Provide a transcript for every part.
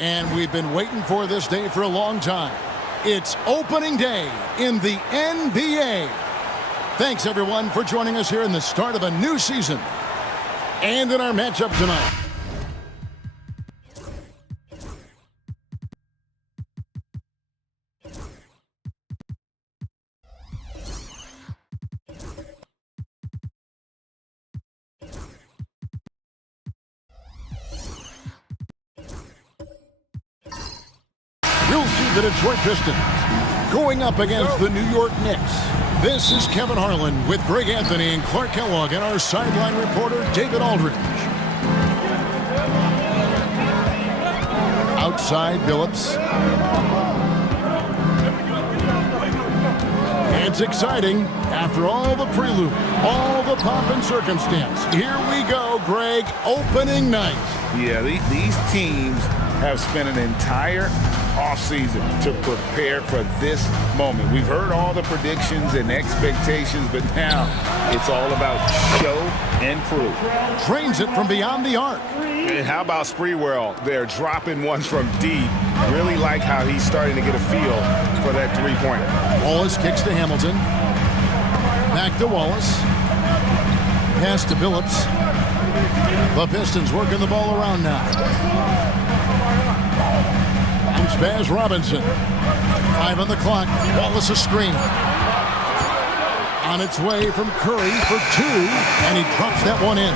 And we've been waiting for this day for a long time. It's opening day in the NBA. Thanks, everyone, for joining us here in the start of a new season. And in our matchup tonight, He'll see the Detroit Pistons going up against the New York Knicks. This is Kevin Harlan with Greg Anthony and Clark Kellogg and our sideline reporter, David Aldridge. Outside, Billups. It's exciting after all the prelude, all the pomp and circumstance. Here we go, Greg, opening night. Yeah, these teams have spent an entire offseason to prepare for this moment. We've heard all the predictions and expectations, but now it's all about show and prove. Trains it from beyond the arc. And how about Sprewell? They're dropping ones from deep. Really like how he's starting to get a feel for that three-pointer. Wallace kicks to Hamilton. Back to Wallace. Pass to Billups. The Pistons working the ball around now. Spaz Robinson. 5 on the clock. Wallace a screen. On its way from Curry for 2, and he drops that one in.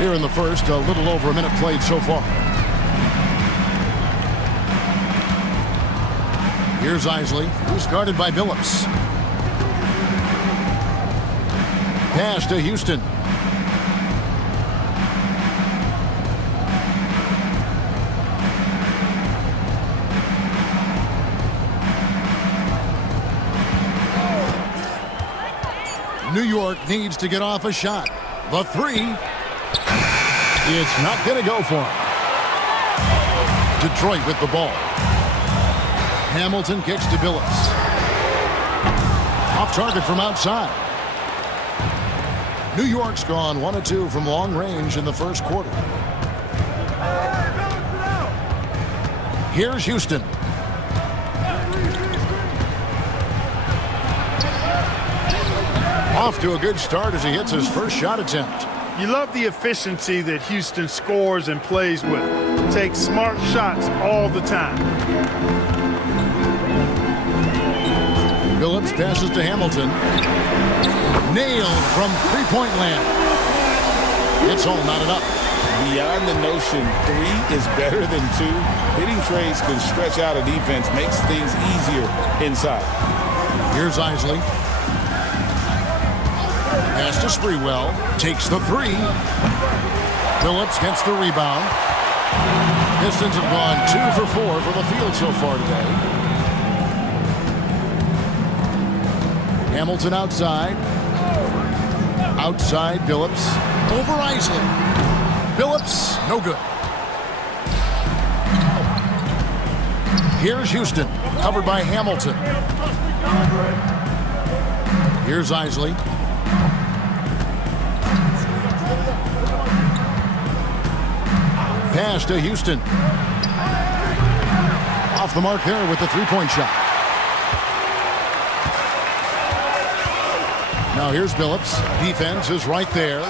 Here in the first, a little over a minute played so far. Here's Isley, who's guarded by Billups. Pass to Houston. New York needs to get off a shot. The three. It's not going to go for him. Detroit with the ball. Hamilton kicks to Billups. Off target from outside. New York's gone 1 of 2 from long range in the first quarter. Here's Houston. Off to a good start as he hits his first shot attempt. You love the efficiency that Houston scores and plays with. Takes smart shots all the time. Billups passes to Hamilton. Nailed from three-point land. It's all knotted up. Beyond the notion 3 is better than 2, hitting trades can stretch out a defense, makes things easier inside. Here's Isley. Pass to Sprewell. Takes the 3. Billups gets the rebound. Pistons have gone 2 for 4 from the field so far today. Hamilton outside. Outside, Billups. Over Isley. Billups, no good. Here's Houston, covered by Hamilton. Here's Isley. Pass to Houston. Off the mark there with the three-point shot. Now here's Billups. Defense is right there.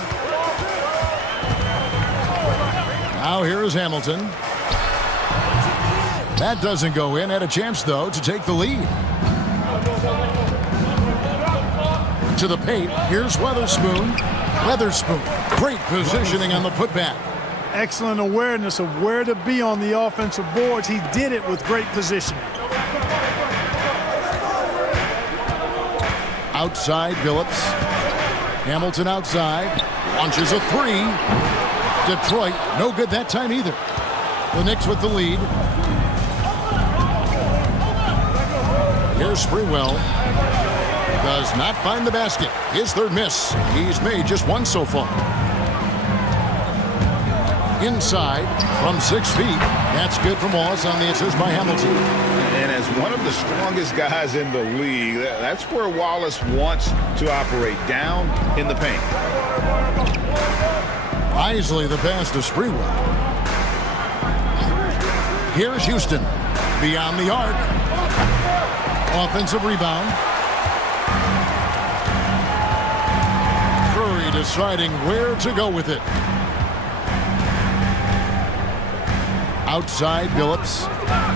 Now here is Hamilton. That doesn't go in. Had a chance, though, to take the lead. To the paint. Here's Weatherspoon. Weatherspoon. Great positioning on the putback. Excellent awareness of where to be on the offensive boards. He did it with great positioning. Outside, Billups. Hamilton outside. Launches a 3. Detroit, no good that time either. The Knicks with the lead. Here's Sprewell. Does not find the basket. His third miss. He's made just 1 so far. Inside from 6 feet. That's good from Wallace on the assist by Hamilton. And as one of the strongest guys in the league, that's where Wallace wants to operate, down in the paint. Isley the pass to Sprewell. Here's Houston. Beyond the arc. Offensive rebound. Curry deciding where to go with it. Outside, Billups.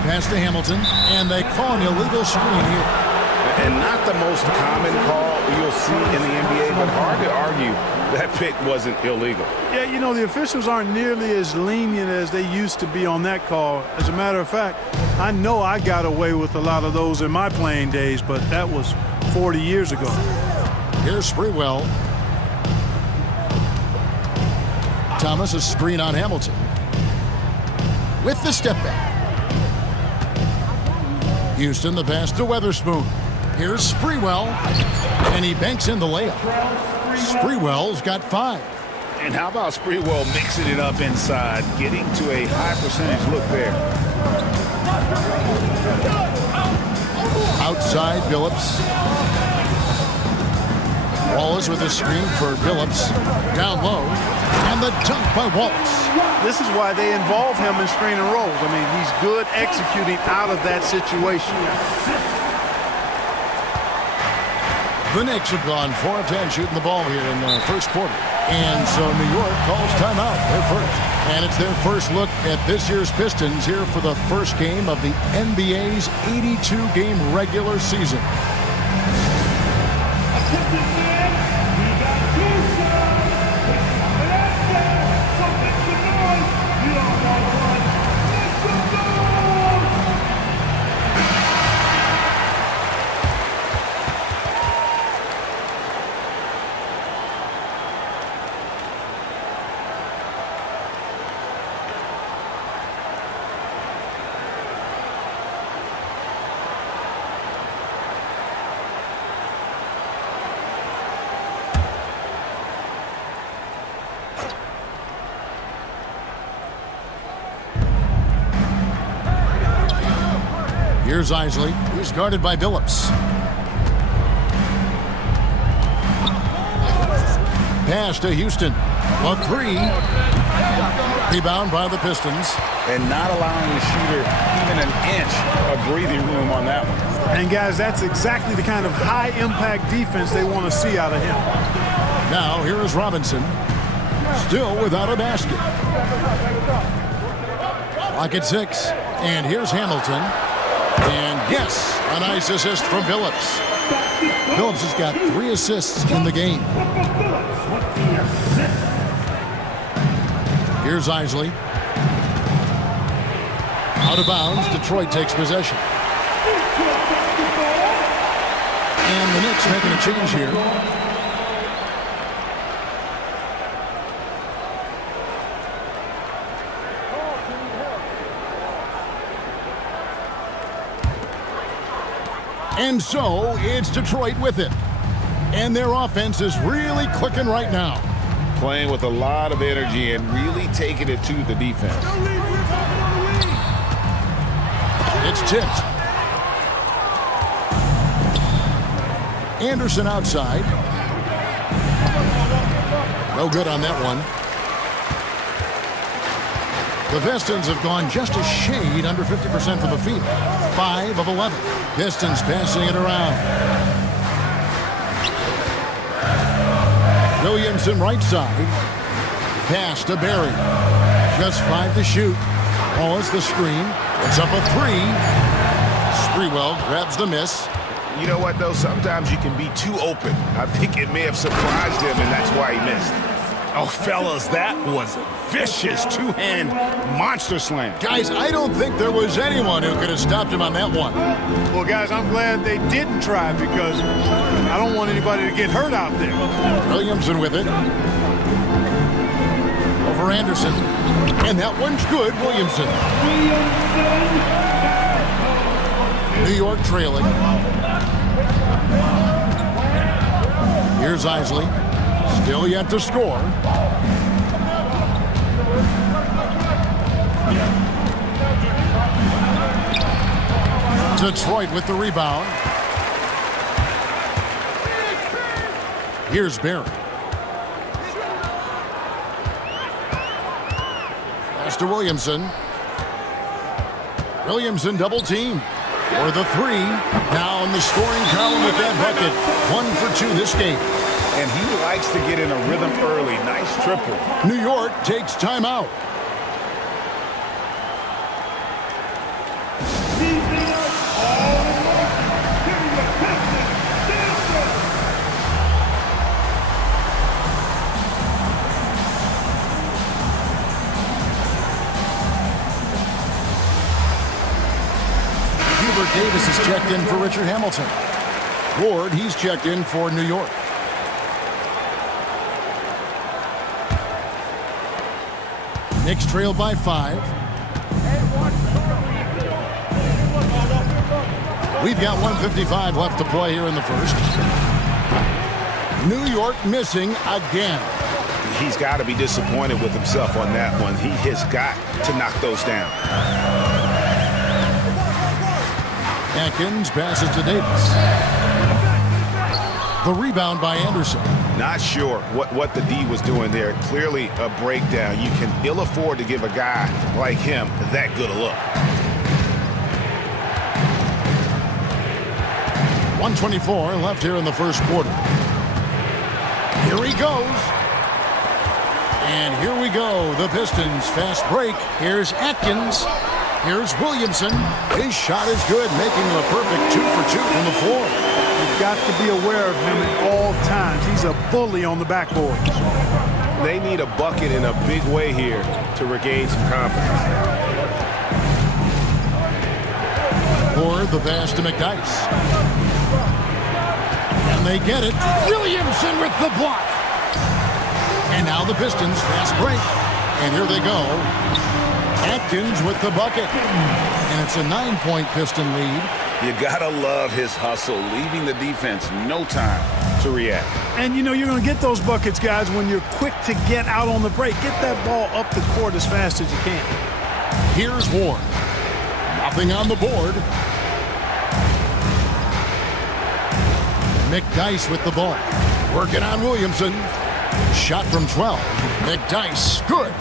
Pass to Hamilton. And they call an illegal screen here. And not the most common call you'll see in the NBA, but hard to argue that pick wasn't illegal. Yeah, you know, the officials aren't nearly as lenient as they used to be on that call. As a matter of fact, I know I got away with a lot of those in my playing days, but that was 40 years ago. Here's Sprewell. Thomas, a screen on Hamilton. With the step back. Houston, the pass to Weatherspoon. Here's Sprewell, and he banks in the layup. Sprewell's got 5. And how about Sprewell mixing it up inside, getting to a high percentage look there. Outside, Billups. Wallace with a screen for Billups. Down low, and the dunk by Wallace. This is why they involve him in screen and rolls. I mean, he's good executing out of that situation. The Knicks have gone 4 of 10 shooting the ball here in the first quarter. And so New York calls timeout, their first. And it's their first look at this year's Pistons here for the first game of the NBA's 82-game regular season. Here's Isley, who's guarded by Billups. Pass to Houston. A 3. Rebound by the Pistons. And not allowing the shooter even an inch of breathing room on that one. And, guys, that's exactly the kind of high-impact defense they want to see out of him. Now, here is Robinson. Still without a basket. Clock at 6. And here's Hamilton. And yes, a nice assist from Billups. Billups has got 3 assists in the game. Here's Isley. Out of bounds, Detroit takes possession. And the Knicks making a change here. And so, it's Detroit with it. And their offense is really clicking right now. Playing with a lot of energy and really taking it to the defense. It's tipped. Anderson outside. No good on that one. The Pistons have gone just a shade under 50% from the field. 5 of 11. Pistons passing it around. Williamson right side. Pass to Barry. Just 5 to shoot. Wallace the screen. It's up a 3. Sprewell grabs the miss. You know what, though? Sometimes you can be too open. I think it may have surprised him, and that's why he missed. Oh, fellas, that was a vicious two-hand monster slam. Guys, I don't think there was anyone who could have stopped him on that one. Well, guys, I'm glad they didn't try because I don't want anybody to get hurt out there. Williamson with it. Over Anderson. And that one's good, Williamson. New York trailing. Here's Isley. Still yet to score. Detroit with the rebound. Here's Barry. Pass to Williamson. Williamson double team. For the 3. Now in the scoring column with that bucket. 1 for 2 this game. And he likes to get in a rhythm early. Nice triple. New York takes timeout. checked in for Richard Hamilton. Ward, he's checked in for New York. Knicks trail by 5. We've got 1:55 left to play here in the first. New York missing again. He's got to be disappointed with himself on that one. He has got to knock those down. Atkins passes to Davis. The rebound by Anderson. Not sure what the D was doing there. Clearly a breakdown. You can ill afford to give a guy like him that good a look. 1:24 left here in the first quarter. Here he goes. And here we go. The Pistons fast break. Here's Atkins. Here's Williamson. His shot is good, making him a perfect 2 for 2 from the floor. You've got to be aware of him at all times. He's a bully on the backboard. They need a bucket in a big way here to regain some confidence. Ford, the pass to McDyess. And they get it. Williamson with the block. And now the Pistons fast break. And here they go. Atkins with the bucket. And it's a 9-point Piston lead. You gotta love his hustle, leaving the defense no time to react. And you know you're going to get those buckets, guys, when you're quick to get out on the break. Get that ball up the court as fast as you can. Here's Ward. Nothing on the board. McDyess with the ball. Working on Williamson. Shot from 12. McDyess, good.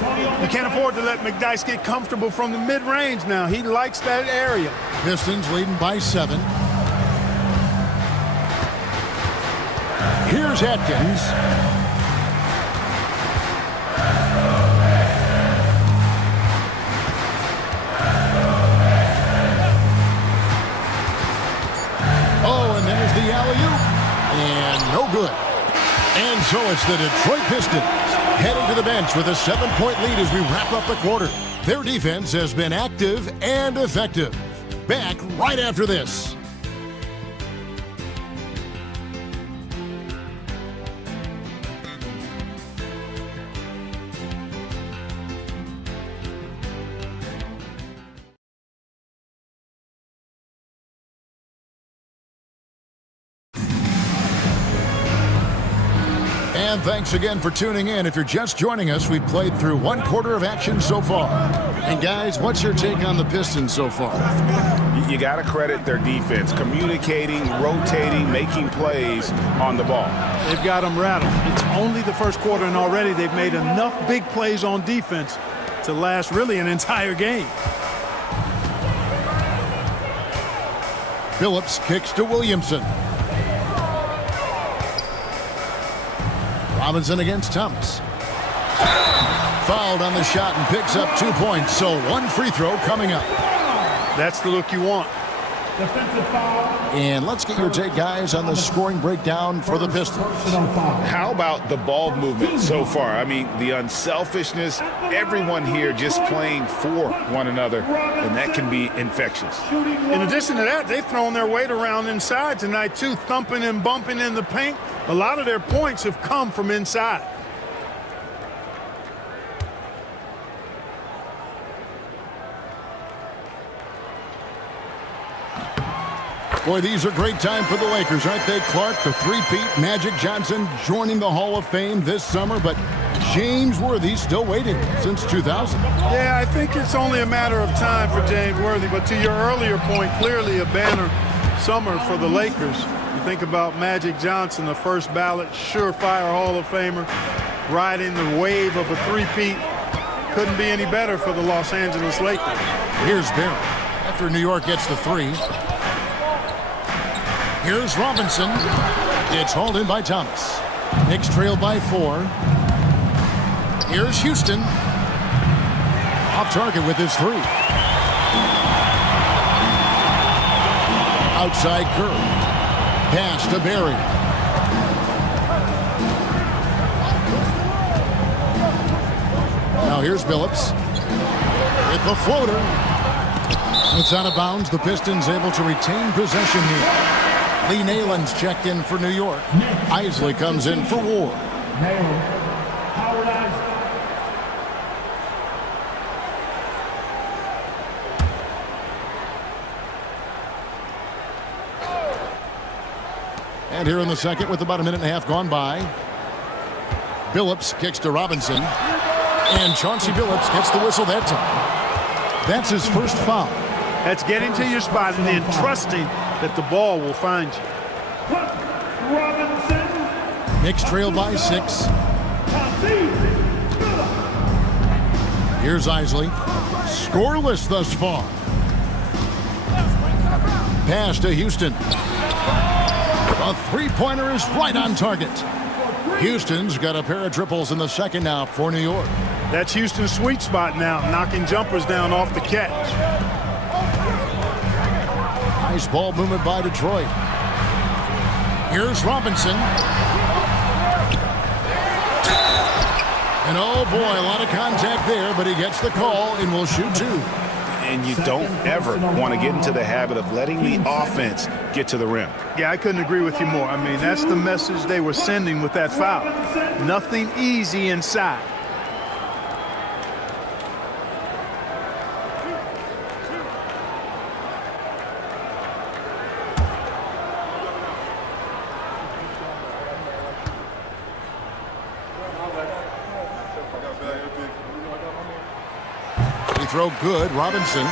You can't afford to let McDyess get comfortable from the mid-range now. He likes that area. Pistons leading by 7. Here's Atkins. Oh, and there's the alley-oop. And no good. And so it's the Detroit Pistons heading to the bench with a 7-point lead as we wrap up the quarter. Their defense has been active and effective. Back right after this. And thanks again for tuning in. If you're just joining us, we've played through 1 quarter of action so far. And guys, what's your take on the Pistons so far? You got to credit their defense, communicating, rotating, making plays on the ball. They've got them rattled. It's only the first quarter, and already they've made enough big plays on defense to last really an entire game. Phillips kicks to Williamson. Robinson against Thomas. Fouled on the shot and picks up 2 points. So 1 free throw coming up. That's the look you want. And let's get your take, guys, on the scoring breakdown for the Pistons. How about the ball movement so far? I mean, the unselfishness, everyone here just playing for one another, and that can be infectious. In addition to that, they've thrown their weight around inside tonight, too, thumping and bumping in the paint. A lot of their points have come from inside. Boy, these are great time for the Lakers, aren't they, Clark? The three-peat, Magic Johnson joining the Hall of Fame this summer, but James Worthy still waiting since 2000. Yeah, I think it's only a matter of time for James Worthy, but to your earlier point, clearly a banner summer for the Lakers. You think about Magic Johnson, the first ballot, surefire Hall of Famer, riding the wave of a three-peat. Couldn't be any better for the Los Angeles Lakers. Here's Barrett after New York gets the 3. Here's Robinson. It's hauled in by Thomas. Knicks trail by 4. Here's Houston. Off target with his 3. Outside Curry. Pass to Barry. Now here's Billups with the floater. It's out of bounds. The Pistons able to retain possession here. Lee Nailon's checked in for New York. Isley comes in for Ward. Howard Isley. And here in the second, with about a minute and a half gone by, Billups kicks to Robinson. And Chauncey Billups gets the whistle that time. That's his first foul. That's getting to your spot and then trusting that the ball will find you. Robinson. Knicks trail by 6. Here's Isley. Scoreless thus far. Pass to Houston. A three-pointer is right on target. Houston's got a pair of triples in the second now for New York. That's Houston's sweet spot now, knocking jumpers down off the catch. Nice ball movement by Detroit. Here's Robinson. And oh boy, a lot of contact there, but he gets the call and will shoot 2. And you don't ever want to get into the habit of letting the offense get to the rim. Yeah, I couldn't agree with you more. I mean, that's the message they were sending with that foul. Nothing easy inside. Throw good. Robinson.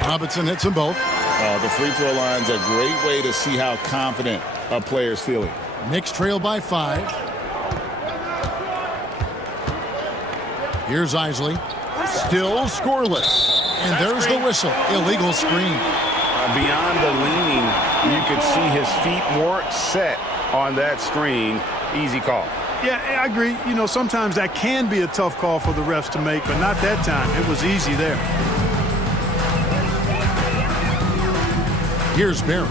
Robinson hits them both. The free throw line's a great way to see how confident a player's feeling. Knicks trail by 5. Here's Isley. Still scoreless. And there's the whistle. Illegal screen. Beyond the leaning, you could see his feet weren't set on that screen. Easy call. Yeah, I agree. You know, sometimes that can be a tough call for the refs to make, but not that time. It was easy there. Here's Barry.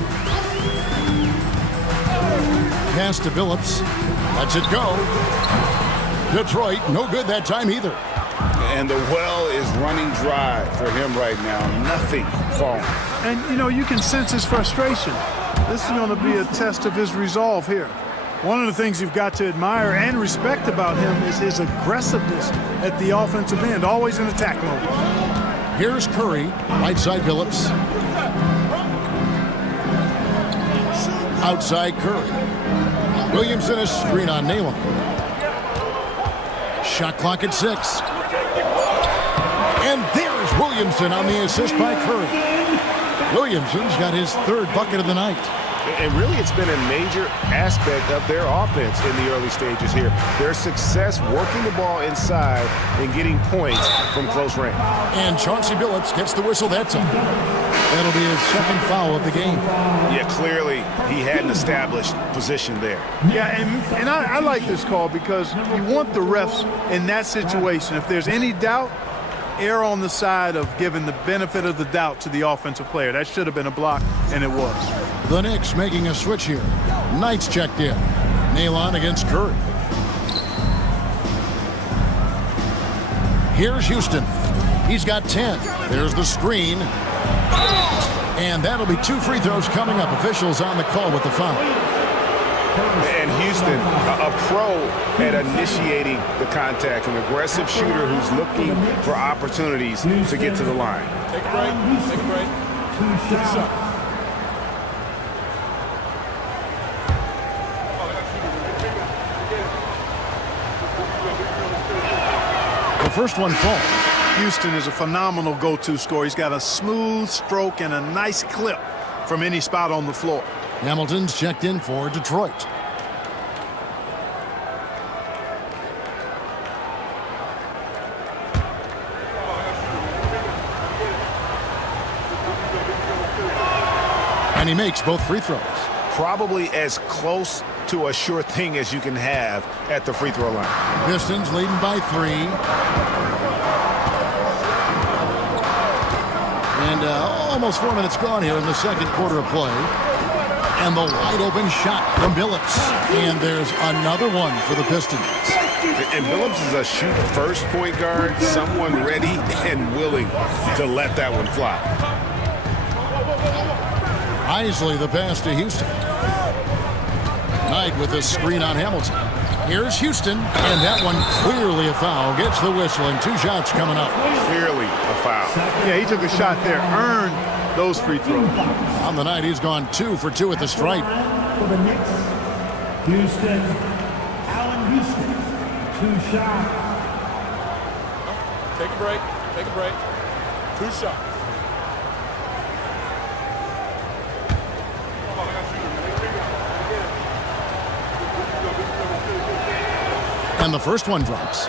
Pass to Billups. Lets it go. Detroit, no good that time either. And the well is running dry for him right now. Nothing falling. And, you know, you can sense his frustration. This is going to be a test of his resolve here. One of the things you've got to admire and respect about him is his aggressiveness at the offensive end, always in attack mode. Here's Curry, right side Billups. Outside Curry. Williamson a screen on Nailon. Shot clock at 6. And there's Williamson on the assist by Curry. Williamson's got his 3rd bucket of the night. And really, it's been a major aspect of their offense in the early stages here. Their success working the ball inside and getting points from close range. And Chauncey Billups gets the whistle that time. That'll be his 2nd foul of the game. Yeah, clearly he had an established position there. Yeah, and I like this call because you want the refs in that situation. If there's any doubt, err on the side of giving the benefit of the doubt to the offensive player. That should have been a block, and it was. The Knicks making a switch here. Knight's checked in. Nailon against Curry. Here's Houston. He's got 10. There's the screen. And that'll be 2 free throws coming up. Officials on the call with the foul. And Houston, a pro at initiating the contact, an aggressive shooter who's looking for opportunities to get to the line. Take a break. Take a break. 2 shots. The first one falls. Houston is a phenomenal go-to scorer. He's got a smooth stroke and a nice clip from any spot on the floor. Hamilton's checked in for Detroit. And he makes both free throws. probably as close to a sure thing as you can have at the free throw line. Pistons leading by 3. And almost 4 minutes gone here in the second quarter of play. And the wide open shot from Billups. And there's another one for the Pistons. And Billups is a shoot-first point guard, someone ready and willing to let that one fly. Isley the pass to Houston. Knight with a screen on Hamilton. Here's Houston, and that one clearly a foul. Gets the whistle, and 2 shots coming up. Clearly a foul. Yeah, he took a shot there, earned those free throws. On the night, he's gone 2 for 2 at the stripe. For the Knicks, Houston, Allen Houston, 2 shots. Take a break. Take a break. 2 shots. And the first one drops.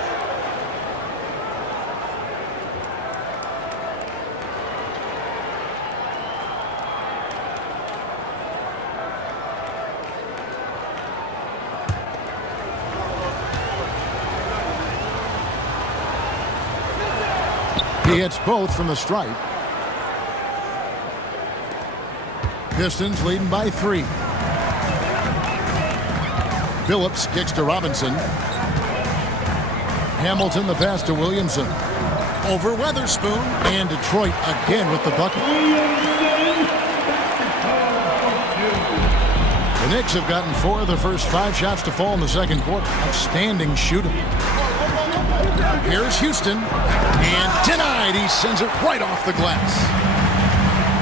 He hits both from the stripe. Pistons leading by 3. Billups kicks to Robinson. Hamilton the pass to Williamson. Over Weatherspoon. And Detroit again with the bucket. The Knicks have gotten 4 of the first 5 shots to fall in the second quarter. Outstanding shooting. Here's Houston. And denied. He sends it right off the glass.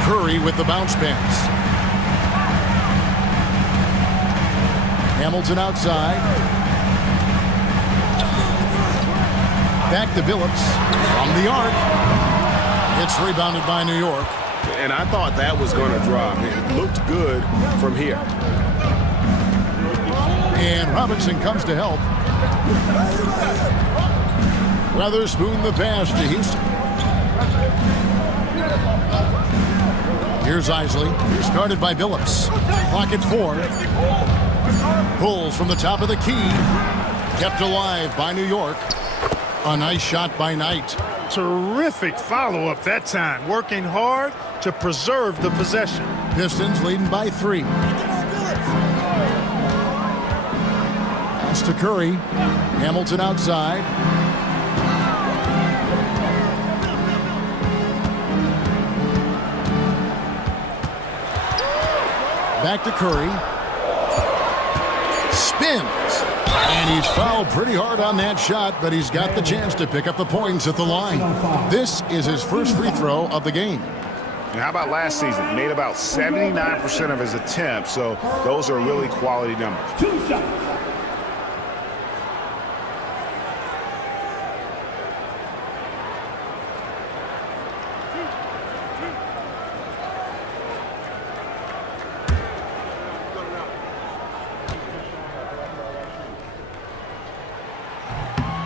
Curry with the bounce pass. Hamilton outside. Back to Billups from the arc. It's rebounded by New York. And I thought that was going to drop. It looked good from here. And Robinson comes to help. Weatherspoon the pass to Houston. Here's Isley. He's guarded by Billups. Clock at 4. Pulls from the top of the key. Kept alive by New York. A nice shot by Knight. Terrific follow-up that time. Working hard to preserve the possession. Pistons leading by 3. Pass to Curry. Hamilton outside. Back to Curry. Spins. And he's fouled pretty hard on that shot, but he's got the chance to pick up the points at the line. This is his first free throw of the game. And how about last season? Made about 79% of his attempts, so those are really quality numbers. 2 shots.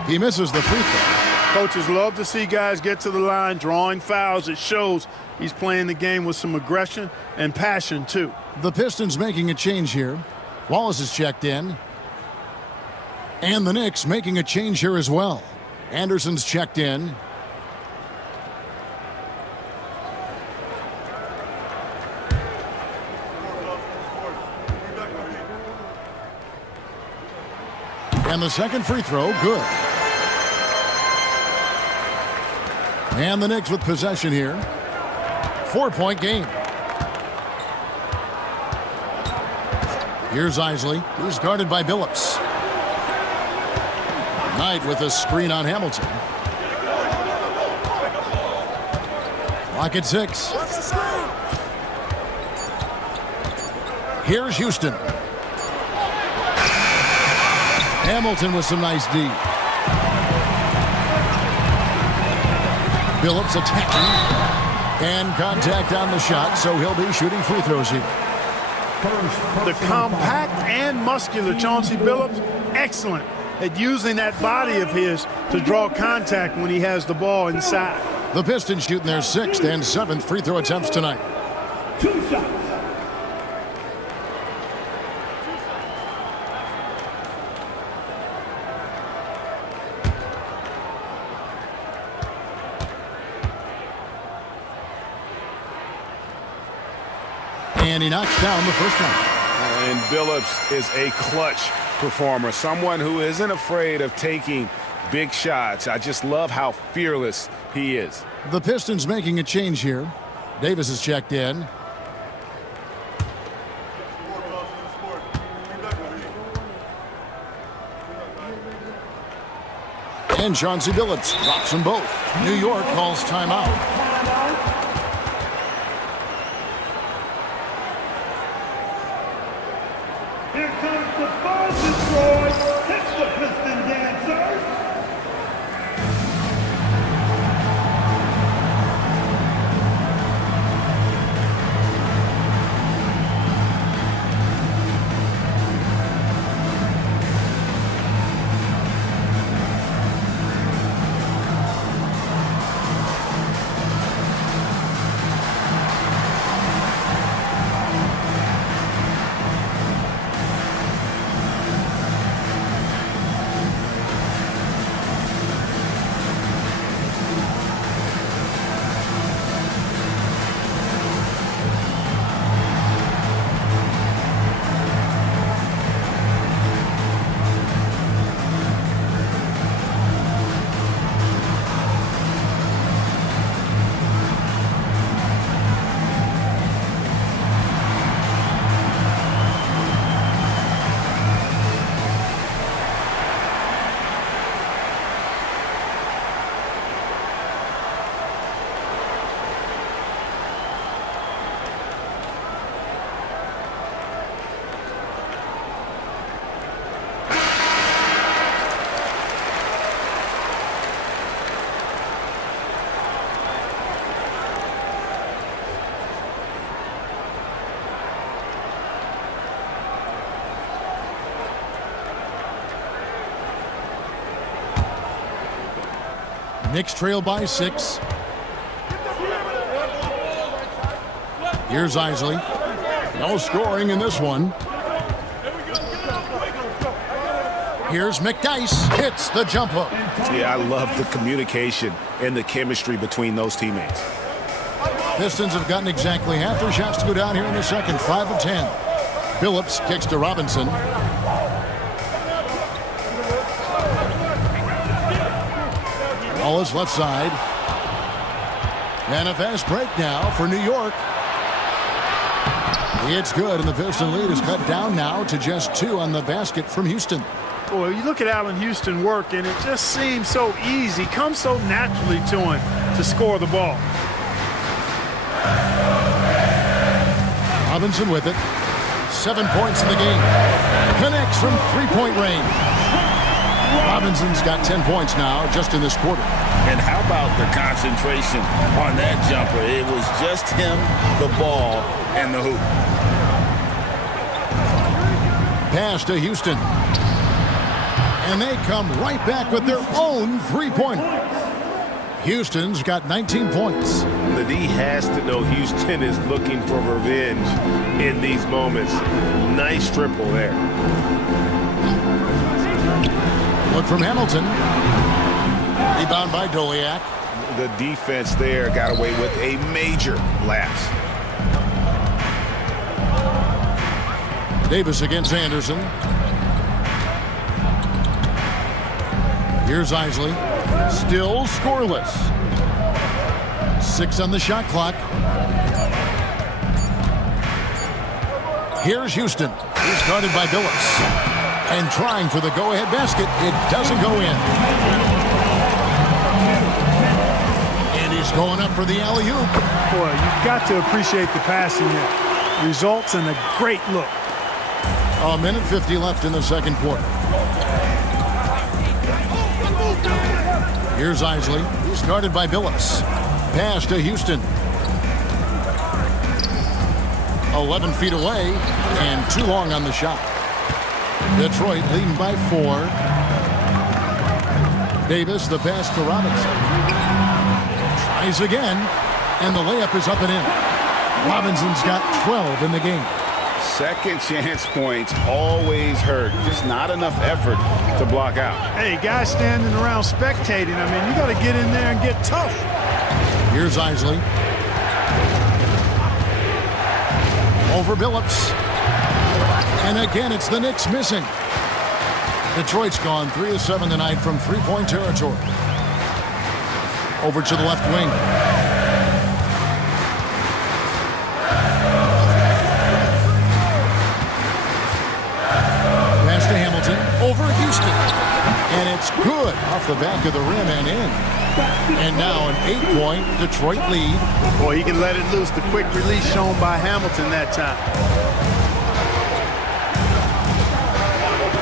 He misses the free throw. Coaches love to see guys get to the line, drawing fouls. It shows he's playing the game with some aggression and passion, too. The Pistons making a change here. Wallace is checked in. And the Knicks making a change here as well. Anderson's checked in. And the second free throw, good. And the Knicks with possession here. 4-point game. Here's Isley, who's guarded by Billups. Knight with a screen on Hamilton. Clock at 6. Here's Houston. Hamilton with some nice D. Billups attacking. And contact on the shot, so he'll be shooting free throws here. The compact and muscular Chauncey Billups, excellent at using that body of his to draw contact when he has the ball inside. The Pistons shooting their 6th and 7th free throw attempts tonight. 2 shots. And he knocks down the first one. And Billups is a clutch performer, someone who isn't afraid of taking big shots. I just love how fearless he is. The Pistons making a change here. Davis is checked in. And Chauncey Billups drops them both. New York calls timeout. Here comes the ball destroyed. Hits the Piston Dancers. Knicks trail by 6. Here's Isley. No scoring in this one. Here's McDyess. Hits the jump hook. Yeah, I love the communication and the chemistry between those teammates. Pistons have gotten exactly half their shots to go down here in the second. 5 of 10. Billups kicks to Robinson. Ball is left side. And a fast break now for New York. It's good, and the Piston lead is cut down now to just 2 on the basket from Houston. Boy, you look at Allen Houston work, and it just seems so easy, comes so naturally to him to score the ball. Robinson with it. 7 points in the game. Connects from three-point range. Robinson's got 10 points now just in this quarter. And how about the concentration on that jumper? It was just him, the ball, and the hoop. Pass to Houston. And they come right back with their own three-pointer. Houston's got 19 points. The D has to know Houston is looking for revenge in these moments. Nice triple there. Look from Hamilton. Rebound by Doliak. The defense there got away with a major lapse. Davis against Anderson. Here's Isley. Still scoreless. 6 on the shot clock. Here's Houston. He's guarded by Billups. And trying for the go-ahead basket. It doesn't go in. And he's going up for the alley-oop. Boy, you've got to appreciate the passing there. Results in a great look. A minute 50 left in the second quarter. Here's Isley. He's guarded by Billups. Pass to Houston. 11 feet away and too long on the shot. Detroit leading by 4. Davis, the pass to Robinson. Tries again, and the layup is up and in. Robinson's got 12 in the game. Second chance points always hurt. Just not enough effort to block out. Hey, guys standing around spectating, I mean, you got to get in there and get tough. Here's Isley. Over Billups. And again, it's the Knicks missing. Detroit's gone 3 of 7 tonight from three-point territory. Over to the left wing. Pass to Hamilton. Over Houston. And it's good off the back of the rim and in. And now an 8-point Detroit lead. Boy, he can let it loose. The quick release shown by Hamilton that time.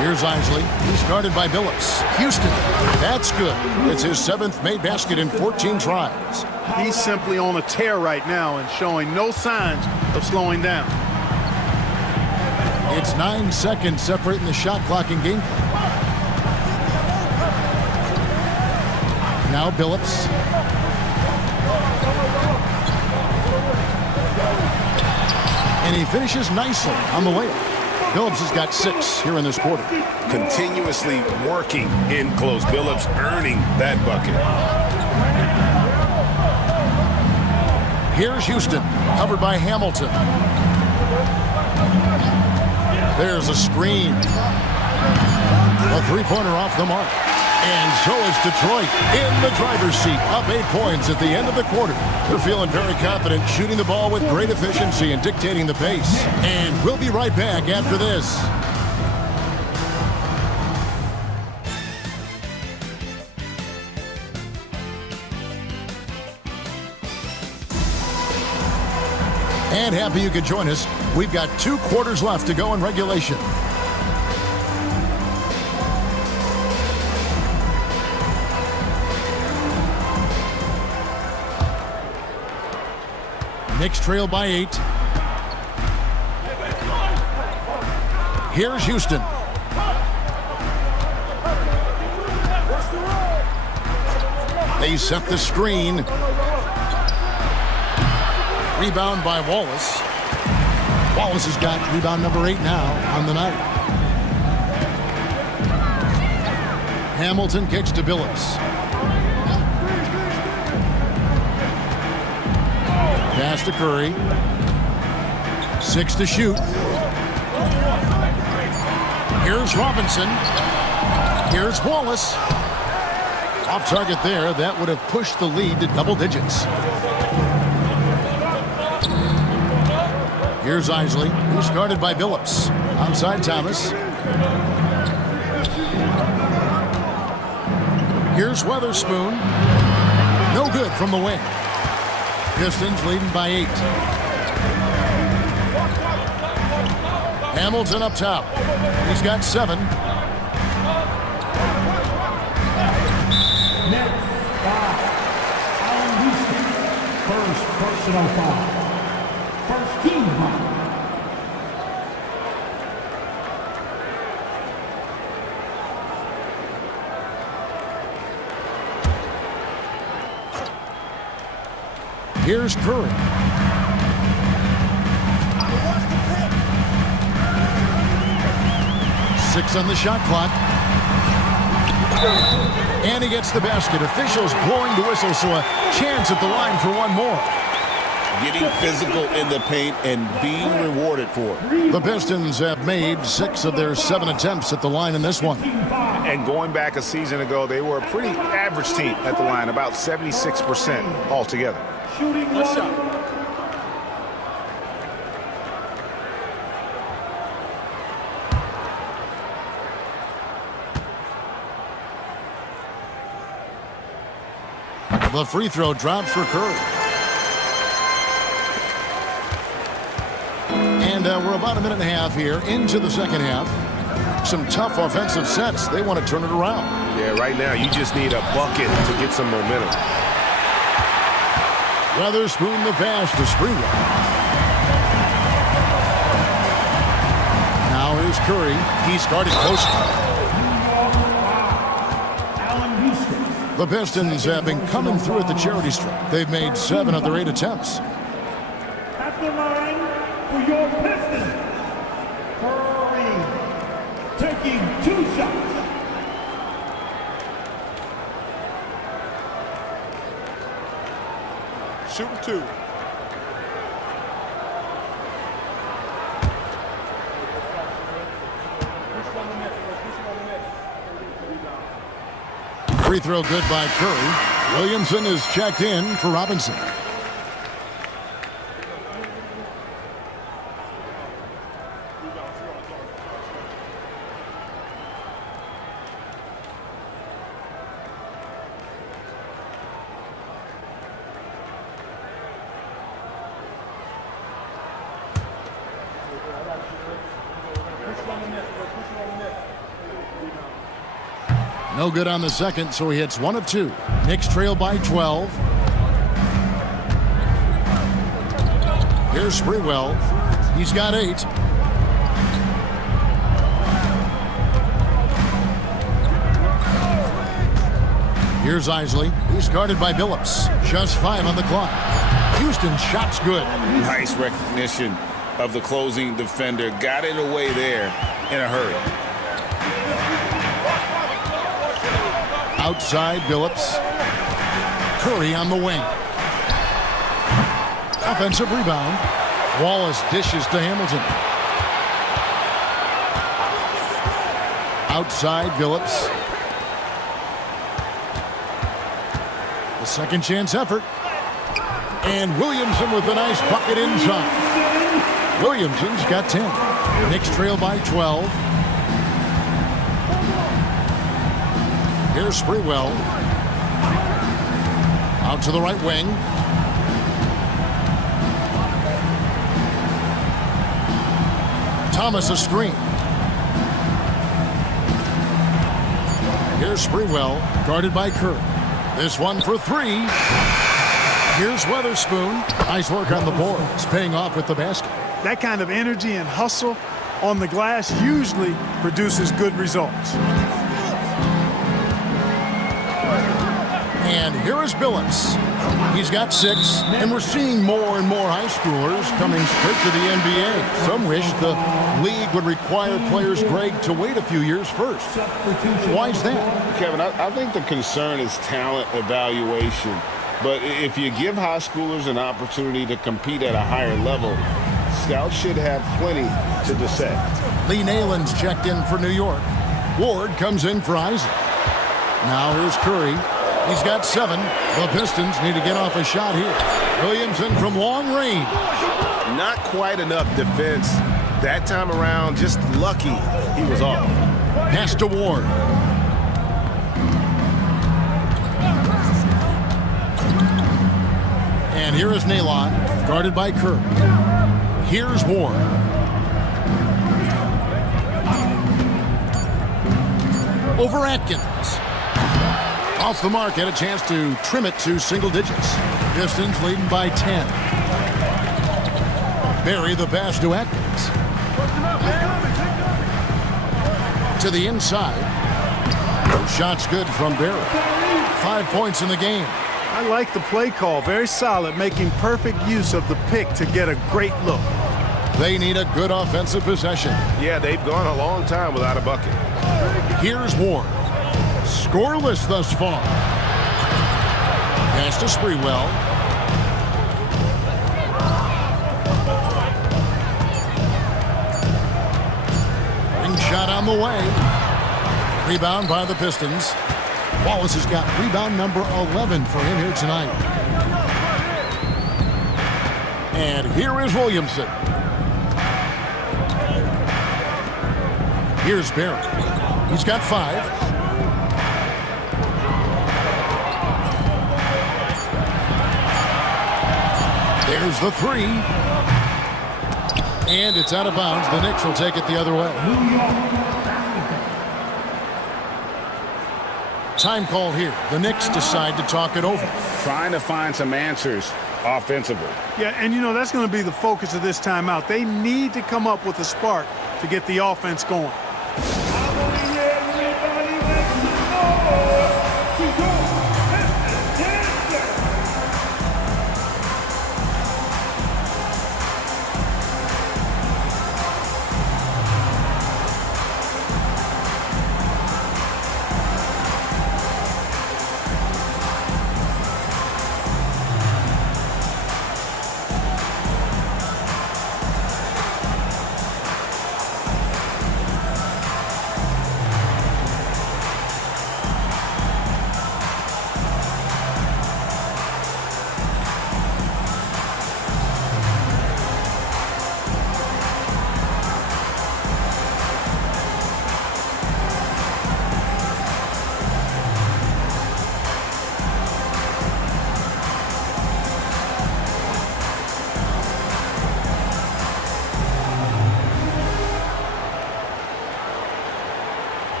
Here's Isley. He's guarded by Billups. Houston. That's good. It's his 7th made basket in 14 tries. He's simply on a tear right now and showing no signs of slowing down. It's 9 seconds separating the shot clock and game clock. Now Billups. And he finishes nicely on the layup. Billups has got 6 here in this quarter. Continuously working in close. Billups earning that bucket. Here's Houston, covered by Hamilton. There's a screen. A three-pointer off the mark. And so is Detroit in the driver's seat, up 8 points at the end of the quarter. They're feeling very confident, shooting the ball with great efficiency and dictating the pace. And we'll be right back after this. And happy you could join us. We've got 2 quarters left to go in regulation. Knicks trail by 8. Here's Houston. They set the screen. Rebound by Wallace. Wallace has got rebound number 8 now on the night. Hamilton kicks to Billups. Pass to Curry. 6 to shoot. Here's Robinson. Here's Wallace. Off target there. That would have pushed the lead to double digits. Here's Isley, who's guarded by Billups. Outside Thomas. Here's Weatherspoon. No good from the wing. Pistons leading by 8. Hamilton up top. He's got 7. Next, foul. Allen Houston. First personal foul. First team foul. Here's Curry. Six on the shot clock. And he gets the basket. Officials blowing the whistle, so a chance at the line for one more. Getting physical in the paint and being rewarded for it. The Pistons have made 6 of their 7 attempts at the line in this one. And going back a season ago, they were a pretty average team at the line, about 76% altogether. Shooting one shot. The free throw drops for Curry. And we're about a minute and a half here into the second half. Some tough offensive sets. They want to turn it around. Yeah, right now you just need a bucket to get some momentum. Weatherspoon the pass to Springwell. Now here's Curry. He started close. Allen Houston. The Pistons have been coming through at the charity stripe. They've made 7 of their 8 attempts. At the line for your Pistons. Curry taking 2 shots. Shooting 2. Free throw good by Curry. Williamson is checked in for Robinson. No good on the second, so he hits 1 of 2. Knicks trail by 12. Here's Sprewell. He's got 8. Here's Isley. He's guarded by Billups. Just 5 on the clock. Houston shot's good. Nice recognition of the closing defender. Got it away there in a hurry. Outside Billups. Curry on the wing. Offensive rebound. Wallace dishes to Hamilton. Outside Billups. The second chance effort. And Williamson with a nice bucket inside. Williamson's got 10. Knicks trail by 12. Here's Sprewell. Out to the right wing. Thomas a screen. Here's Sprewell, guarded by Kerr. This one for 3. Here's Weatherspoon. Nice work on the boards, paying off with the basket. That kind of energy and hustle on the glass usually produces good results. And here is Billups. He's got 6, and we're seeing more and more high schoolers coming straight to the NBA. Some wish the league would require players, Greg, to wait a few years first. Why is that? Kevin, I think the concern is talent evaluation. But if you give high schoolers an opportunity to compete at a higher level, scouts should have plenty to dissect. Lee Nayland's checked in for New York. Ward comes in for Isaac. Now here's Curry. He's got 7. The Pistons need to get off a shot here. Williamson from long range. Not quite enough defense that time around. Just lucky he was off. Pass to Ward. And here is Nailon, guarded by Kerr. Here's Ward. Over Atkins. Off the mark, had a chance to trim it to single digits. Pistons leading by 10. Barry the pass to Atkins. To the inside. Shot's good from Barry. 5 points in the game. I like the play call. Very solid, making perfect use of the pick to get a great look. They need a good offensive possession. Yeah, they've gone a long time without a bucket. Here's Ward. Scoreless thus far. Pass to Sprewell. Ring shot on the way. Rebound by the Pistons. Wallace has got rebound number 11 for him here tonight. And here is Williamson. Here's Barry. He's got 5. There's the 3. And it's out of bounds. The Knicks will take it the other way. Time call here. The Knicks decide to talk it over. Trying to find some answers offensively. Yeah, and you know, that's going to be the focus of this timeout. They need to come up with a spark to get the offense going.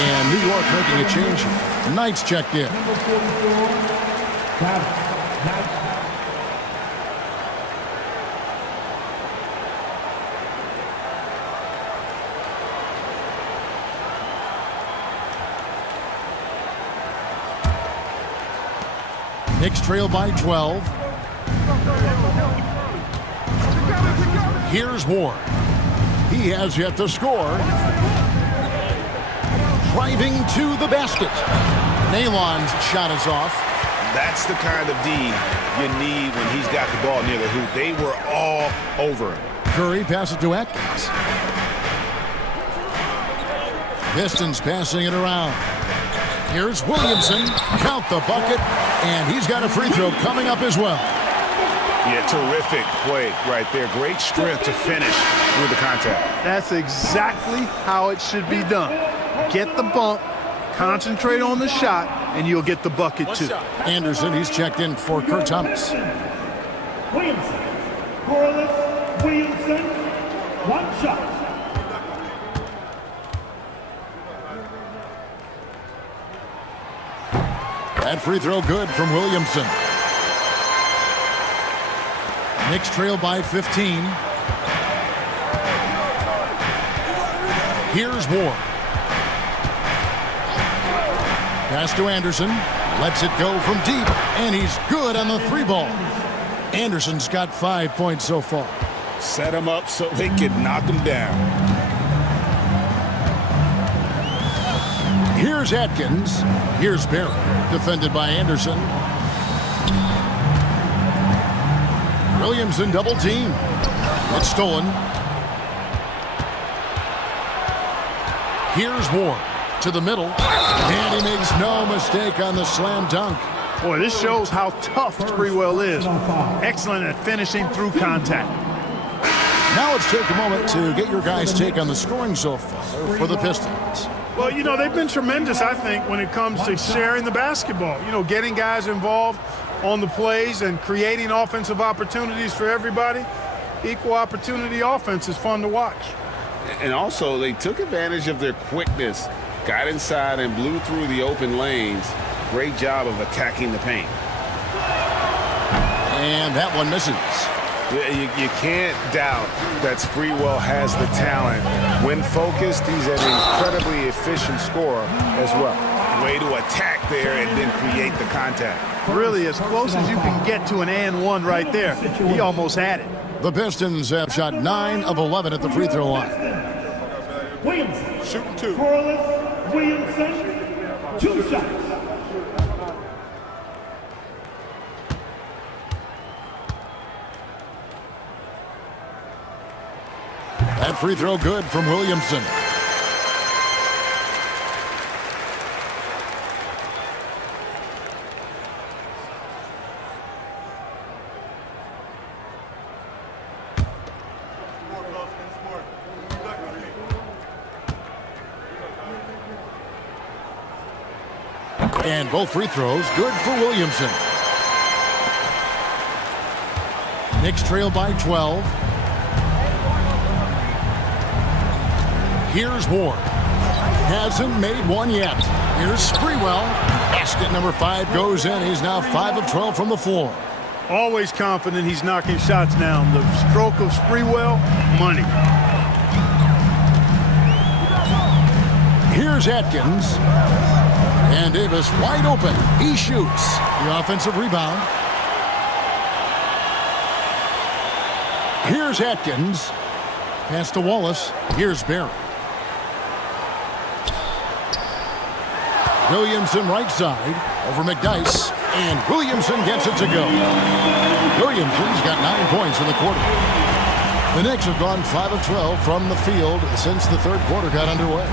And New York making a change here. Knight's checked in. Number 44, Travis Knight. Knicks trail by 12. Here's Ward. He has yet to score. Driving to the basket. Nalon's shot is off. That's the kind of D you need when he's got the ball near the hoop. They were all over him. Curry passes to Atkins. Pistons passing it around. Here's Williamson. Count the bucket. And he's got a free throw coming up as well. Yeah, terrific play right there. Great strength to finish through the contact. That's exactly how it should be done. Get the bump, concentrate on the shot, and you'll get the bucket too. Anderson, he's checked in for Kurt Thomas. Williamson. Corliss Williamson. One shot. That free throw good from Williamson. Knicks trail by 15. Here's Ward. Pass to Anderson. Lets it go from deep. And he's good on the three ball. Anderson's got 5 points so far. Set him up so they could knock him down. Here's Atkins. Here's Barry. Defended by Anderson. Williamson double team. It's stolen. Here's Ward to the middle. And he makes no mistake on the slam dunk. Boy, this shows how tough Sprewell is. Excellent at finishing through contact. Now let's take a moment to get your guys' take on the scoring so far for the Pistons. Well, you know, they've been tremendous, I think, when it comes to sharing the basketball. You know, getting guys involved on the plays and creating offensive opportunities for everybody. Equal opportunity offense is fun to watch. And also, they took advantage of their quickness, got inside and blew through the open lanes. Great job of attacking the paint. And that one misses. You can't doubt that Sprewell has the talent. When focused, he's an incredibly efficient scorer as well. Way to attack there and then create the contact. Really, as close as you can get to an and one right there. He almost had it. The Pistons have shot 9 of 11 at the free throw line. Williamson. Shooting two. Corliss Williamson. 2 shots. That free throw good from Williamson. And both free throws good for Williamson. Knicks trail by 12. Here's Ward. Hasn't made one yet. Here's Sprewell. Basket number 5 goes in. He's now 5 of 12 from the floor. Always confident he's knocking shots down. The stroke of Sprewell, money. Here's Atkins. And Davis wide open. He shoots. The offensive rebound. Here's Atkins. Pass to Wallace. Here's Barry. Williamson right side over McDyess. And Williamson gets it to go. Williamson's got 9 points in the quarter. The Knicks have gone 5 of 12 from the field since the third quarter got underway.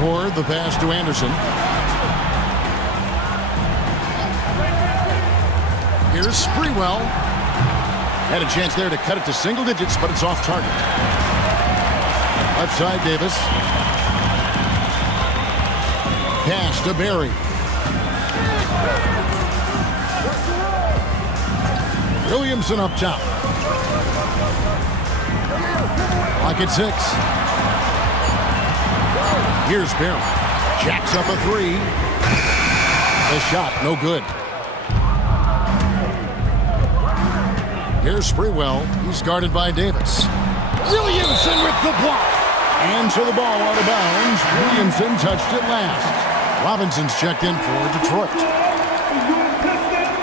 Ward, the pass to Anderson. Here's Sprewell. Had a chance there to cut it to single digits, but it's off target. Left side, Davis. Pass to Barry. Williamson up top. Clock at 6. Here's Barry. Jacks up a three. The shot, no good. Here's Sprewell. He's guarded by Davis. Williamson with the block. And so the ball out of bounds. Williamson touched it last. Robinson's checked in for Detroit. Your Pistons,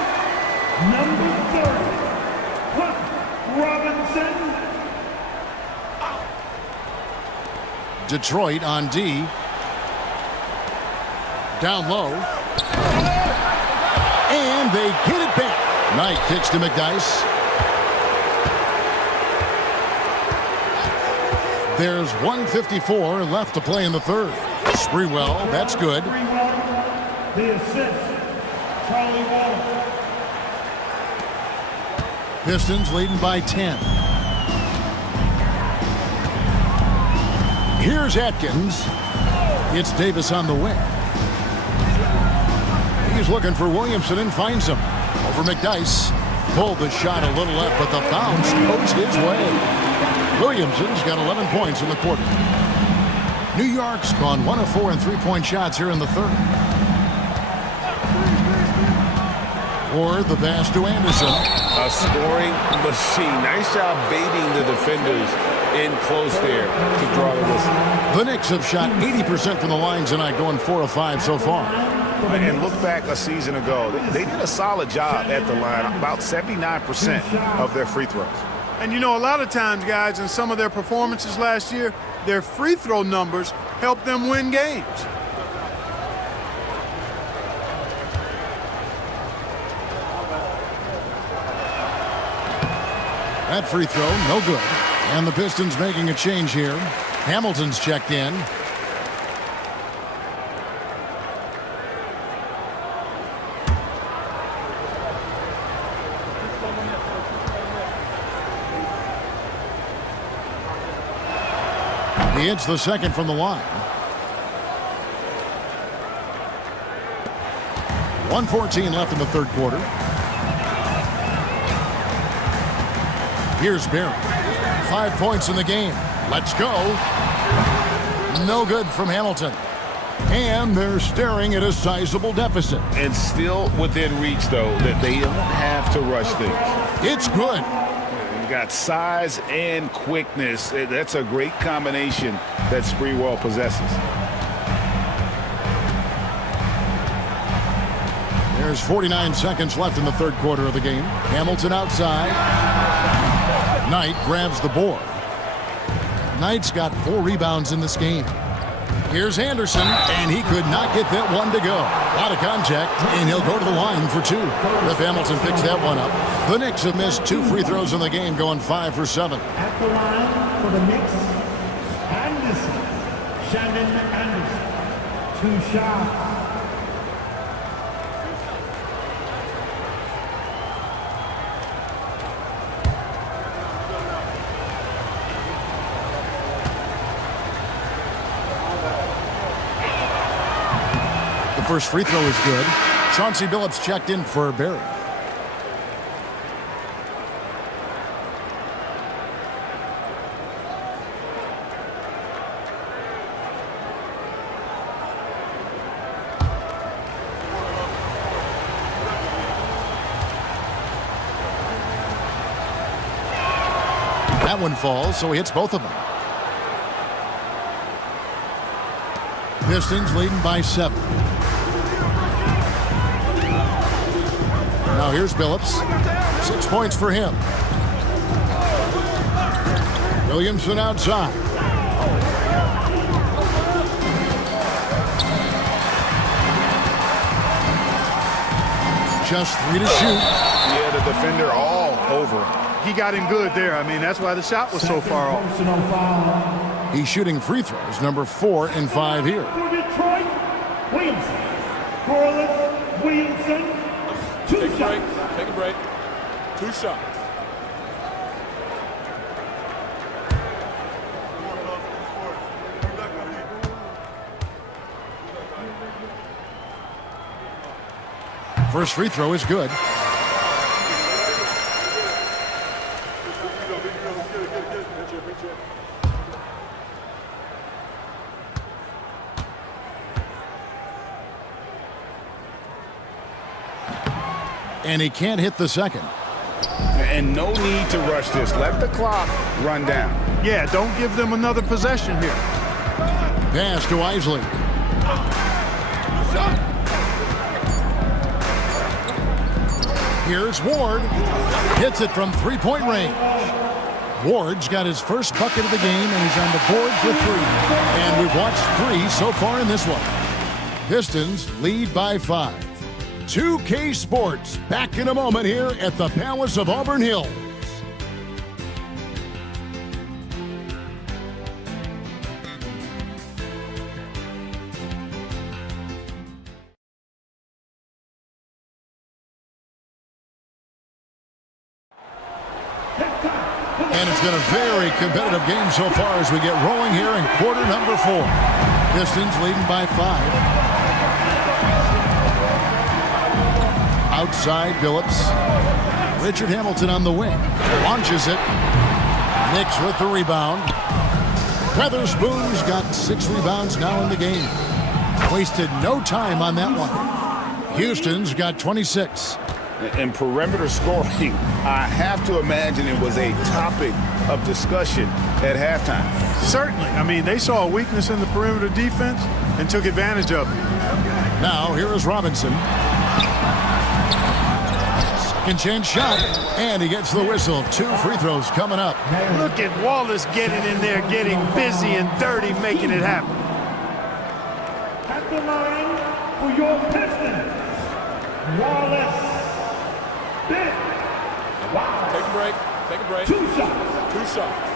number 30, Cliff Robinson. Detroit on D. Down low. And they get it back. Knight kicks to McDyess. There's 1:54 left to play in the third. Sprewell, that's good. The assist, Charlie Wall. Pistons leading by 10. Here's Atkins. It's Davis on the wing. He's looking for Williamson and finds him. Over McDyess. Pulled the shot a little left, but the bounce goes his way. Williamson's got 11 points in the quarter. New York's gone 1 of 4 in three-point shots here in the third. Or the pass to Anderson. A scoring machine. Nice job baiting the defenders in close there to draw the whistle. The Knicks have shot 80% from the line tonight, going 4 of 5 so far. And look back a season ago. They did a solid job at the line, about 79% of their free throws. And you know, a lot of times, guys, in some of their performances last year, their free throw numbers helped them win games. That free throw, no good. And the Pistons making a change here. Hamilton's checked in. He hits the second from the line. 1:14 left in the third quarter. Here's Barry. 5 points in the game. Let's go. No good from Hamilton. And they're staring at a sizable deficit. And still within reach, though, that they don't have to rush things. It's good. You got size and quickness. That's a great combination that Sprewell possesses. There's 49 seconds left in the third quarter of the game. Hamilton outside. Knight grabs the board. Knight's got 4 rebounds in this game. Here's Anderson, and he could not get that one to go. A lot of contact, and he'll go to the line for 2. If Hamilton picks that one up. The Knicks have missed 2 free throws in the game, going 5 for 7. At the line for the Knicks, Anderson, Shannon Anderson. 2 shots. The first free throw is good. Chauncey Billups checked in for Barry. That one falls, so he hits both of them. Pistons leading by 7. Now here's Billups. 6 points for him. Williamson outside. Just 3 to shoot. Yeah, the defender all over him. He got him good there. I mean, that's why the shot was so far off. Personal foul. He's shooting free throws, number 4 and 5 here. For Detroit, Williamson. Corliss Williamson. 2 Take a break. shots. Take a break. 2 shots. First free throw is good. and he can't hit the second. And no need to rush this. Let the clock run down. Yeah, don't give them another possession here. Pass to Isley. Here's Ward. Hits it from three-point range. Ward's got his first bucket of the game, and he's on the board for 3. And we've watched 3 so far in this one. Pistons lead by 5. 2K Sports back in a moment here at the Palace of Auburn Hills. And it's been a very competitive game so far as we get rolling here in quarter number 4. Pistons leading by 5. Outside, Billups. Richard Hamilton on the wing. Launches it. Knicks with the rebound. Weatherspoon's got 6 rebounds now in the game. Wasted no time on that one. Houston's got 26. And perimeter scoring, I have to imagine it was a topic of discussion at halftime. Certainly. I mean, they saw a weakness in the perimeter defense and took advantage of it. Now, here is Robinson. Second chance shot, and he gets the whistle. 2 free throws coming up. Look at Wallace getting in there, getting busy and dirty, making it happen. At the line for your Pistons, Wallace. Wow. Take a break. Take a break. 2 shots. 2 shots.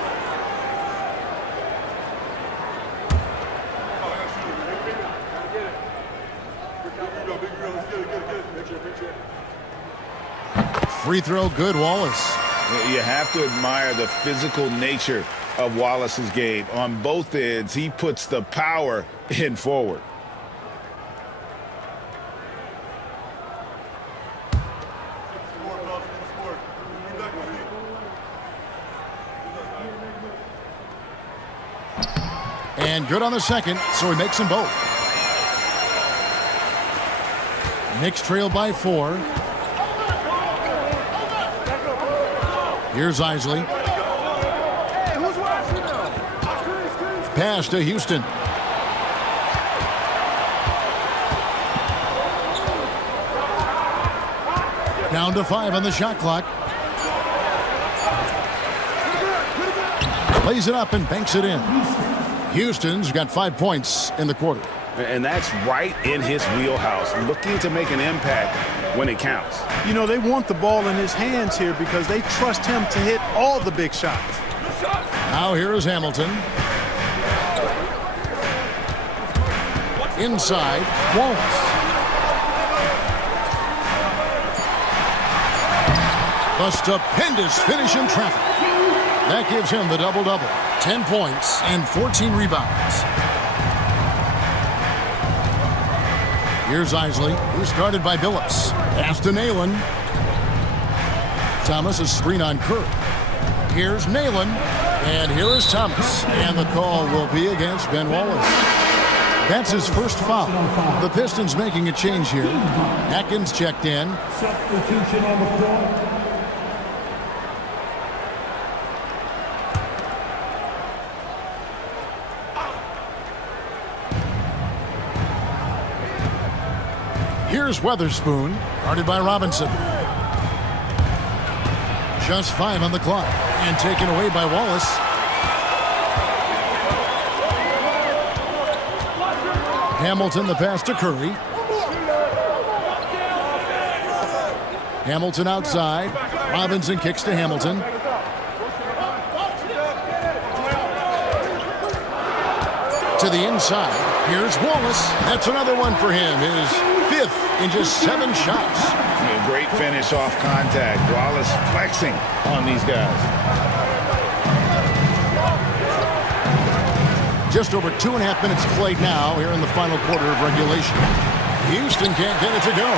Free throw good, Wallace. You have to admire the physical nature of Wallace's game. On both ends, he puts the power in forward. And good on the second, so he makes them both. Knicks trail by 4. Here's Isley. Pass to Houston. Down to 5 on the shot clock. Plays it up and banks it in. Houston's got 5 points in the quarter. And that's right in his wheelhouse, looking to make an impact when it counts. You know, they want the ball in his hands here because they trust him to hit all the big shots. Now here is Hamilton. Inside, Wallace. A stupendous finish in traffic. That gives him the double-double. 10 points and 14 rebounds. Here's Isley, who's guarded by Billups. Pass to Nalen. Thomas, a screen on Curry. Here's Nalen, and here is Thomas. And the call will be against Ben Wallace. That's his first foul. The Pistons making a change here. Atkins checked in. Substitution on the floor. Here's Weatherspoon, guarded by Robinson. Just 5 on the clock, and taken away by Wallace. Hamilton, the pass to Curry. Hamilton outside. Robinson kicks to Hamilton. To the inside. Here's Wallace. That's another one for him. His 5th in just 7 shots. A great finish off contact. Wallace flexing on these guys. Just over 2.5 minutes played now here in the final quarter of regulation. Houston can't get it to go.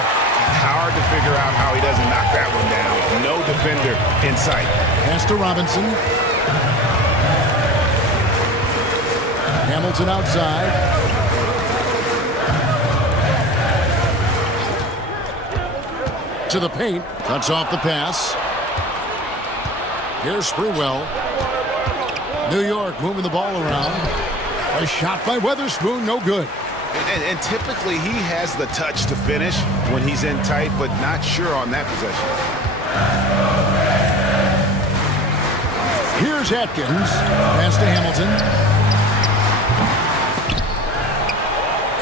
Hard to figure out how he doesn't knock that one down. No defender in sight. Pass to Robinson. Hamilton outside. To the paint. Cuts off the pass. Here's Sprewell. New York moving the ball around. A shot by Weatherspoon, no good. And typically he has the touch to finish when he's in tight, but not sure on that possession. Here's Atkins. Pass to Hamilton.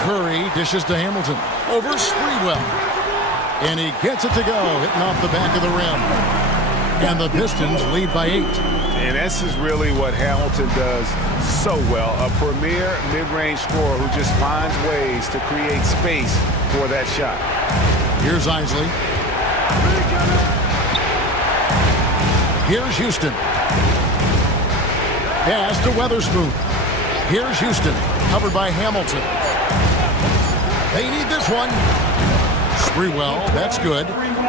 Curry dishes to Hamilton. Over Sprewell. And he gets it to go, hitting off the back of the rim. And the Pistons lead by 8. And this is really what Hamilton does so well. A premier mid-range scorer who just finds ways to create space for that shot. Here's Isley. Here's Houston. Pass to Weatherspoon. Here's Houston. Covered by Hamilton. They need this one. Sprewell, that's good.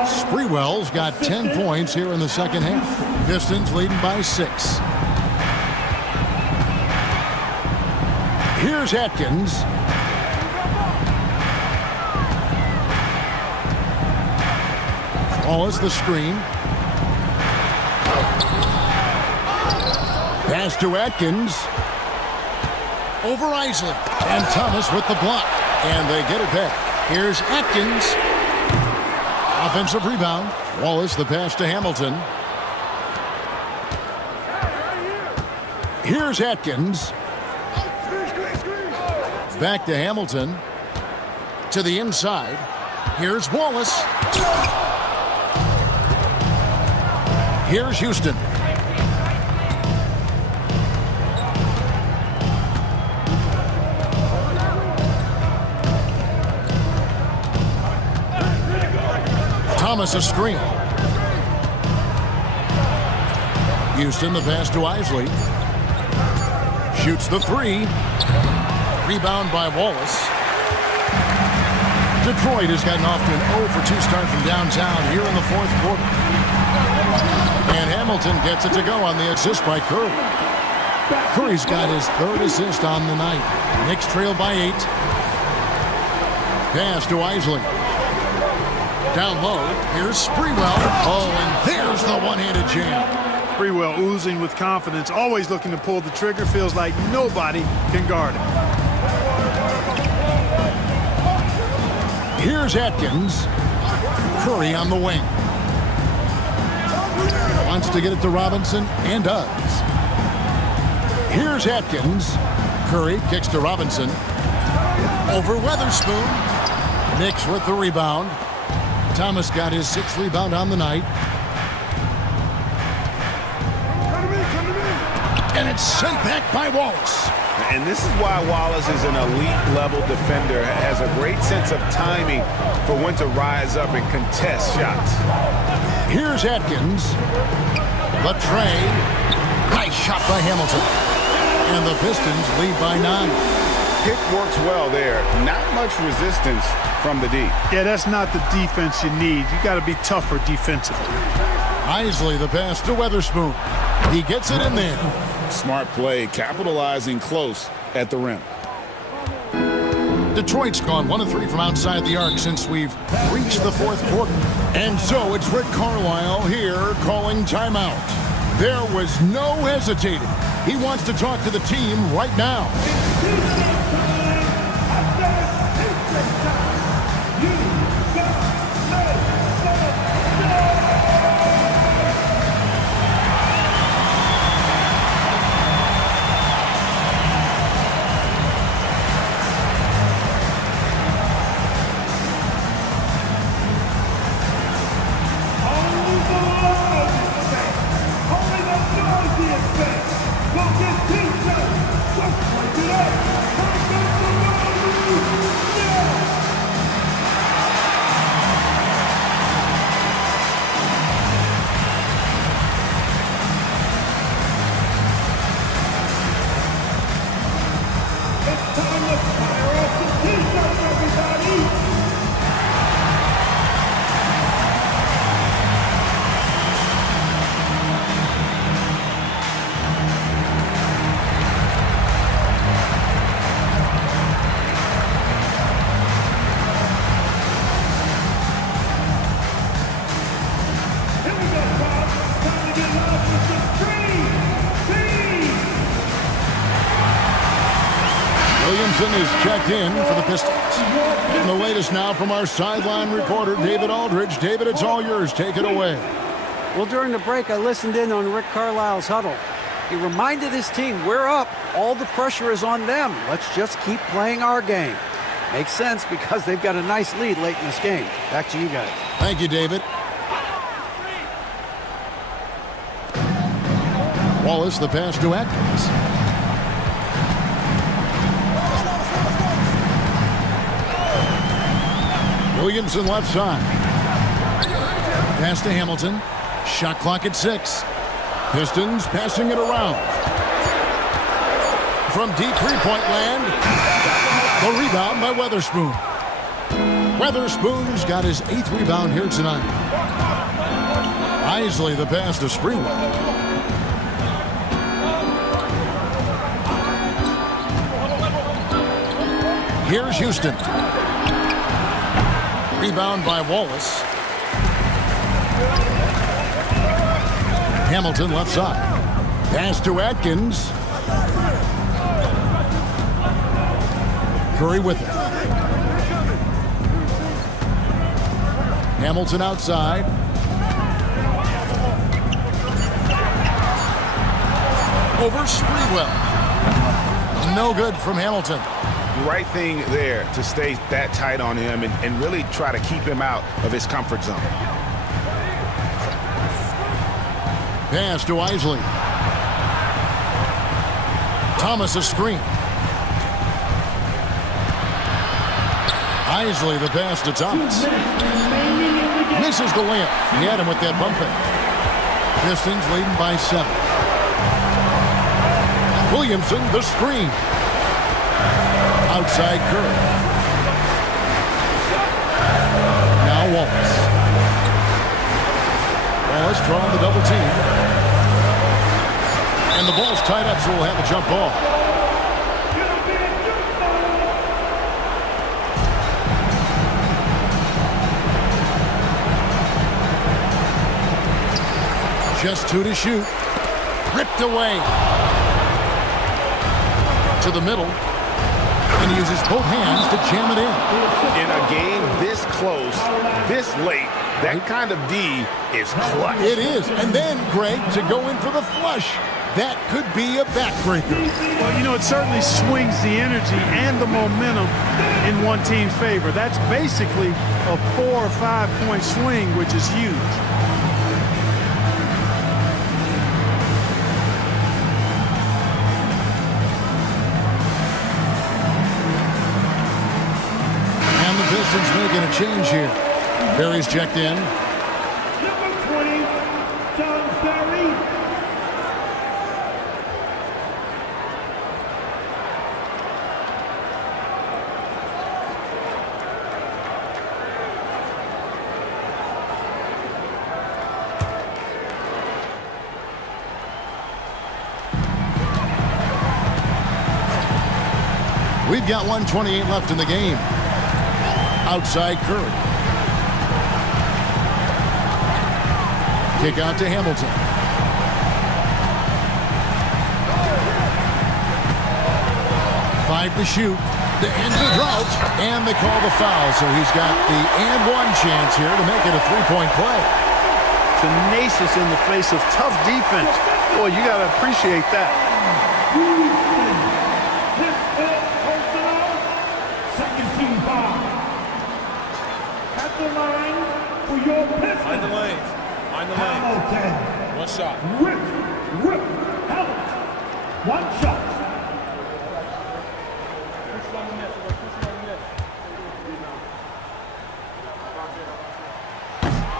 Sprewell's got 10 points here in the second half. Pistons leading by 6. Here's Atkins. Wallace the screen. Pass to Atkins. Over Isley. And Thomas with the block. And they get it back. Here's Atkins. Offensive rebound. Wallace the pass to Hamilton. Here's Atkins. Back to Hamilton. To the inside. Here's Wallace. Here's Houston. Thomas a screen. Houston the pass to Isley. Shoots the 3. Rebound by Wallace. Detroit has gotten off to an 0-for-2 start from downtown here in the fourth quarter. And Hamilton gets it to go on the assist by Curry. Curry's got his 3rd assist on the night. Knicks trail by 8. Pass to Isley. Down low, here's Sprewell. Oh, and there's the one-handed jam. Sprewell oozing with confidence, always looking to pull the trigger, feels like nobody can guard him. Here's Atkins. Curry on the wing. Wants to get it to Robinson, and does. Here's Atkins. Curry kicks to Robinson. Over Weatherspoon. Knicks with the rebound. Thomas got his 6th rebound on the night. And it's sent back by Wallace. And this is why Wallace is an elite-level defender, has a great sense of timing for when to rise up and contest shots. Here's Atkins. The tray. Nice shot by Hamilton. And the Pistons lead by 9. Pick works well there. Not much resistance from the D. Yeah, that's not the defense you need. You got to be tougher defensively. Isley the pass to Weatherspoon. He gets it in there. Smart play, capitalizing close at the rim. Detroit's gone 1 of 3 from outside the arc since we've reached the fourth quarter. And so it's Rick Carlisle here calling timeout. There was no hesitating. He wants to talk to the team right now. Hamilton is checked in for the Pistons. And the latest now from our sideline reporter, David Aldridge. David, it's all yours. Take it away. Well, during the break, I listened in on Rick Carlisle's huddle. He reminded his team, we're up. All the pressure is on them. Let's just keep playing our game. Makes sense because they've got a nice lead late in this game. Back to you guys. Thank you, David. Wallace, the pass to Atkins. Williamson left side. Pass to Hamilton. Shot clock at 6. Pistons passing it around. From deep three-point land, the rebound by Weatherspoon. Weatherspoon's got his 8th rebound here tonight. Isley the pass to Sprewell. Here's Houston. Rebound by Wallace. Hamilton left side. Pass to Atkins. Curry with it. Hamilton outside. Over Sprewell. No good from Hamilton. The right thing there to stay that tight on him and really try to keep him out of his comfort zone. Pass to Isley. Thomas a screen. Isley the pass to Thomas. Misses the layup. He had him with that bump fake. Pistons leading by 7. Williamson the screen. Outside Curry. Now Wallace. Wallace drawing the double team. And the ball's tied up, so we'll have a jump ball. Just 2 to shoot. Ripped away. To the middle. And he uses both hands to jam it in. In a game this close, this late, that kind of D is clutch. It is. And then, Greg, to go in for the flush. That could be a backbreaker. Well, you know, it certainly swings the energy and the momentum in one team's favor. That's basically a 4 or 5 point swing, which is huge. Pistons making a change here. Barry's checked in. Number 20, John Barry. We've got 1:28 left in the game. Outside Curry. Kick out to Hamilton. Five to shoot. The end of the drought. And they call the foul. So he's got the and one chance here to make it a 3-point play. Tenacious in the face of tough defense. Boy, you got to appreciate that. Second team foul. At the line for your Pistons. Mind the lanes. Mind the lanes. Hamilton. One shot. Rip Hamilton. One shot.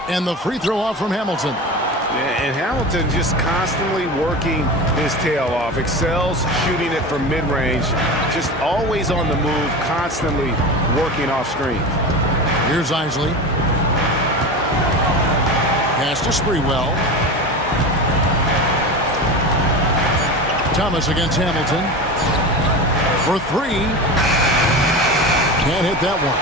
And the free throw off from Hamilton. Yeah, and Hamilton just constantly working his tail off. Excels shooting it from mid-range. Just always on the move, constantly working off screen. Here's Isley. Pass to Sprewell. Thomas against Hamilton. For 3. Can't hit that one.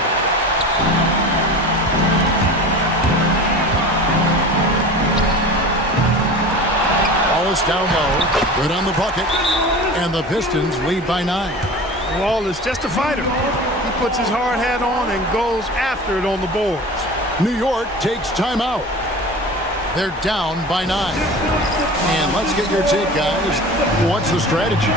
Wallace down low. Good on the bucket. And the Pistons lead by 9. Wallace, just a fighter. He puts his hard hat on and goes after it on the boards. New York takes timeout. They're down by 9. And let's get your take, guys. What's the strategy?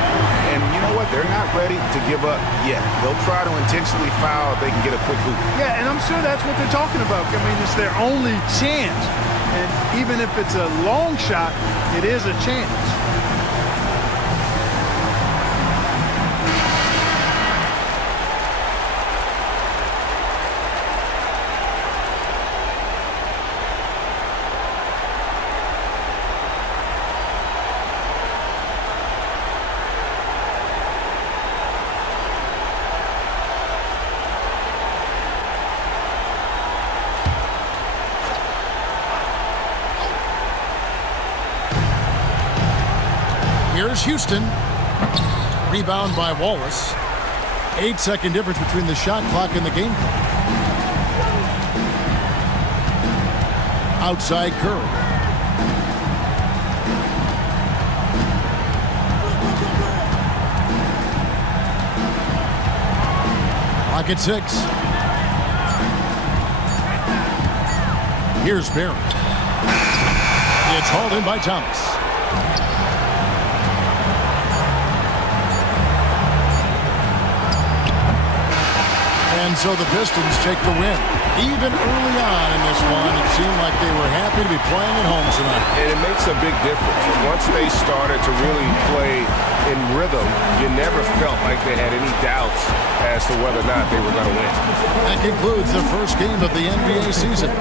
And you know what? They're not ready to give up yet. They'll try to intentionally foul if they can get a quick hoop. Yeah, and I'm sure that's what they're talking about. I mean, it's their only chance. And even if it's a long shot, it is a chance. Here's Houston. Rebound by Wallace. 8-second difference between the shot clock and the game clock. Outside Curry. Clock at 6. Here's Barrett. It's hauled in by Thomas. And so the Pistons take the win. Even early on in this one, it seemed like they were happy to be playing at home tonight. And it makes a big difference. Once they started to really play in rhythm, you never felt like they had any doubts as to whether or not they were going to win. That concludes the first game of the NBA season.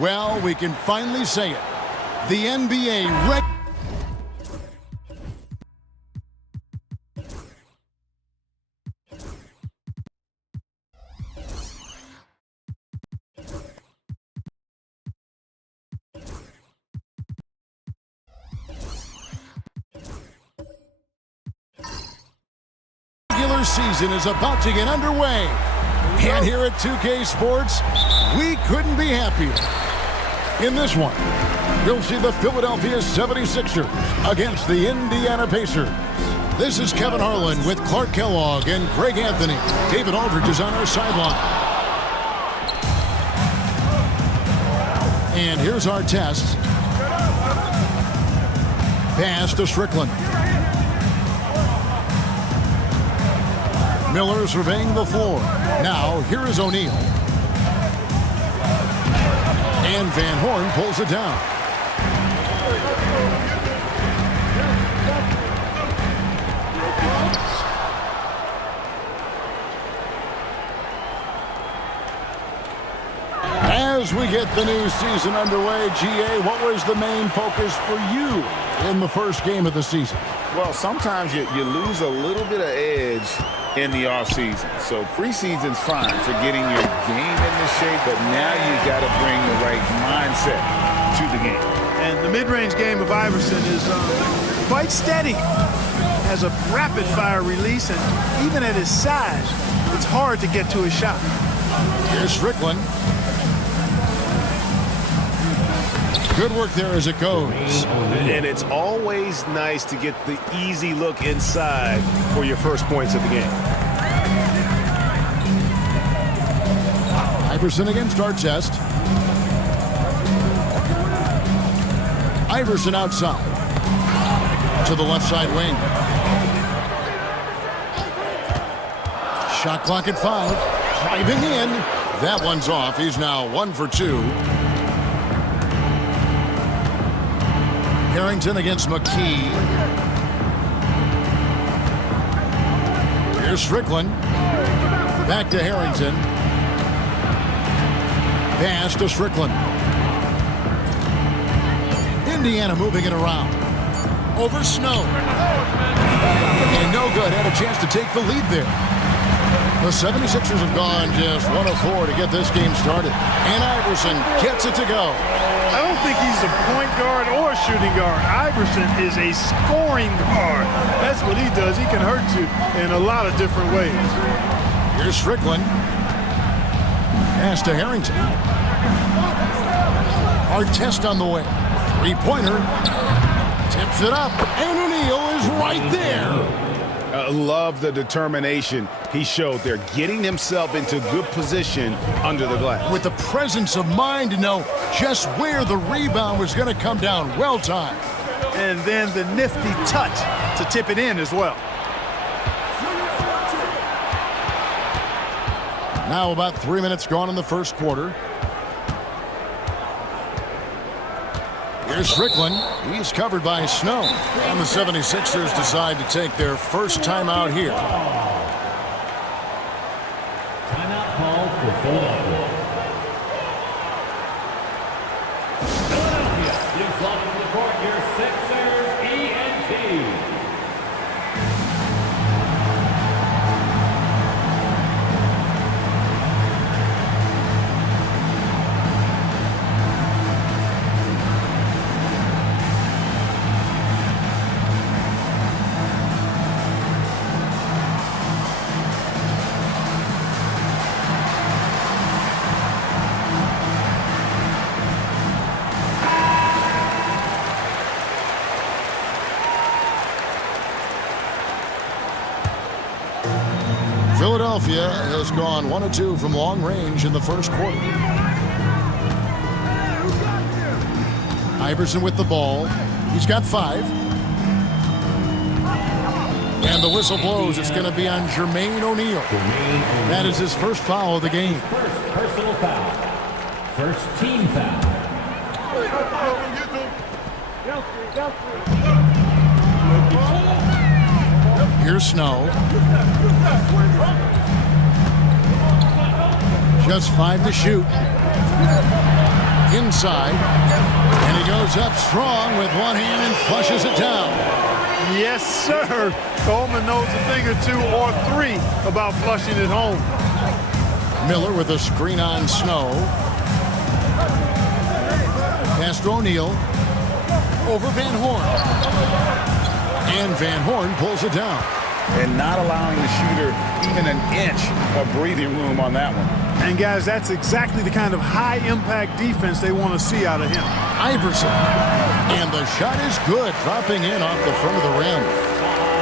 Well, we can finally say it. The NBA regular season is about to get underway. And here at 2K Sports, we couldn't be happier. In this one, you'll see the Philadelphia 76ers against the Indiana Pacers. This is Kevin Harlan with Clark Kellogg and Greg Anthony. David Aldridge is on our sideline. And here's our test. Pass to Strickland. Miller surveying the floor. Now, here is O'Neal. And Van Horn pulls it down. As we get the new season underway, GA, what was the main focus for you in the first game of the season? Well, sometimes you lose a little bit of edge in the offseason. So preseason's fine for getting your game into shape, but now you got to bring the right mindset to the game. And the mid-range game of Iverson is quite steady. Has a rapid-fire release, and even at his size, it's hard to get to his shot. Here's Strickland. Good work there as it goes. And it's always nice to get the easy look inside for your first points of the game. Iverson against Artest. Iverson outside to the left side wing. Shot clock at 5. Driving in. That one's off. He's now 1 for 2. Harrington against McKee. Here's Strickland. Back to Harrington. Pass to Strickland. Indiana moving it around. Over Snow. And no good. Had a chance to take the lead there. The 76ers have gone just 1 of 4 to get this game started. And Iverson gets it to go. I don't think he's a point guard or a shooting guard. Iverson is a scoring guard. That's what he does. He can hurt you in a lot of different ways. Here's Strickland. Pass to Harrington. Artest on the way. Three-pointer. Tips it up. And O'Neal is right there. Love the determination he showed there, getting himself into good position under the glass. With the presence of mind to know just where the rebound was going to come down. Well timed. And then the nifty touch to tip it in as well. Now about 3 minutes gone in the first quarter. Here's Strickland. He's covered by Snow. And the 76ers decide to take their first timeout here. Timeout called for Philadelphia. Philadelphia is welcome to the court, your Sixers ENT. Philadelphia has gone 1 of 2 from long range in the first quarter. Iverson with the ball. He's got 5. And the whistle blows. It's going to be on Jermaine O'Neal. That is his first foul of the game. First personal foul. First team foul. Here's Snow. Just 5 to shoot. Inside. And he goes up strong with one hand and flushes it down. Yes, sir. Coleman knows a thing or 2 or 3 about flushing it home. Miller with a screen on Snow. Pass to O'Neal. Over Van Horn. And Van Horn pulls it down. And not allowing the shooter even an inch of breathing room on that one. And, guys, that's exactly the kind of high-impact defense they want to see out of him. Iverson. And the shot is good, dropping in off the front of the rim.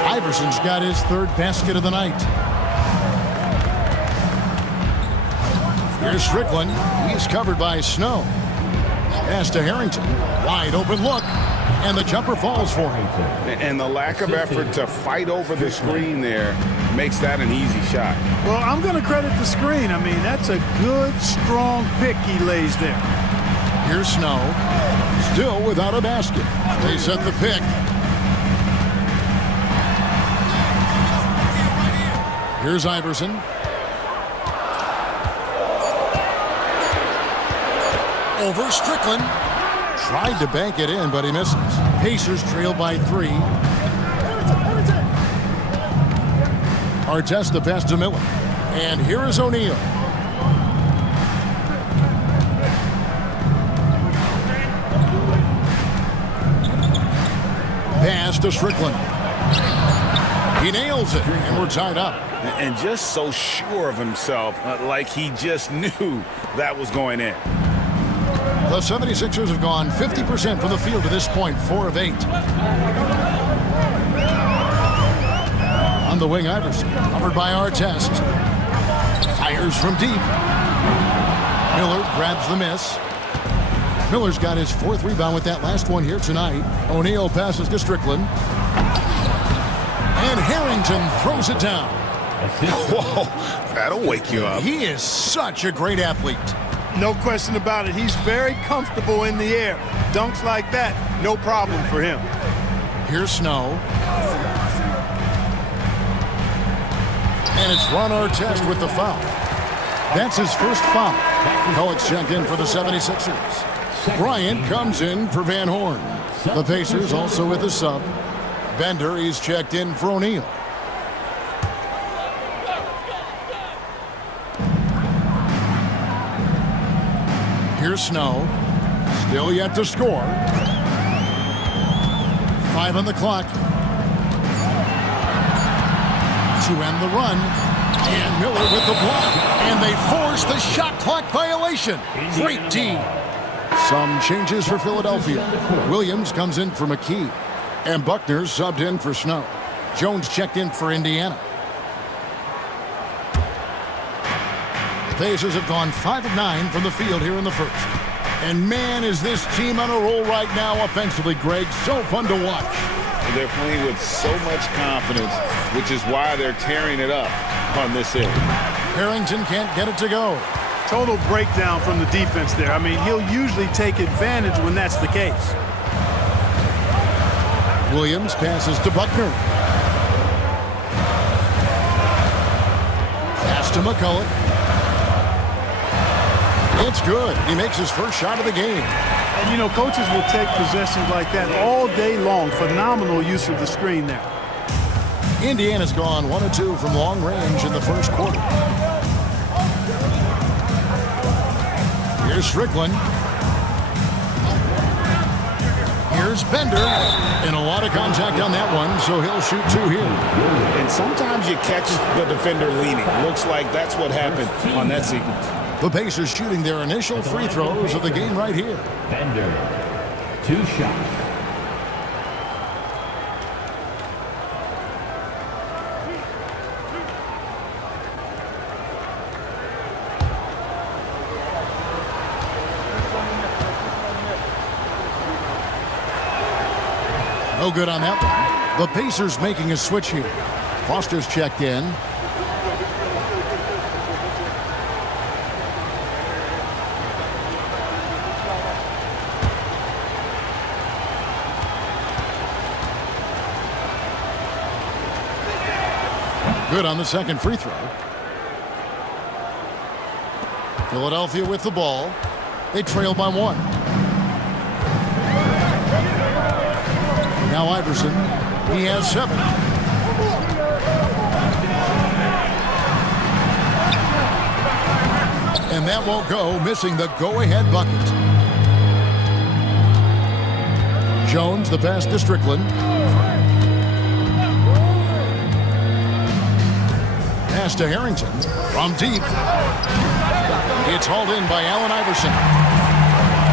Iverson's got his 3rd basket of the night. Here's Strickland. He's covered by Snow. Pass to Harrington. Wide open look. And the jumper falls for him. And the lack of effort to fight over the screen there makes that an easy shot. Well, I'm going to credit the screen. I mean, that's a good, strong pick he lays there. Here's Snow. Still without a basket. They set the pick. Here's Iverson. Over Strickland. Tried to bank it in, but he misses. Pacers trail by 3. Artest the pass to Miller. And here is O'Neal. Pass to Strickland. He nails it, and we're tied up. And just so sure of himself, like he just knew that was going in. The 76ers have gone 50% from the field to this point, 4 of 8. On the wing, Iverson, covered by Artest. Fires from deep. Miller grabs the miss. Miller's got his 4th rebound with that last one here tonight. O'Neal passes to Strickland. And Harrington throws it down. Whoa, that'll wake you up. He is such a great athlete. No question about it. He's very comfortable in the air. Dunks like that, no problem for him. Here's Snow. And it's Ron Artest with the foul. That's his first foul. Coates checked in for the 76ers. Bryant comes in for Van Horn. The Pacers also with a sub. Bender, he's checked in for O'Neal. Here's Snow. Still yet to score. 5 on the clock. To end the run. And Miller with the block. And they force the shot clock violation. Great D. Some changes for Philadelphia. Williams comes in for McKee. And Buckner subbed in for Snow. Jones checked in for Indiana. The Pacers have gone 5 of 9 from the field here in the first. And man, is this team on a roll right now offensively, Greg. So fun to watch. They're playing with so much confidence, which is why they're tearing it up on this end. Harrington can't get it to go. Total breakdown from the defense there. I mean, he'll usually take advantage when that's the case. Williams passes to Buckner. Pass to McCullough. It's good. He makes his first shot of the game. And, you know, coaches will take possessions like that all day long. Phenomenal use of the screen there. Indiana's gone 1 of 2 from long range in the first quarter. Here's Strickland. Here's Bender. And a lot of contact on that one, so he'll shoot 2 here. And sometimes you catch the defender leaning. Looks like that's what happened on that sequence. The Pacers shooting their initial free throws of the game right here. Bender, 2 shots. No good on that one. The Pacers making a switch here. Foster's checked in. Good on the second free throw. Philadelphia with the ball. They trail by 1. Now Iverson. He has 7. And that won't go, missing the go-ahead bucket. Jones, the pass to Strickland. Pass to Harrington from deep. It's hauled in by Allen Iverson.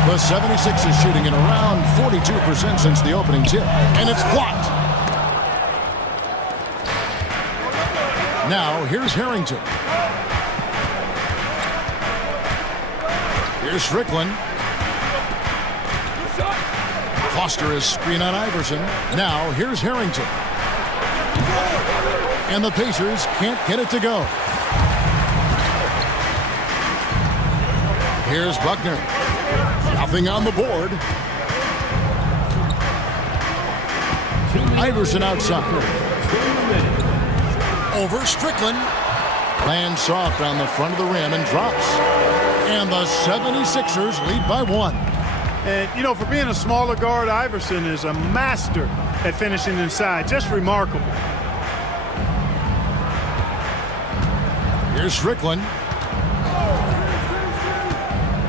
The 76ers shooting at around 42% since the opening tip. And it's blocked. Now, here's Harrington. Here's Strickland. Foster is screen on Iverson. Now, here's Harrington. And the Pacers can't get it to go. Here's Buckner. Nothing on the board. Iverson outside. Over Strickland. Lands soft on the front of the rim and drops. And the 76ers lead by 1. And, you know, for being a smaller guard, Iverson is a master at finishing inside. Just remarkable. Here's Strickland.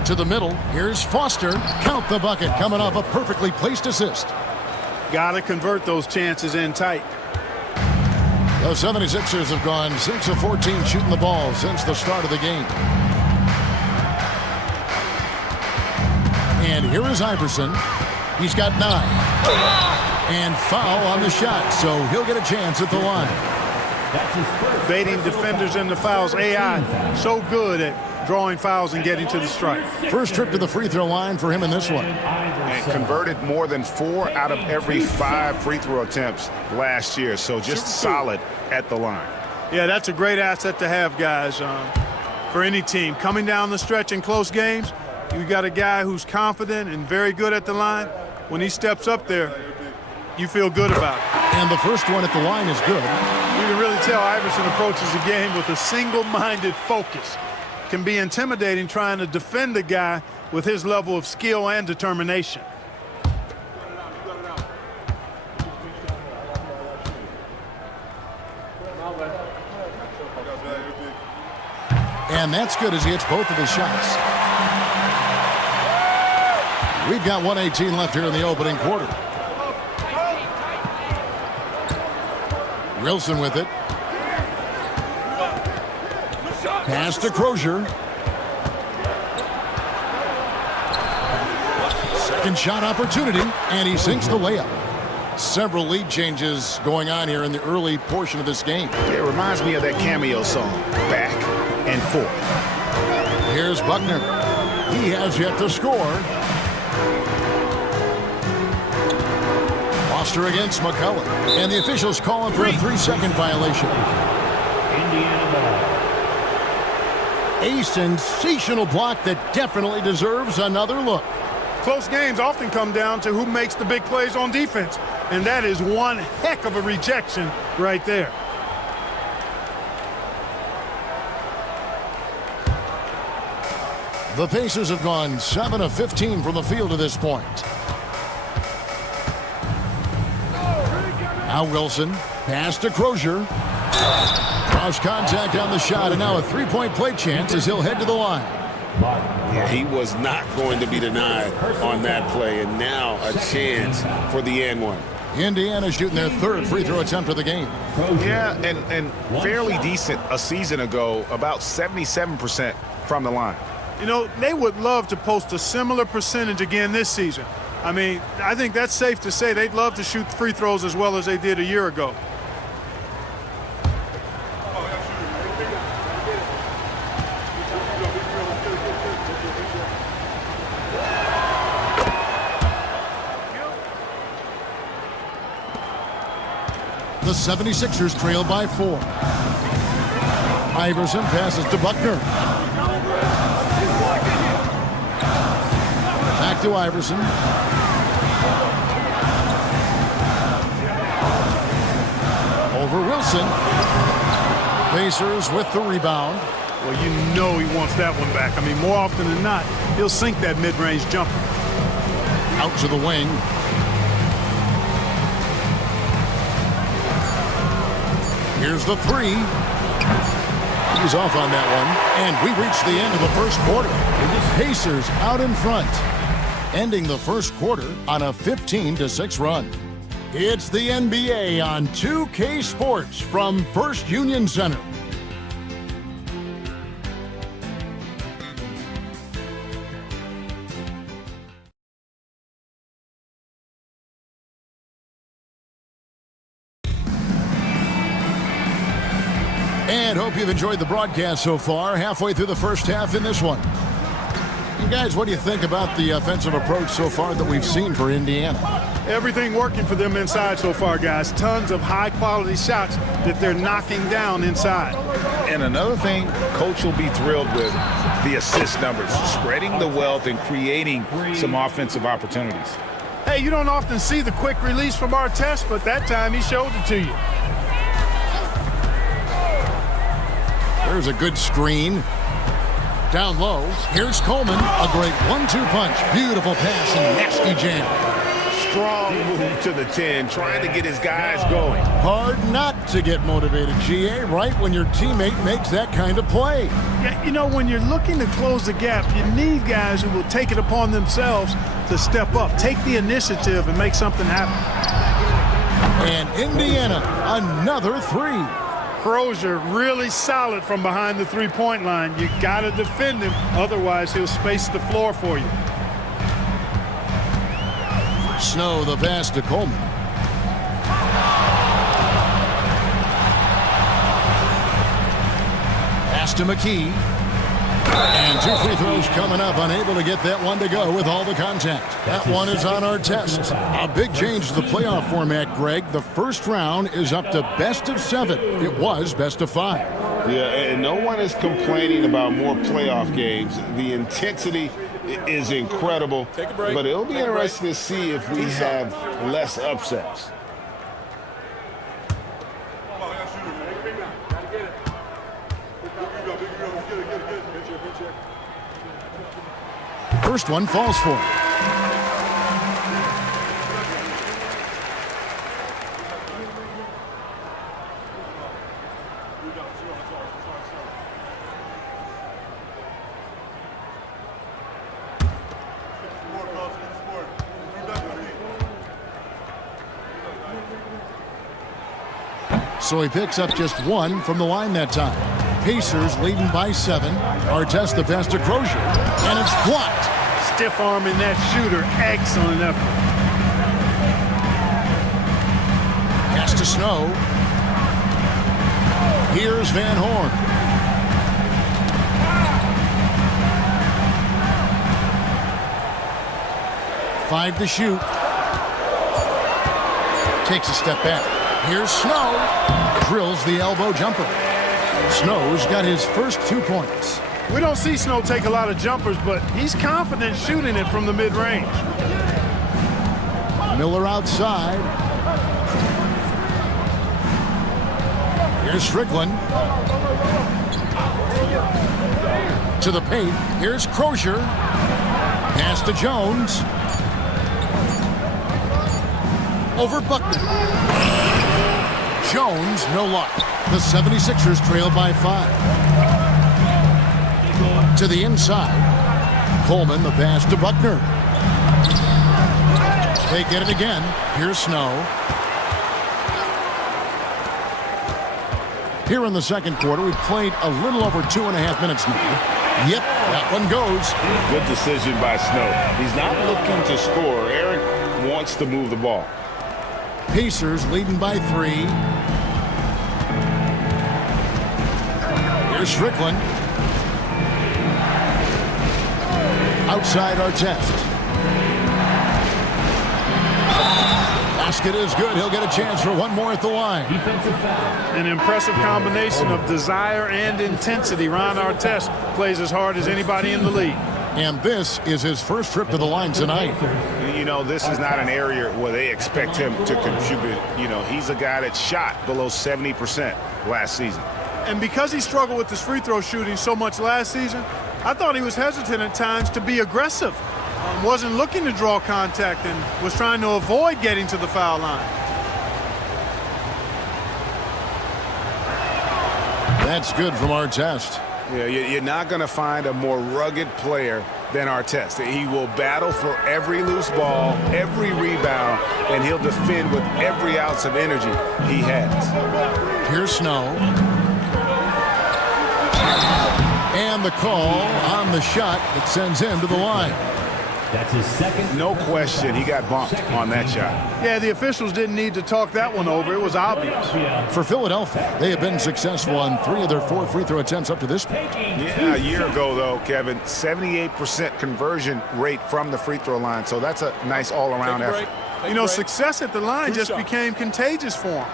To the middle. Here's Foster. Count the bucket coming off a perfectly placed assist. Got to convert those chances in tight. The 76ers have gone 6 of 14 shooting the ball since the start of the game. And here is Iverson. He's got 9. And foul on the shot, so he'll get a chance at the line. Baiting defenders into fouls. AI so good at drawing fouls and getting to the stripe. First trip to the free throw line for him in this one. And converted more than 4 out of every 5 free throw attempts last year. So just solid at the line. Yeah, that's a great asset to have, guys, for any team. Coming down the stretch in close games, you got a guy who's confident and very good at the line. When he steps up there, you feel good about it. And the first one at the line is good. You can really tell Iverson approaches the game with a single-minded focus. Can be intimidating trying to defend a guy with his level of skill and determination. And that's good as he hits both of his shots. We've got 1:18 left here in the opening quarter. Wilson with it. Pass to Crozier. Second shot opportunity, and he sinks the layup. Several lead changes going on here in the early portion of this game. It reminds me of that cameo song, Back and Forth. Here's Buckner. He has yet to score. Foster against McCullough. And the officials calling for a 3-second violation. Indiana ball. A sensational block that definitely deserves another look. Close games often come down to who makes the big plays on defense. And that is one heck of a rejection right there. The Pacers have gone 7 of 15 from the field to this point. Now Wilson. Pass to Crozier. Cross contact on the shot, and now a three-point play chance as he'll head to the line. Yeah, he was not going to be denied on that play, and now a chance for the and one. Indiana shooting their third free throw attempt of the game. Yeah, and fairly decent a season ago, about 77% from the line. You know, they would love to post a similar percentage again this season. I mean, I think that's safe to say they'd love to shoot free throws as well as they did a year ago. The 76ers trail by 4. Iverson passes to Buckner. Back to Iverson. Over Wilson. Pacers with the rebound. Well, you know he wants that one back. I mean, more often than not, he'll sink that mid-range jumper. Out to the wing. Here's the three. He's off on that one. And we reach the end of the first quarter. Pacers out in front, ending the first quarter on a 15-6 run. It's the NBA on 2K Sports from First Union Center. And hope you've enjoyed the broadcast so far. Halfway through the first half in this one. And guys, what do you think about the offensive approach so far that we've seen for Indiana? Everything working for them inside so far, guys. Tons of high-quality shots that they're knocking down inside. And another thing Coach will be thrilled with, the assist numbers, spreading the wealth and creating some offensive opportunities. Hey, you don't often see the quick release from Artest, but that time he showed it to you. There's a good screen. Down low, here's Coleman. A great 1-2 punch. Beautiful pass and nasty jam. Strong move to the 10, trying to get his guys going. Hard not to get motivated, GA, right when your teammate makes that kind of play. Yeah, you know, when you're looking to close the gap, you need guys who will take it upon themselves to step up, take the initiative, and make something happen. And Indiana, another 3. Crozier really solid from behind the three-point line. You got to defend him, otherwise he'll space the floor for you. Snow the pass to Coleman. Pass to McKee. And 2 free throws coming up, unable to get that one to go with all the contact. That one is on our test. A big change to the playoff format, Greg. The first round is up to best of 7. It was best of 5. Yeah, and no one is complaining about more playoff games. The intensity is incredible, but it'll be interesting to see if we have less upsets. First one falls for him. So he picks up just 1 from the line that time. Pacers leading by 7. Artest the pass to Crozier, and it's blocked. Stiff arming that shooter. Excellent effort. Pass to Snow. Here's Van Horn. Five to shoot. Takes a step back. Here's Snow. Drills the elbow jumper. Snow's got his first 2 points. We don't see Snow take a lot of jumpers, but he's confident shooting it from the mid-range. Miller outside. Here's Strickland. To the paint. Here's Crozier. Pass to Jones. Over Buckner. Jones, no luck. The 76ers trail by 5. To the inside. Coleman, the pass to Buckner. They get it again. Here's Snow. Here in the second quarter, we've played a little over 2.5 minutes now. Yep, that one goes. Good decision by Snow. He's not looking to score. Eric wants to move the ball. Pacers leading by 3. Here's Strickland. Outside Artest. Basket is good. He'll get a chance for one more at the line. An impressive combination of desire and intensity. Ron Artest plays as hard as anybody in the league. And this is his first trip to the line tonight. You know, this is not an area where they expect him to contribute. You know, he's a guy that shot below 70% last season. And because he struggled with his free throw shooting so much last season, I thought he was hesitant at times to be aggressive. Wasn't looking to draw contact and was trying to avoid getting to the foul line. That's good from Artest. Yeah, you're not going to find a more rugged player than Artest. He will battle for every loose ball, every rebound, and he'll defend with every ounce of energy he has. Here's Snow. And the call on the shot that sends him to the line. That's his second. No question, he got bumped on that shot. Yeah, the officials didn't need to talk that one over. It was obvious. For Philadelphia, they have been successful on 3 of their 4 free throw attempts up to this point. Yeah, a year ago, though, Kevin, 78% conversion rate from the free throw line. So that's a nice all-around effort. You know, success at the line just became contagious for him.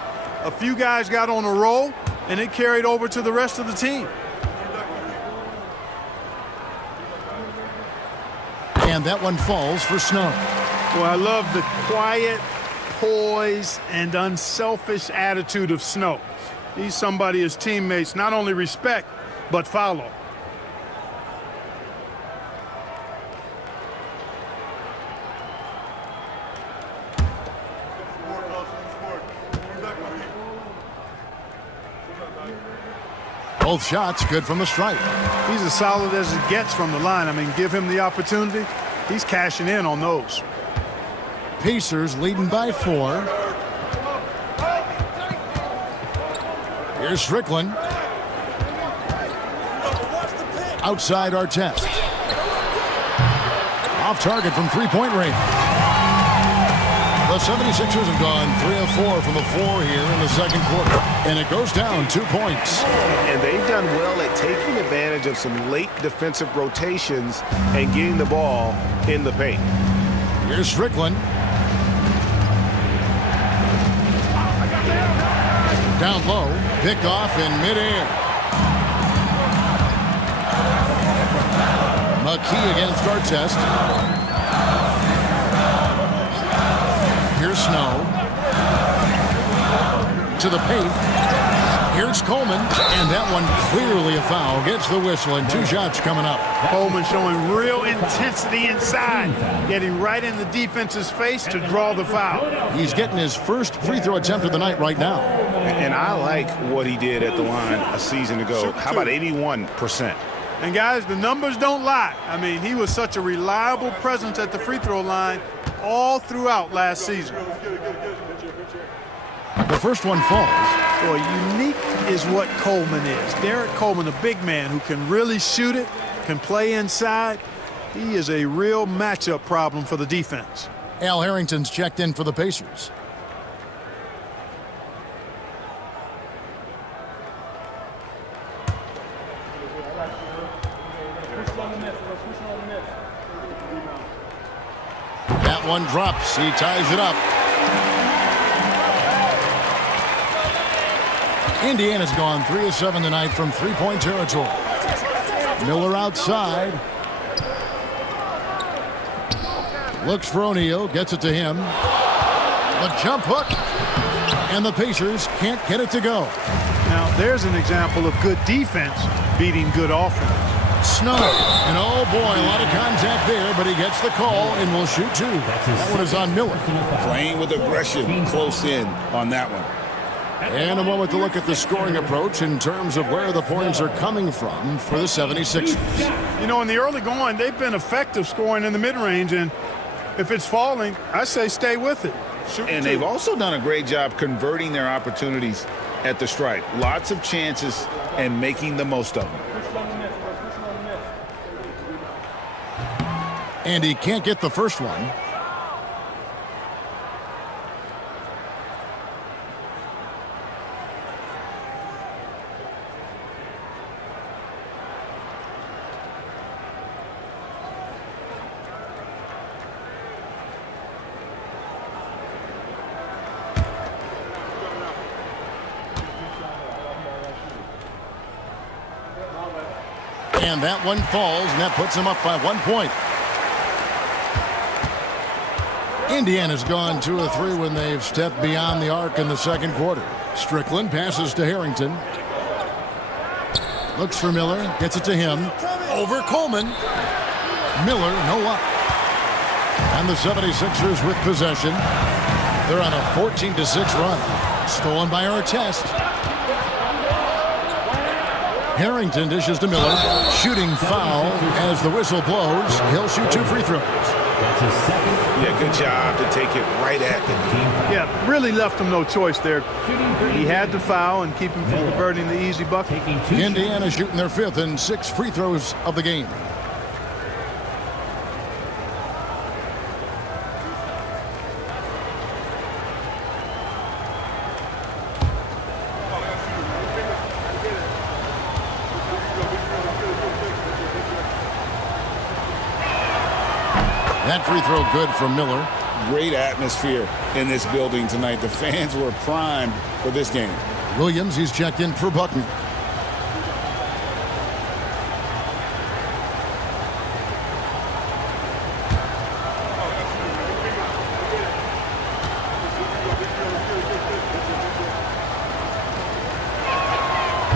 A few guys got on a roll, and it carried over to the rest of the team. And that one falls for Snow. Well, I love the quiet, poise, and unselfish attitude of Snow. He's somebody his teammates not only respect, but follow. Both shots good from the stripe. He's as solid as it gets from the line. I mean, give him the opportunity. He's cashing in on those. Pacers leading by 4. Here's Strickland. Outside Artest. Off target from three-point range. The 76ers have gone 3 of 4 from the floor here in the second quarter. And it goes down 2 points. And they've done well at taking advantage of some late defensive rotations and getting the ball in the paint. Here's Strickland. Down low. Pick off in midair. McKee against Artest. Here's Snow. To the paint. Here's Coleman. And that one clearly a foul. Gets the whistle and 2 shots coming up. Coleman showing real intensity inside. Getting right in the defense's face to draw the foul. He's getting his first free throw attempt of the night right now. And I like what he did at the line a season ago. How about 81%? And guys, the numbers don't lie. I mean, he was such a reliable presence at the free throw line all throughout last season. The first one falls. Boy, unique is what Coleman is. Derek Coleman, a big man who can really shoot it, can play inside. He is a real matchup problem for the defense. Al Harrington's checked in for the Pacers. That one drops. He ties it up. Indiana's gone 3 of 7 tonight from three-point territory. Miller outside. Looks for O'Neal. Gets it to him. A jump hook. And the Pacers can't get it to go. Now, there's an example of good defense beating good offense. Snow. And oh boy, a lot of contact there, but he gets the call and will shoot 2. That one is on Miller. Playing with aggression close in on that one. And a moment to look at the scoring approach in terms of where the points are coming from for the 76ers. You know, in the early going, they've been effective scoring in the mid-range, and if it's falling, I say stay with it. And they've also done a great job converting their opportunities at the stripe. Lots of chances and making the most of them. And he can't get the first one. And that one falls, and that puts him up by 1 point. Indiana's gone 2 of 3 when they've stepped beyond the arc in the second quarter. Strickland passes to Harrington. Looks for Miller, gets it to him. Over Coleman. Miller, no luck. And the 76ers with possession. They're on a 14-6 run. Stolen by Artest. Harrington dishes to Miller. Shooting foul as the whistle blows. He'll shoot 2 free throws. Yeah, good job to take it right at the knee. Yeah, really left him no choice there. He had to foul and keep him from converting the easy bucket. Indiana shooting their 5th and 6th free throws of the game. That free throw good from Miller. Great atmosphere in this building tonight. The fans were primed for this game. Williams, he's checked in for Buckner.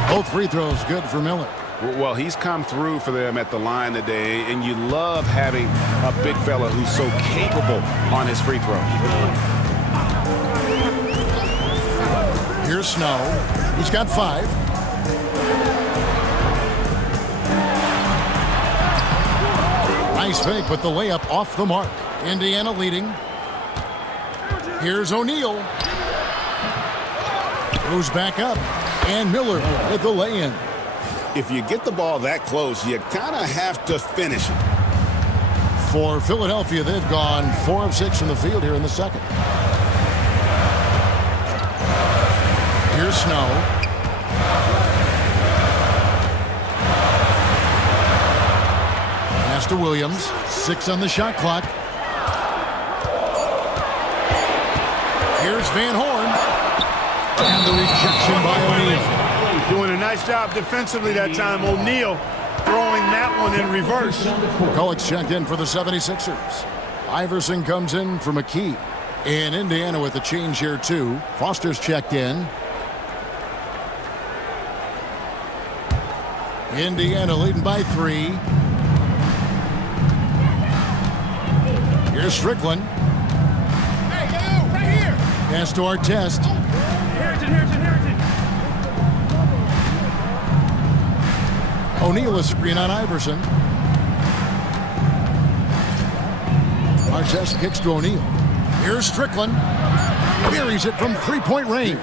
Both free throws good for Miller. Well, he's come through for them at the line today, and you love having a big fella who's so capable on his free throw. Here's Snow. He's got 5. Nice fake, but the layup off the mark. Indiana leading. Here's O'Neal. Goes back up. And Miller with the lay-in. If you get the ball that close, you kind of have to finish it. For Philadelphia, they've gone 4 of 6 from the field here in the second. Here's Snow. Pass to Williams. 6 on the shot clock. Here's Van Horn. And the rejection by O'Neal. Doing a nice job defensively that time. O'Neal throwing that one in reverse. McCulloch's checked in for the 76ers. Iverson comes in for McKee. And Indiana with a change here, too. Foster's checked in. Indiana leading by 3. Here's Strickland. Hey, right here. Pass to Artest. Harrington. O'Neal a screen on Iverson. Artest kicks to O'Neal. Here's Strickland. Buries it from 3-point range.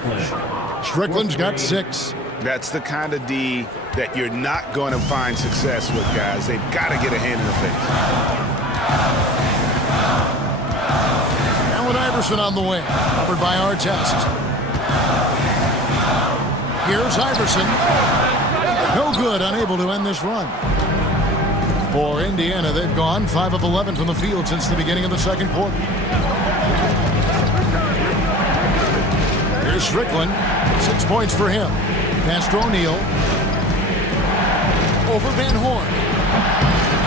Strickland's got 6. That's the kind of D that you're not going to find success with, guys. They've got to get a hand in the face. Allen Iverson on the wing. Covered by Artest. Here's Iverson. No good, unable to end this run. For Indiana, they've gone 5 of 11 from the field since the beginning of the second quarter. Here's Strickland. 6 points for him. Pass to O'Neal. Over Van Horn.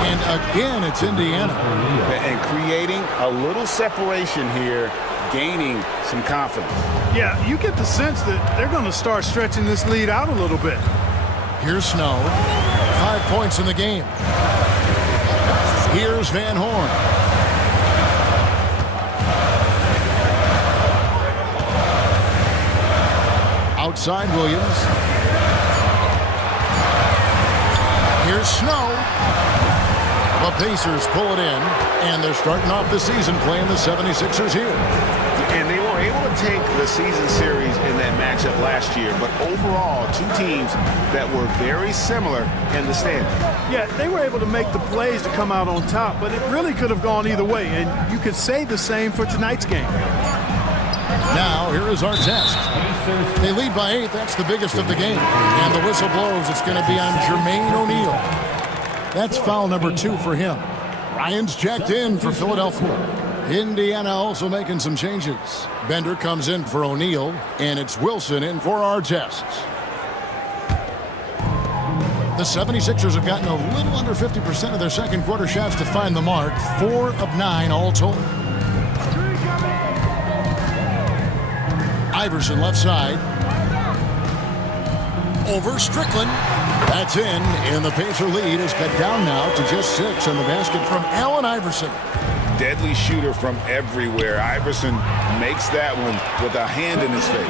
And again, it's Indiana. And creating a little separation here, gaining some confidence. Yeah, you get the sense that they're going to start stretching this lead out a little bit. Here's Snow. 5 points in the game. Here's Van Horn. Outside Williams. Here's Snow. The Pacers pull it in, and they're starting off the season playing the 76ers here. And they were able to take the season series in that matchup last year, but overall, 2 teams that were very similar in the standings. Yeah, they were able to make the plays to come out on top, but it really could have gone either way, and you could say the same for tonight's game. Now, here is Artest. They lead by 8. That's the biggest of the game. And the whistle blows. It's going to be on Jermaine O'Neal. That's foul number 2 for him. Ryan's checked in for Philadelphia. Indiana also making some changes. Bender comes in for O'Neal, and it's Wilson in for Artest. The 76ers have gotten a little under 50% of their second quarter shots to find the mark. 4 of 9 all told. Iverson left side. Over Strickland. That's in, and the Pacer lead is cut down now to just 6 on the basket from Allen Iverson. Deadly shooter from everywhere. Iverson makes that one with a hand in his face.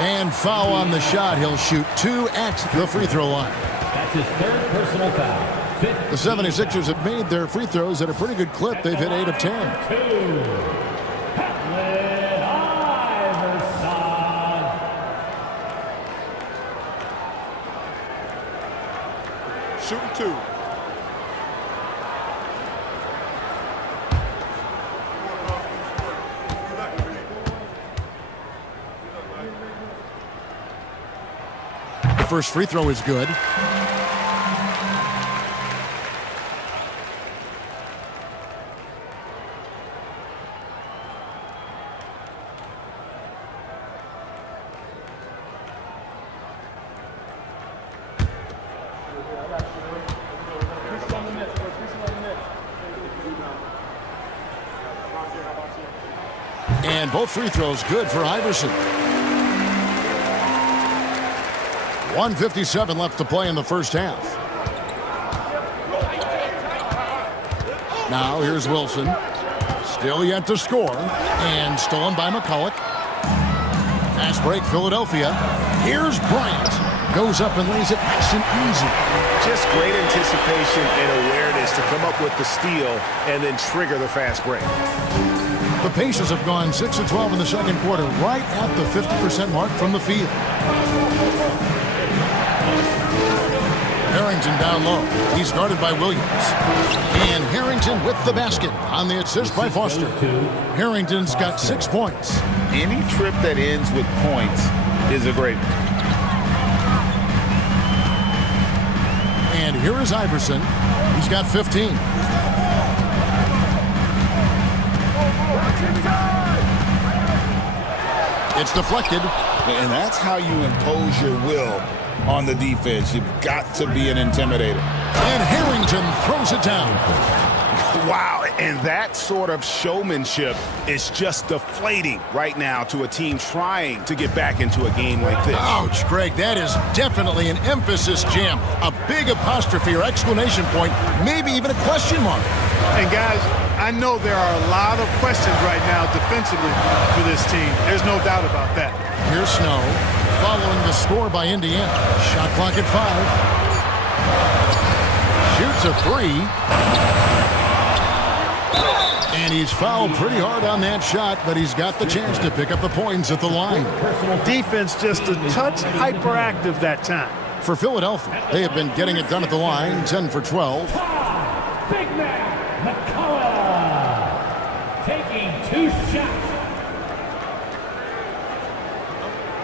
And foul on the shot. He'll shoot 2 at the free throw line. That's his 3rd personal foul. The 76ers have made their free throws at a pretty good clip. They've hit 8 of 10. Shooting 2. The first free throw is good. And both free throws good for Iverson. 1:57 left to play in the first half. Now here's Wilson. Still yet to score. And stolen by McCulloch. Fast break Philadelphia. Here's Bryant. Goes up and lays it nice and easy. Just great anticipation and awareness to come up with the steal and then trigger the fast break. The Pacers have gone 6 of 12 in the second quarter, right at the 50% mark from the field. Harrington down low. He's guarded by Williams. And Harrington with the basket on the assist by Foster. Harrington's got 6 points. Any trip that ends with points is a great one. And here is Iverson. He's got 15. It's deflected. And that's how you impose your will on the defense. You've got to be an intimidator. And Harrington throws it down. Wow, and that sort of showmanship is just deflating right now to a team trying to get back into a game like this. Ouch, Greg, that is definitely an emphasis jam. A big apostrophe or exclamation point, maybe even a question mark. And guys, I know there are a lot of questions right now defensively for this team. There's no doubt about that. Here's Snow, following the score by Indiana. Shot clock at 5. Shoots a 3. And he's fouled pretty hard on that shot, but he's got the chance to pick up the points at the line. Defense just a touch hyperactive that time. For Philadelphia, they have been getting it done at the line, 10 for 12. Big man, McCullough, taking 2 shots.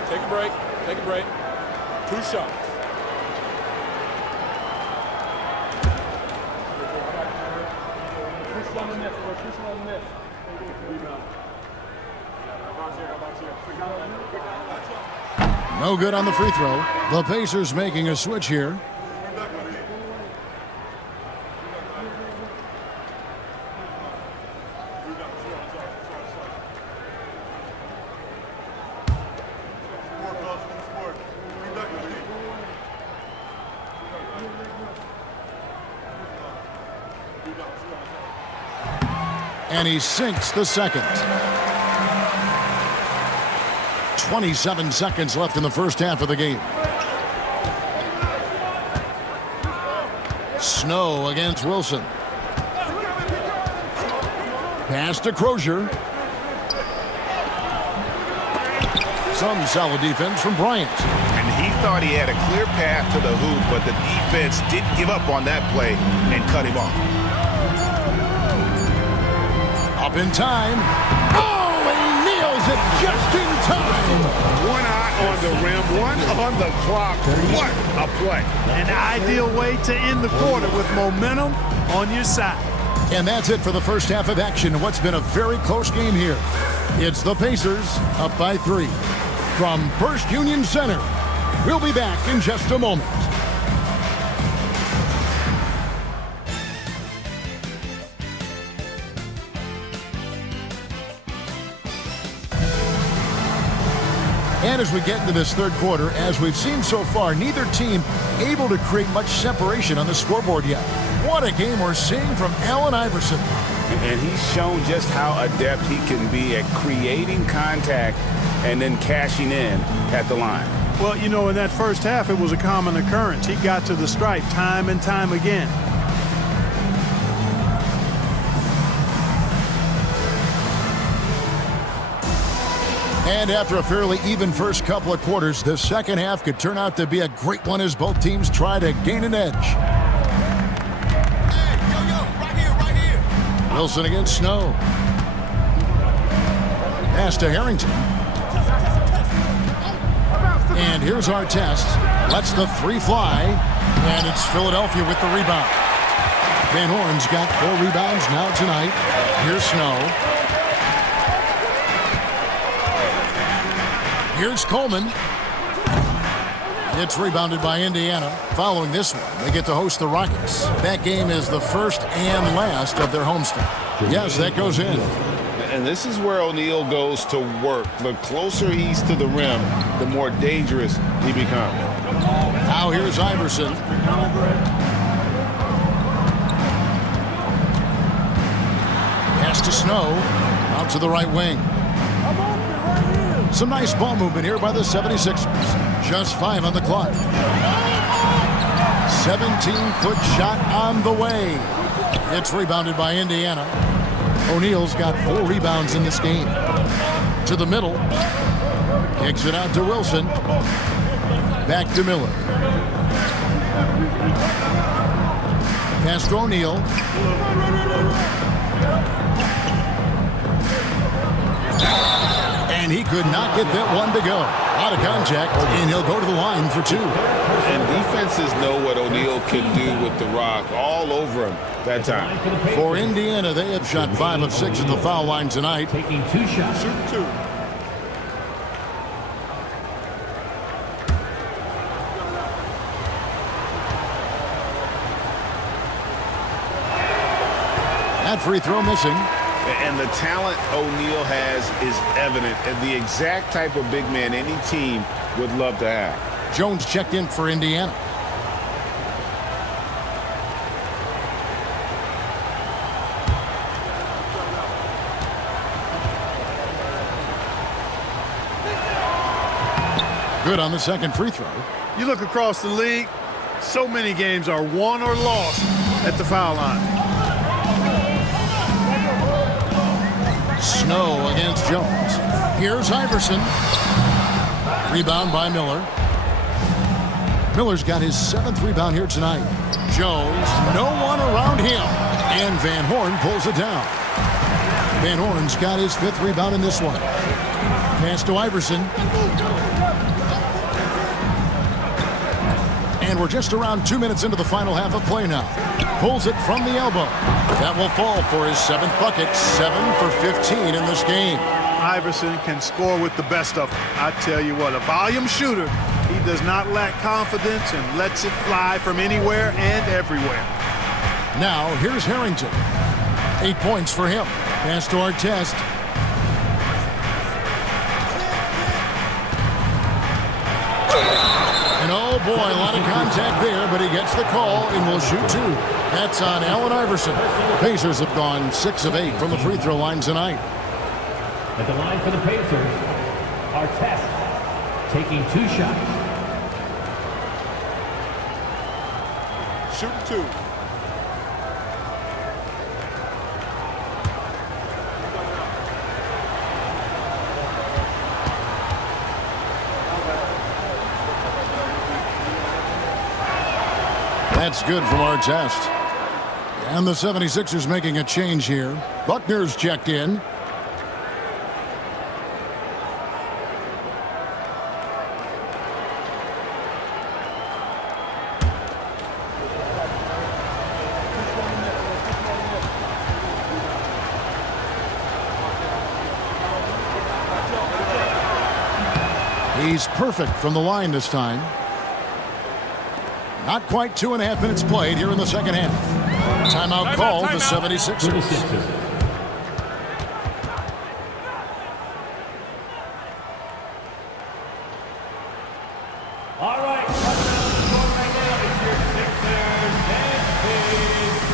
Take a break. Take a break. 2 shots. No good on the free throw. The Pacers making a switch here. And he sinks the second. 27 seconds left in the first half of the game. Snow against Wilson. Pass to Crozier. Some solid defense from Bryant. And he thought he had a clear path to the hoop, but the defense didn't give up on that play and cut him off. Up in time. Oh, he nails it just in time. One eye on the rim, one on the clock. What a play. An ideal way to end the quarter with momentum on your side. And that's it for the first half of action. What's been a very close game here. It's the Pacers up by 3. From First Union Center, we'll be back in just a moment. And as we get into this third quarter, as we've seen so far, neither team able to create much separation on the scoreboard yet. What a game we're seeing from Allen Iverson. And he's shown just how adept he can be at creating contact and then cashing in at the line. Well, you know, in that first half, it was a common occurrence. He got to the stripe time and time again. And after a fairly even first couple of quarters, the second half could turn out to be a great one as both teams try to gain an edge. Hey, yo, right here. Wilson against Snow. Pass to Harrington. And here's Artest. Lets the 3 fly. And it's Philadelphia with the rebound. Van Horn's got 4 rebounds now tonight. Here's Snow. Here's Coleman. It's rebounded by Indiana. Following this one, they get to host the Rockets. That game is the first and last of their homestand. Yes, that goes in. And this is where O'Neal goes to work. The closer he's to the rim, the more dangerous he becomes. Now here's Iverson. Pass to Snow. Out to the right wing. Some nice ball movement here by the 76ers. Just 5 on the clock. 17-foot shot on the way. It's rebounded by Indiana. O'Neal's got 4 rebounds in this game. To the middle. Kicks it out to Wilson. Back to Miller. Pass to O'Neal. And he could not get that one to go. Out of contact, and he'll go to the line for 2. And defenses know what O'Neal can do with the rock all over him that time. For Indiana, they have shot 5 of 6 at the foul line tonight. Taking 2 shots. Shoot 2. That free throw missing. And the talent O'Neal has is evident, and the exact type of big man any team would love to have. Jones checked in for Indiana. Good on the second free throw. You look across the league, so many games are won or lost at the foul line. Snow against Jones. Here's Iverson. Rebound by Miller. Miller's got his 7th rebound here tonight. Jones, no one around him. And Van Horn pulls it down. Van Horn's got his 5th rebound in this one. Pass to Iverson. And we're just around 2 minutes into the final half of play now. Pulls it from the elbow. That will fall for his 7th bucket. 7 for 15 in this game. Iverson can score with the best of them. I tell you what, a volume shooter. He does not lack confidence and lets it fly from anywhere and everywhere. Now, here's Harrington. 8 points for him. Pass to Artest. And oh boy, a lot of contact there, but he gets the call and will shoot 2. That's on Allen Iverson. Pacers have gone 6 of 8 from the free throw line tonight. At the line for the Pacers, Artest taking 2 shots. Shoot 2. That's good from Artest. And the 76ers making a change here. Buckner's checked in. He's perfect from the line this time. Not quite 2.5 minutes played here in the second half. Timeout called the 76ers. All right, score right now. It's your Sixers and Kings.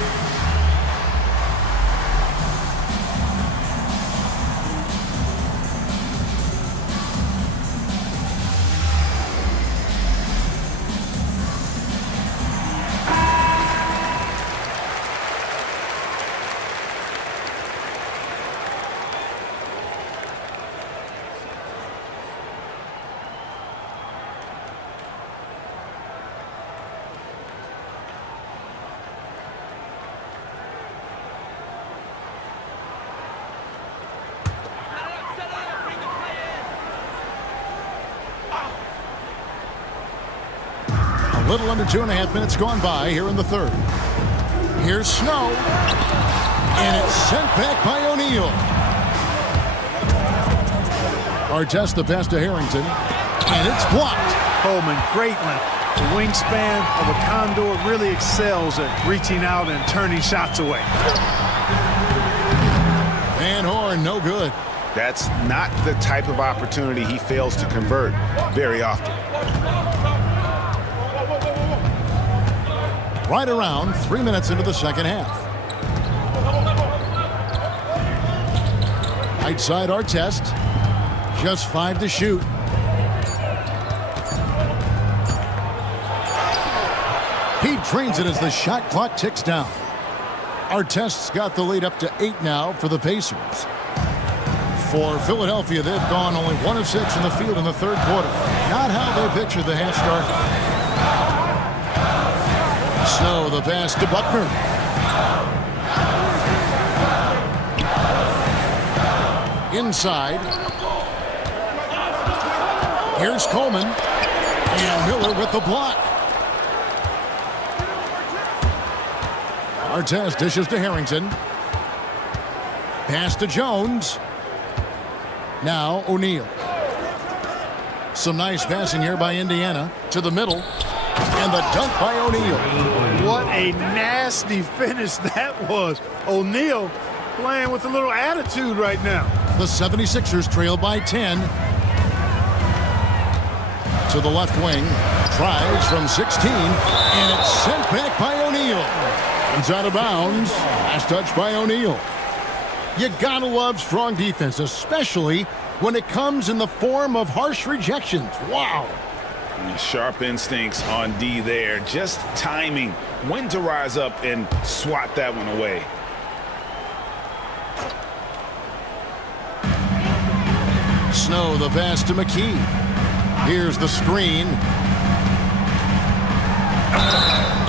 A little under 2.5 minutes gone by here in the third. Here's Snow. And it's sent back by O'Neal. Artest the pass to Harrington. And it's blocked. Coleman, great length. The wingspan of a Condor really excels at reaching out and turning shots away. Van Horn, no good. That's not the type of opportunity he fails to convert very often. Right around 3 minutes into the second half. Right side Artest. Just 5 to shoot. trains it as the shot clock ticks down. Artest's got the lead up to 8 now for the Pacers. For Philadelphia, they've gone only 1 of 6 in the field in the third quarter. Not how they pictured the half start. Snow, the pass to Buckner. Inside. Here's Coleman. And Miller with the block. Artest dishes to Harrington. Pass to Jones. Now O'Neal. Some nice passing here by Indiana. To the middle. And the dunk by O'Neal. What a nasty finish that was. O'Neal playing with a little attitude right now. The 76ers trail by 10. To the left wing. Tries from 16. And it's sent back by O'Neal. It's out of bounds. Last touch by O'Neal. You gotta love strong defense, especially when it comes in the form of harsh rejections. Wow. Sharp instincts on D there. Just timing. When to rise up and swat that one away. Snow, the pass to McKee. Here's the screen.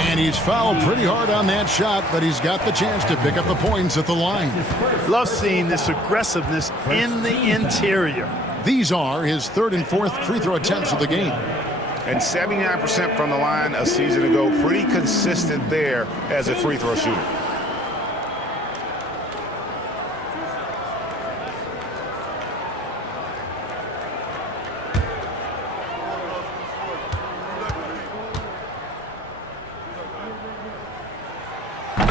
And he's fouled pretty hard on that shot, but he's got the chance to pick up the points at the line. Love seeing this aggressiveness in the interior. These are his 3rd and 4th free throw attempts of the game. And 79% from the line a season ago. Pretty consistent there as a free throw shooter.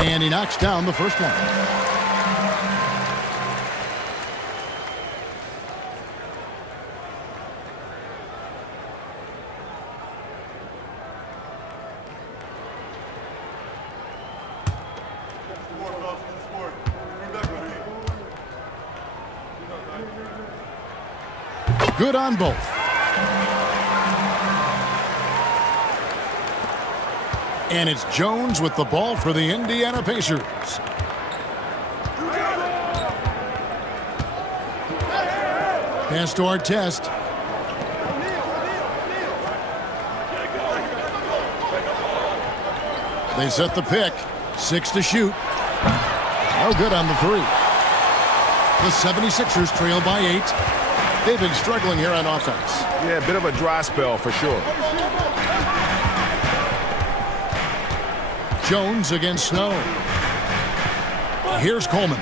And he knocks down the first one. Good on both. And it's Jones with the ball for the Indiana Pacers. Pass to Artest. They set the pick. 6 to shoot. No good on the 3. The 76ers trail by 8. They've been struggling here on offense. Yeah, a bit of a dry spell for sure. Jones against Snow. Here's Coleman.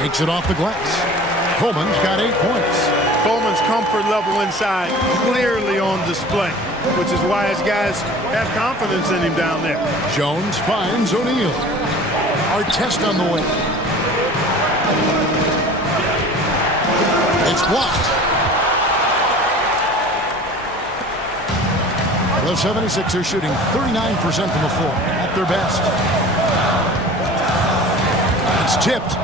Makes it off the glass. Coleman's got 8 points. Coleman's comfort level inside clearly on display, which is why his guys have confidence in him down there. Jones finds O'Neal. Artest on the wing. It's blocked. The 76ers shooting 39% from the floor at their best. It's tipped.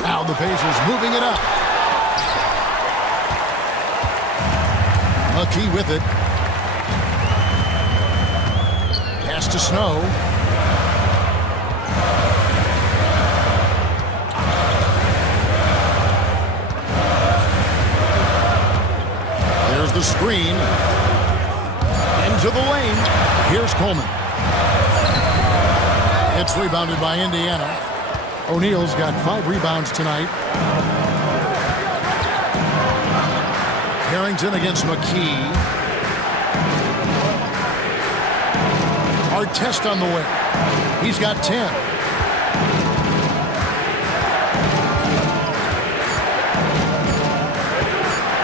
Now the Pacers moving it up. McKee with it. Pass to Snow. There's the screen. Into the lane. Here's Coleman. It's rebounded by Indiana. O'Neal's got 5 rebounds tonight. Harrington against McKee. Artest on the way. He's got 10.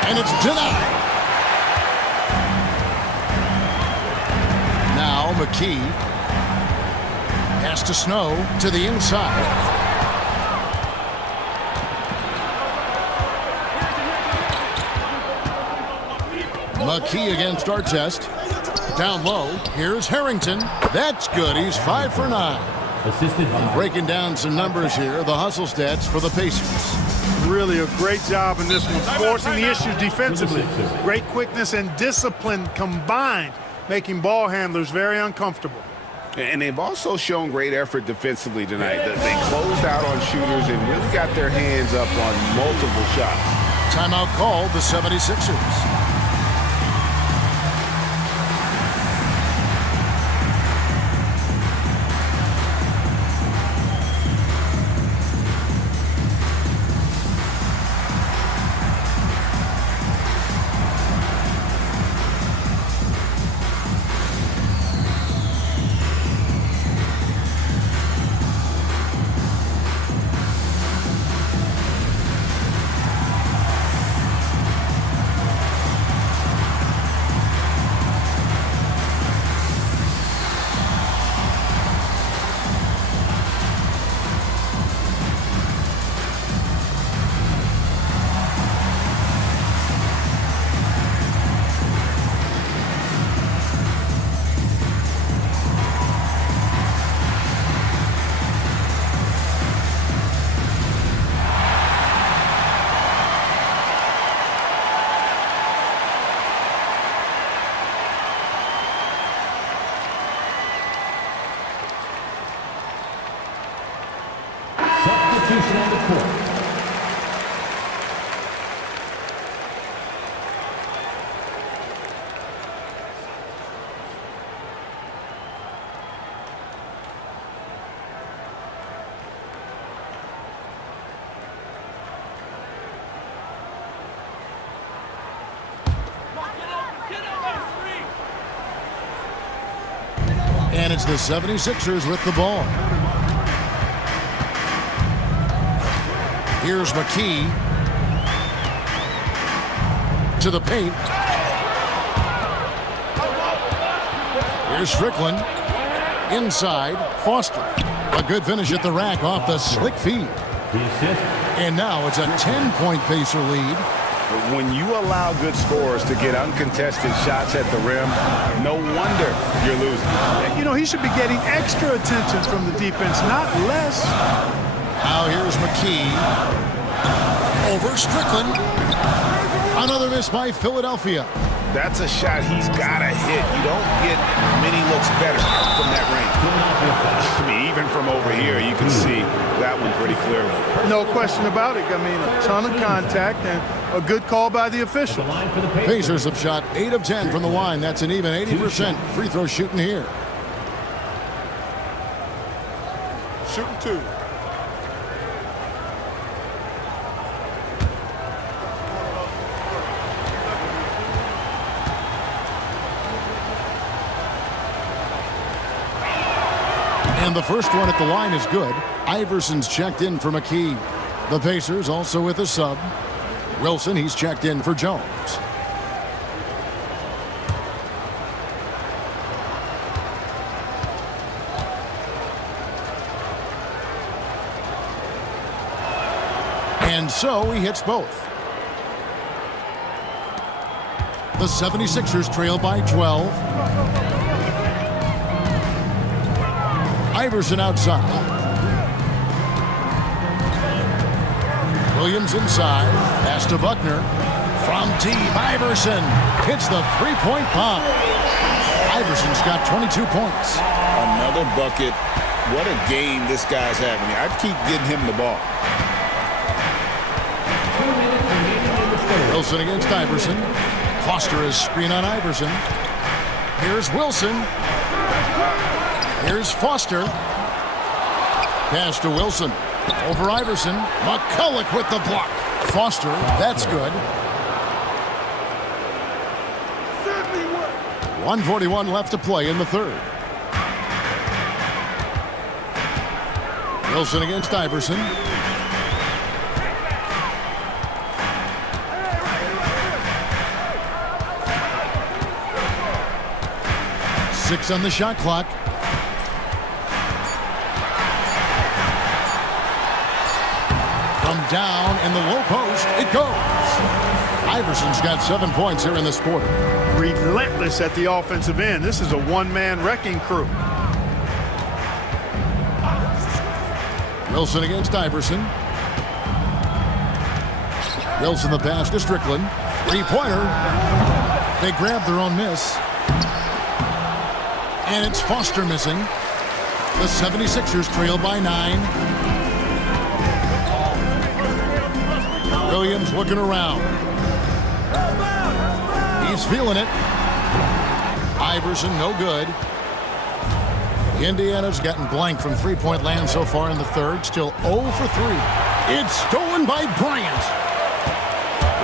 And it's denied. Now McKee. Pass to Snow to the inside. McKee against Artest. Down low. Here's Harrington. That's good. He's 5 for 9. Breaking down some numbers here. The hustle stats for the Pacers. really a great job in this one, forcing the issues defensively. Great quickness and discipline combined, making ball handlers very uncomfortable. And they've also shown great effort defensively tonight. They closed out on shooters and really got their hands up on multiple shots. Timeout called the 76ers. Substitution on the court. And it's the 76ers with the ball. Here's McKee to the paint. Here's Strickland inside. Foster. A good finish at the rack off the slick feed. And now it's a 10-point Pacer lead. When you allow good scorers to get uncontested shots at the rim, no wonder you're losing. You know, he should be getting extra attention from the defense, not less. Now here's McKee over Strickland. Another miss by Philadelphia. That's a shot he's got to hit. You don't get many looks better from that range. I mean, even from over here, you can see that one pretty clearly. No question about it. I mean, a ton of contact and a good call by the official. Pacers have shot 8 of 10 from the line. That's an even 80% free throw shooting here. Shooting 2. And the first one at the line is good. Iverson's checked in for McKee. The Pacers also with a sub. Wilson, he's checked in for Jones. And so he hits both. The 76ers trail by 12. Iverson outside. Williams inside. Pass to Buckner. From deep, Iverson hits the three-point bomb. Iverson's got 22 points. Another bucket. What a game this guy's having. I'd keep getting him the ball. Wilson against Iverson. Foster is screen on Iverson. Here's Wilson. Here's Foster. Pass to Wilson. Over Iverson. McCulloch with the block. Foster, that's good. 1:41 left to play in the third. Wilson against Iverson. Six on the shot clock. From down in the low post, it goes. Iverson's got 7 points here in this quarter. Relentless at the offensive end. This is a one-man wrecking crew. Wilson against Iverson. Wilson the pass to Strickland. Three-pointer. They grab their own miss. And it's Foster missing. The 76ers trail by 9. Williams looking around. He's feeling it. Iverson, no good. Indiana's gotten blank from three-point land so far in the third. Still 0 for 3. It's stolen by Bryant.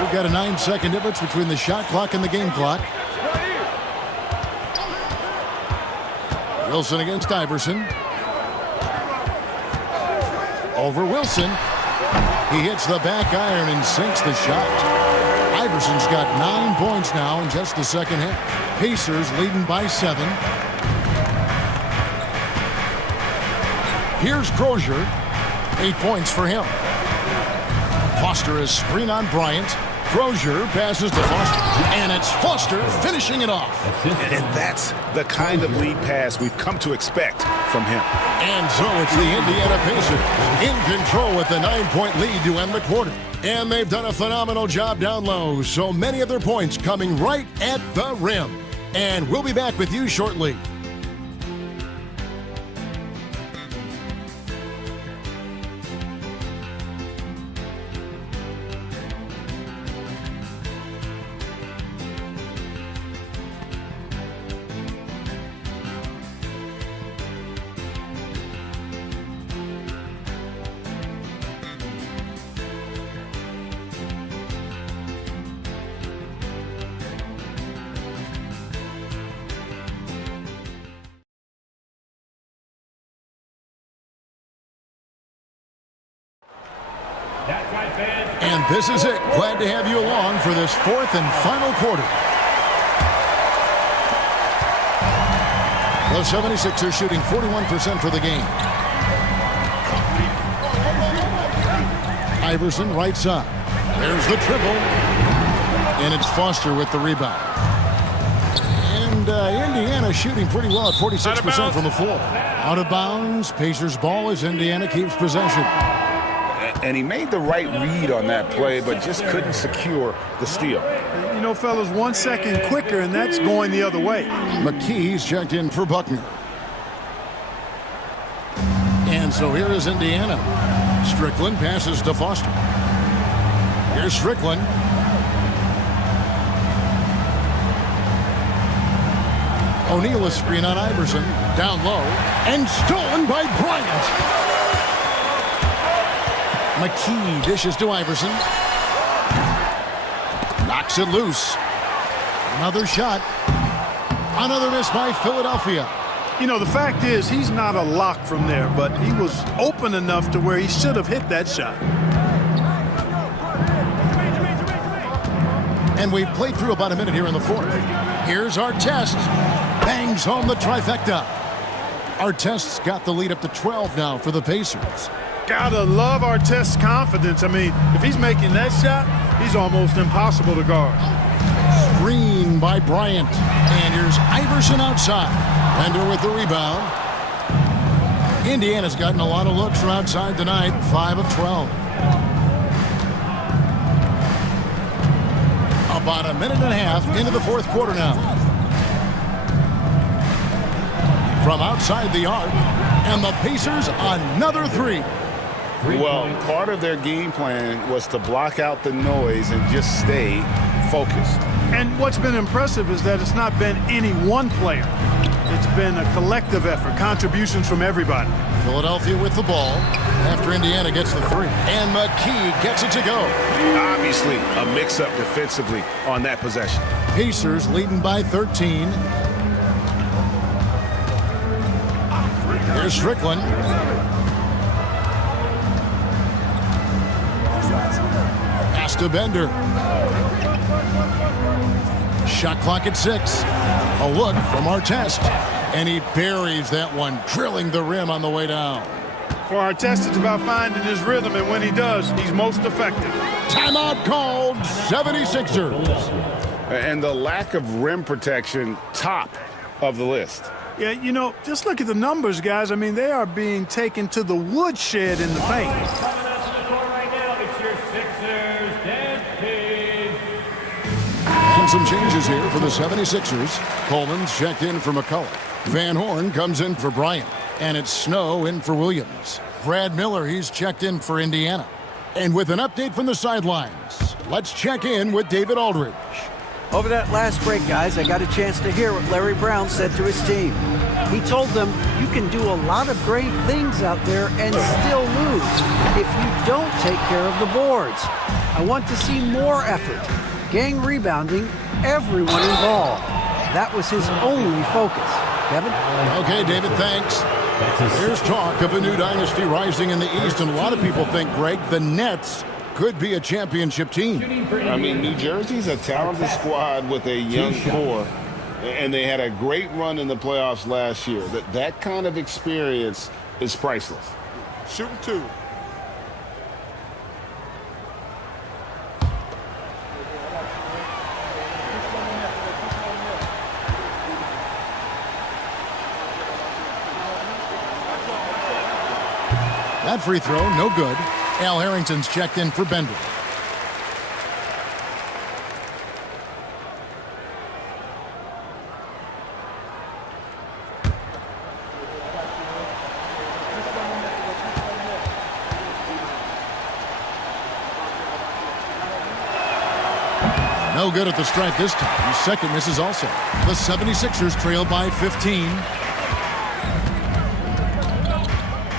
We've got a 9-second difference between the shot clock and the game clock. Wilson against Iverson. Over Wilson. He hits the back iron and sinks the shot. Iverson's got 9 points now in just the second half. Pacers leading by 7. Here's Crozier. 8 points for him. Foster is screen on Bryant. Crozier passes to Foster. And it's Foster finishing it off. And that's the kind of lead pass we've come to expect from him. And so it's the Indiana Pacers in control with the 9-point lead to end the quarter. And they've done a phenomenal job down low. So many of their points coming right at the rim. And we'll be back with you shortly. And this is it. Glad to have you along for this fourth and final quarter. The 76ers shooting 41% for the game. Iverson right side. There's the triple. And it's Foster with the rebound. And Indiana shooting pretty well at 46% from the floor. Out of bounds. Pacers ball as Indiana keeps possession. And he made the right read on that play, but just couldn't secure the steal. You know, fellas, 1 second quicker, and that's going the other way. McKee's checked in for Buckner. And so here is Indiana. Strickland passes to Foster. Here's Strickland. O'Neal is screen on Iverson. Down low. And stolen by Bryant. McKee dishes to Iverson. Knocks it loose. Another shot. Another miss by Philadelphia. You know, the fact is he's not a lock from there, but he was open enough to where he should have hit that shot. And we've played through about a minute here in the fourth. Here's Artest. Bangs home the trifecta. Artest's got the lead up to 12 now for the Pacers. Gotta love Artest's confidence. I mean, if he's making that shot, he's almost impossible to guard. Screen by Bryant. And here's Iverson outside. Bender with the rebound. Indiana's gotten a lot of looks from outside tonight. 5 of 12. About a minute and a half into the fourth quarter now. From outside the arc. And the Pacers another 3. Well, part of their game plan was to block out the noise and just stay focused. And what's been impressive is that it's not been any one player. It's been a collective effort, contributions from everybody. Philadelphia with the ball after Indiana gets the 3. And McKee gets it to go. Obviously, a mix-up defensively on that possession. Pacers leading by 13. Here's Strickland. Pass to Bender. Shot clock at 6. A look from Artest. And he buries that one, drilling the rim on the way down. For Artest, it's about finding his rhythm, and when he does, he's most effective. Timeout called, 76ers. And the lack of rim protection, top of the list. Yeah, you know, just look at the numbers, guys. I mean, they are being taken to the woodshed in the paint. Coming up to the court right now, it's your Sixers, Dan And some changes here for the 76ers. Coleman's checked in for McCullough. Van Horn comes in for Bryant. And it's Snow in for Williams. Brad Miller, he's checked in for Indiana. And with an update from the sidelines, let's check in with David Aldridge. Over that last break, guys, I got a chance to hear what Larry Brown said to his team. He told them, you can do a lot of great things out there and still lose if you don't take care of the boards. I want to see more effort, gang rebounding, everyone involved. That was his only focus. Kevin? Okay, David, thanks. Here's talk of a new dynasty rising in the East, and a lot of people think, Greg, the Nets could be a championship team. I mean, New Jersey's a talented squad with a young core, and they had a great run in the playoffs last year. That kind of experience is priceless. Shooting 2. That free throw, no good. Al Harrington's checked in for Bender. No good at the stripe this time. His second misses also. The 76ers trail by 15.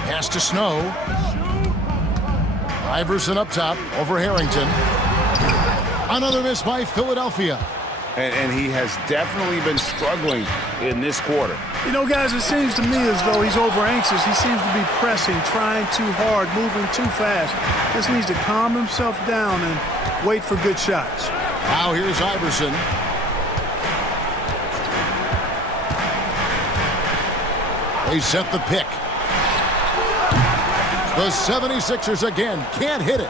Pass to Snow. Iverson up top over Harrington. Another miss by Philadelphia. And he has definitely been struggling in this quarter. You know, guys, it seems to me as though he's over anxious. He seems to be pressing, trying too hard, moving too fast. Just needs to calm himself down and wait for good shots. Now here's Iverson. They set the pick. The 76ers again can't hit it.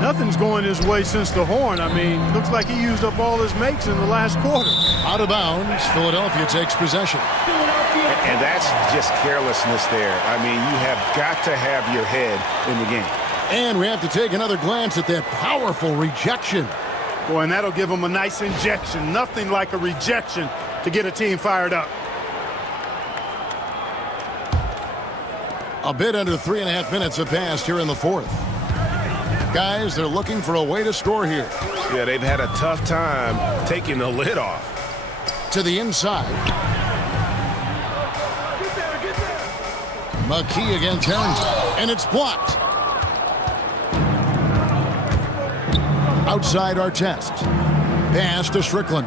Nothing's going his way since the horn. I mean, looks like he used up all his makes in the last quarter. Out of bounds, Philadelphia takes possession. And that's just carelessness there. I mean, you have got to have your head in the game. And we have to take another glance at that powerful rejection. Boy, and that'll give him a nice injection. Nothing like a rejection to get a team fired up. A bit under 3.5 minutes have passed here in the fourth. Guys, they're looking for a way to score here. Yeah, they've had a tough time taking the lid off. To the inside. McKee against Harrington, and it's blocked. Outside Artest. Pass to Strickland.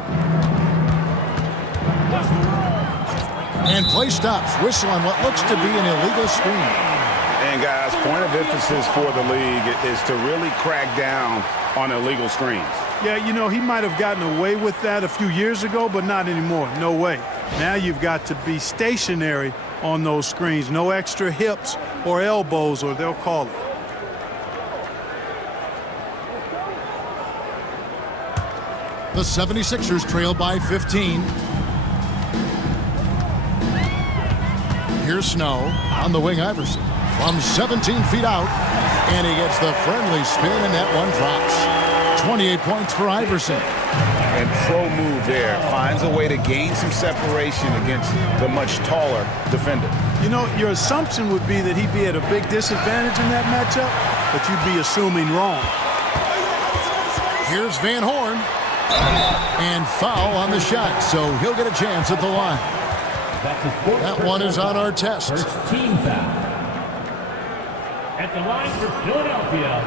And play stops. Whistle on what looks to be an illegal screen. And, guys, point of emphasis for the league is to really crack down on illegal screens. Yeah, you know, he might have gotten away with that a few years ago, but not anymore. No way. Now you've got to be stationary on those screens. No extra hips or elbows, or they'll call it. The 76ers trail by 15. Here's Snow on the wing. Iverson from 17 feet out, and he gets the friendly spin, and that one drops. 28 points for Iverson. And pro move there. Finds a way to gain some separation against the much taller defender. You know, your assumption would be that he'd be at a big disadvantage in that matchup, but you'd be assuming wrong. Here's Van Horn. And foul on the shot, so he'll get a chance at the line. That one is on Artest. First team foul. At the line for Philadelphia,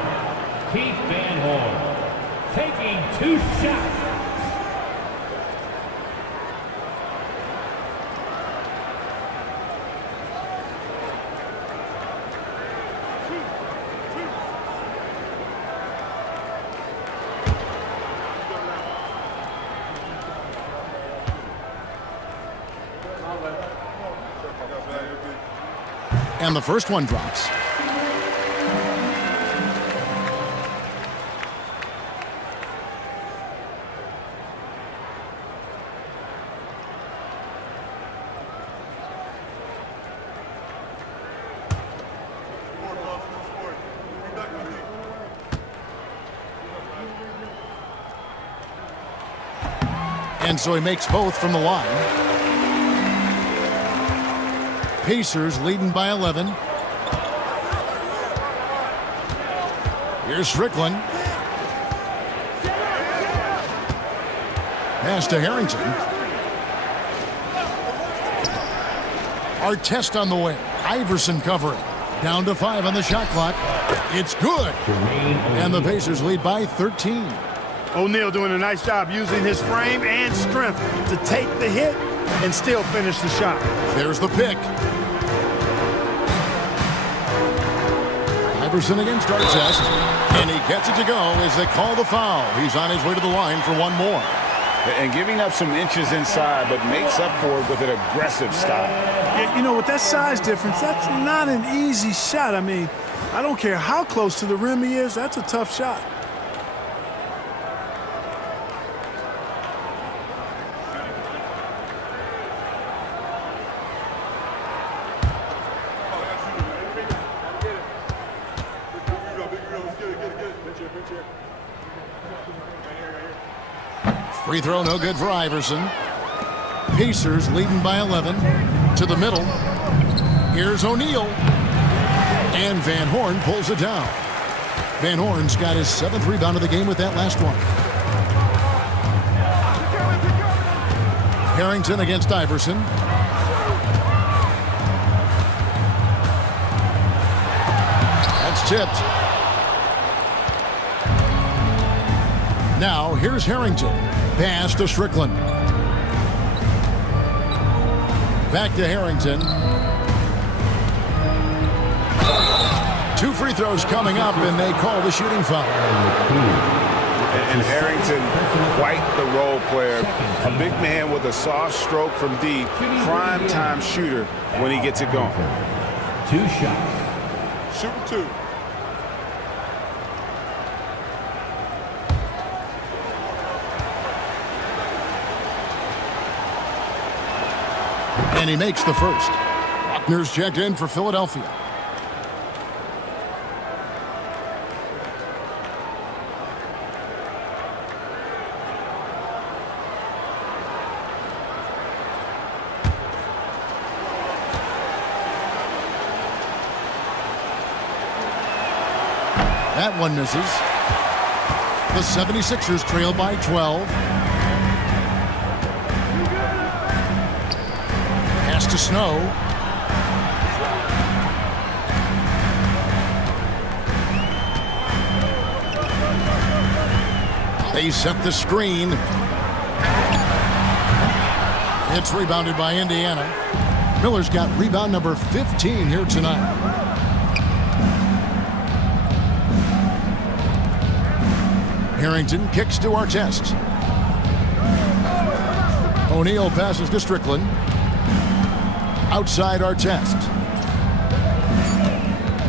Keith Van Horn, taking 2 shots. And the first one drops. And so he makes both from the line. Pacers leading by 11. Here's Strickland. Pass to Harrington. Artest on the way. Iverson covering. Down to 5 on the shot clock. It's good. And the Pacers lead by 13. O'Neal doing a nice job using his frame and strength to take the hit and still finish the shot. There's the pick. Iverson against Artest. And he gets it to go as they call the foul. He's on his way to the line for one more. And giving up some inches inside, but makes up for it with an aggressive style. Yeah, you know, with that size difference, that's not an easy shot. I mean, I don't care how close to the rim he is, that's a tough shot. Free throw no good for Iverson. Pacers leading by 11. To the middle. Here's O'Neal. And Van Horn pulls it down. Van Horn's got his 7th rebound of the game with that last one. Harrington against Iverson. That's tipped. Now here's Harrington. Pass to Strickland. Back to Harrington. 2 free throws coming up, and they call the shooting foul. And Harrington, quite the role player. A big man with a soft stroke from deep. Prime time shooter when he gets it going. 2 shots. Shooting 2. And he makes the first. Buckner's checked in for Philadelphia. That one misses. The 76ers trail by 12. Pass to Snow. They set the screen. It's rebounded by Indiana. Miller's got rebound number 15 here tonight. Harrington kicks to Artest. O'Neal passes to Strickland. Outside Artest.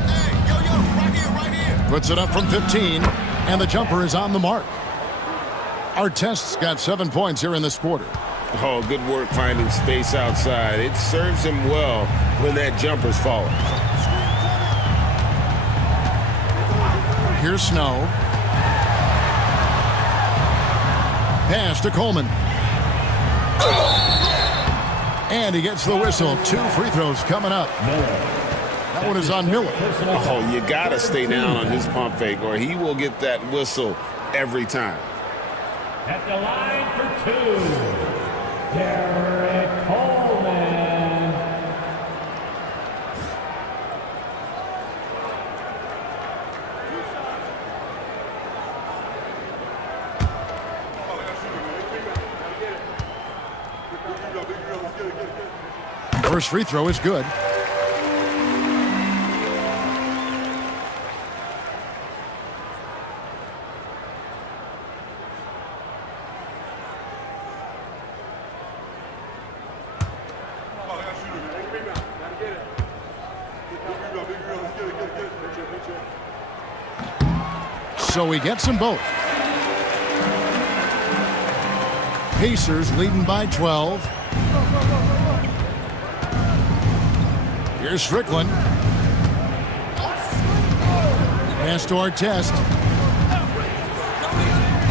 Hey, yo, right here. Puts it up from 15, and the jumper is on the mark. Artest's got 7 points here in this quarter. Oh, good work finding space outside. It serves him well when that jumper's falling. Here's Snow. Pass to Coleman. And he gets the whistle. 2 free throws coming up. That one is on Miller. Oh, you got to stay down on his pump fake or he will get that whistle every time. At the line for 2, Derek Coleman. First free throw is good. So he gets them both. Pacers leading by 12. Here's Strickland. Pass to Artest.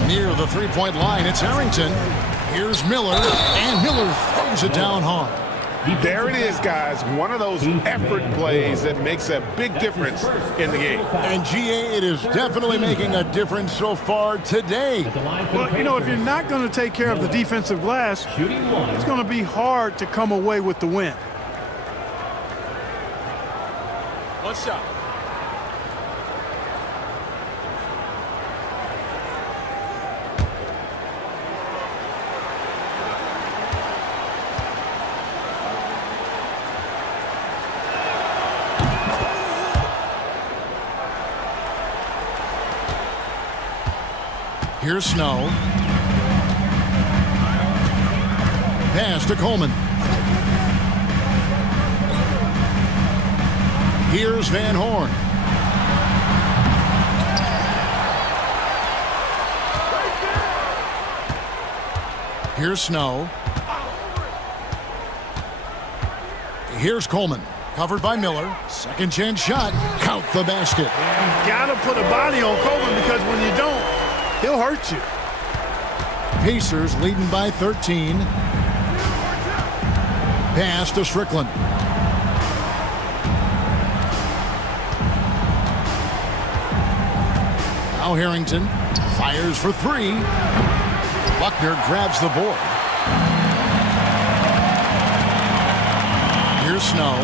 Near the three-point line, it's Harrington. Here's Miller, and Miller throws it down hard. There it is, guys. One of those effort plays that makes a big difference in the game. And GA, it is definitely making a difference so far today. Well, you know, if you're not going to take care of the defensive glass, it's going to be hard to come away with the win. One shot. Here's Snow. Pass to Coleman. Here's Van Horn. Here's Snow. Here's Coleman. Covered by Miller. Second chance shot. Count the basket. You got to put a body on Coleman because when you don't, he'll hurt you. Pacers leading by 13. Pass to Strickland. Now Harrington fires for three. Buckner grabs the board. Here's Snow.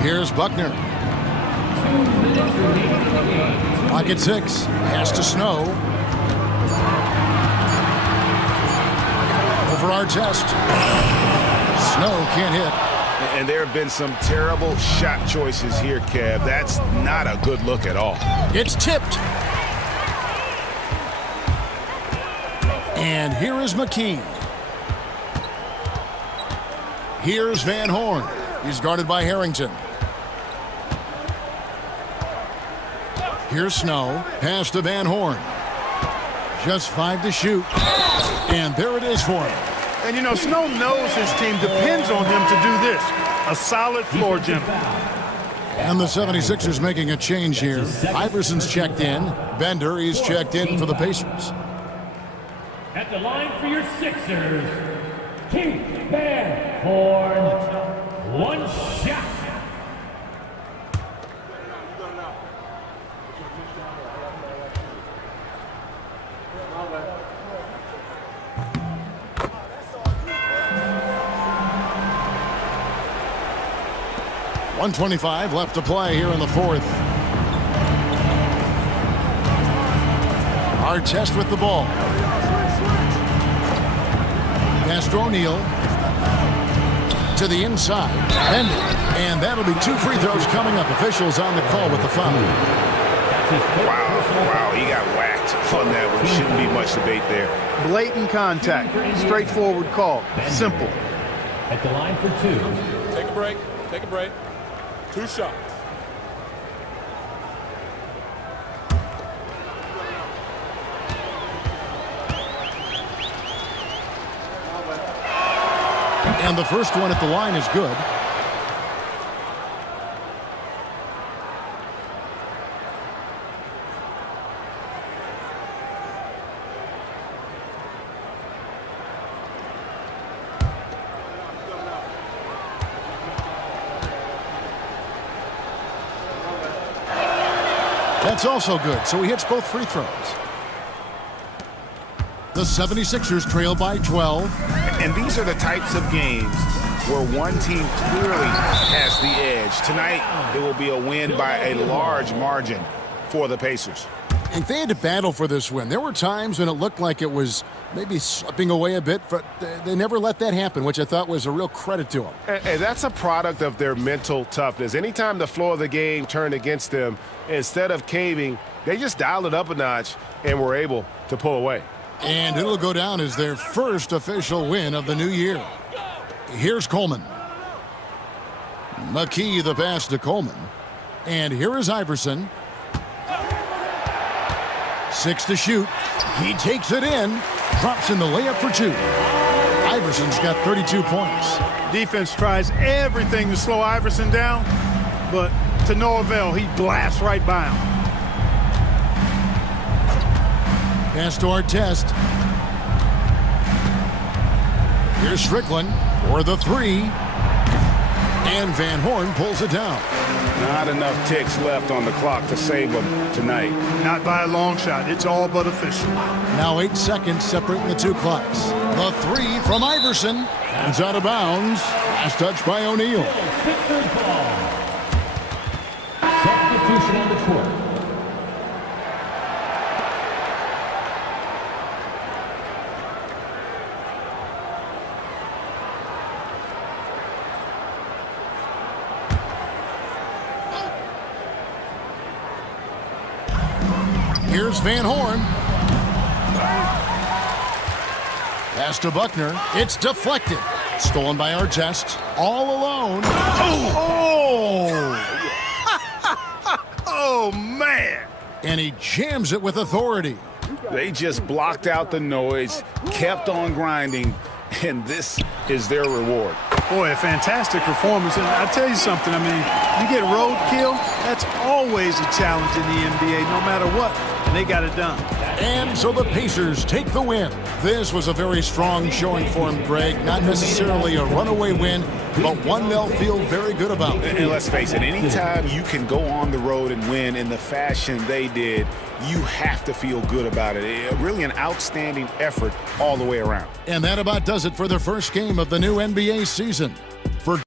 Here's Buckner. Pocket 6. Pass to Snow. Over Artest. Snow can't hit. And there have been some terrible shot choices here, Kev. That's not a good look at all. It's tipped. And here is McKee. Here's Van Horn. He's guarded by Harrington. Here's Snow. Pass to Van Horn. Just 5 to shoot. And there it is for him. And, you know, Snow knows his team depends on him to do this. A solid floor general. And the 76ers making a change here. Iverson's checked in. Bender, he's checked in for the Pacers. At the line for your Sixers, Keith Van Horn. One shot. .125 left to play here in the fourth. Artest with the ball. Pass to O'Neal. To the inside. Bender. And that'll be 2 free throws coming up. Officials on the call with the foul. Wow, he got whacked on that one. Shouldn't be much debate there. Blatant contact. Straightforward call. Simple. At the line for 2. Take a break. Take a break. 2 shots. And the first one at the line is good. That's also good, so he hits both free throws. The 76ers trail by 12. And these are the types of games where one team clearly has the edge. Tonight, it will be a win by a large margin for the Pacers. And they had to battle for this win. There were times when it looked like it was maybe slipping away a bit, but they never let that happen, which I thought was a real credit to them. And that's a product of their mental toughness. Anytime the floor of the game turned against them, instead of caving, they just dialed it up a notch and were able to pull away. And it'll go down as their first official win of the new year. Here's Coleman. McKee the pass to Coleman. And here is Iverson. 6 to shoot. He takes it in. Drops in the layup for 2. Iverson's got 32 points. Defense tries everything to slow Iverson down, but to no avail. He blasts right by him. Pass to Artest. Here's Strickland for the three. And Van Horn pulls it down. Not enough ticks left on the clock to save them tonight. Not by a long shot. It's all but official. Now 8 seconds separating the two clocks. The three from Iverson. It's out of bounds. Last touch by O'Neal. Sixers ball. Substitution on the court. Here's Van Horn. Pass to Buckner. It's deflected. Stolen by Artest. All alone. Oh, man. And he jams it with authority. They just blocked out the noise, kept on grinding, and this is their reward. Boy, a fantastic performance. And I tell you something, I mean, you get roadkill, that's always a challenge in the NBA, no matter what. And they got it done. And so the Pacers take the win. This was a very strong showing for him, Greg. Not necessarily a runaway win, but one they'll feel very good about. And let's face it, anytime you can go on the road and win in the fashion they did, you have to feel good about it. Really an outstanding effort all the way around. And that about does it for the first game of the new NBA season. For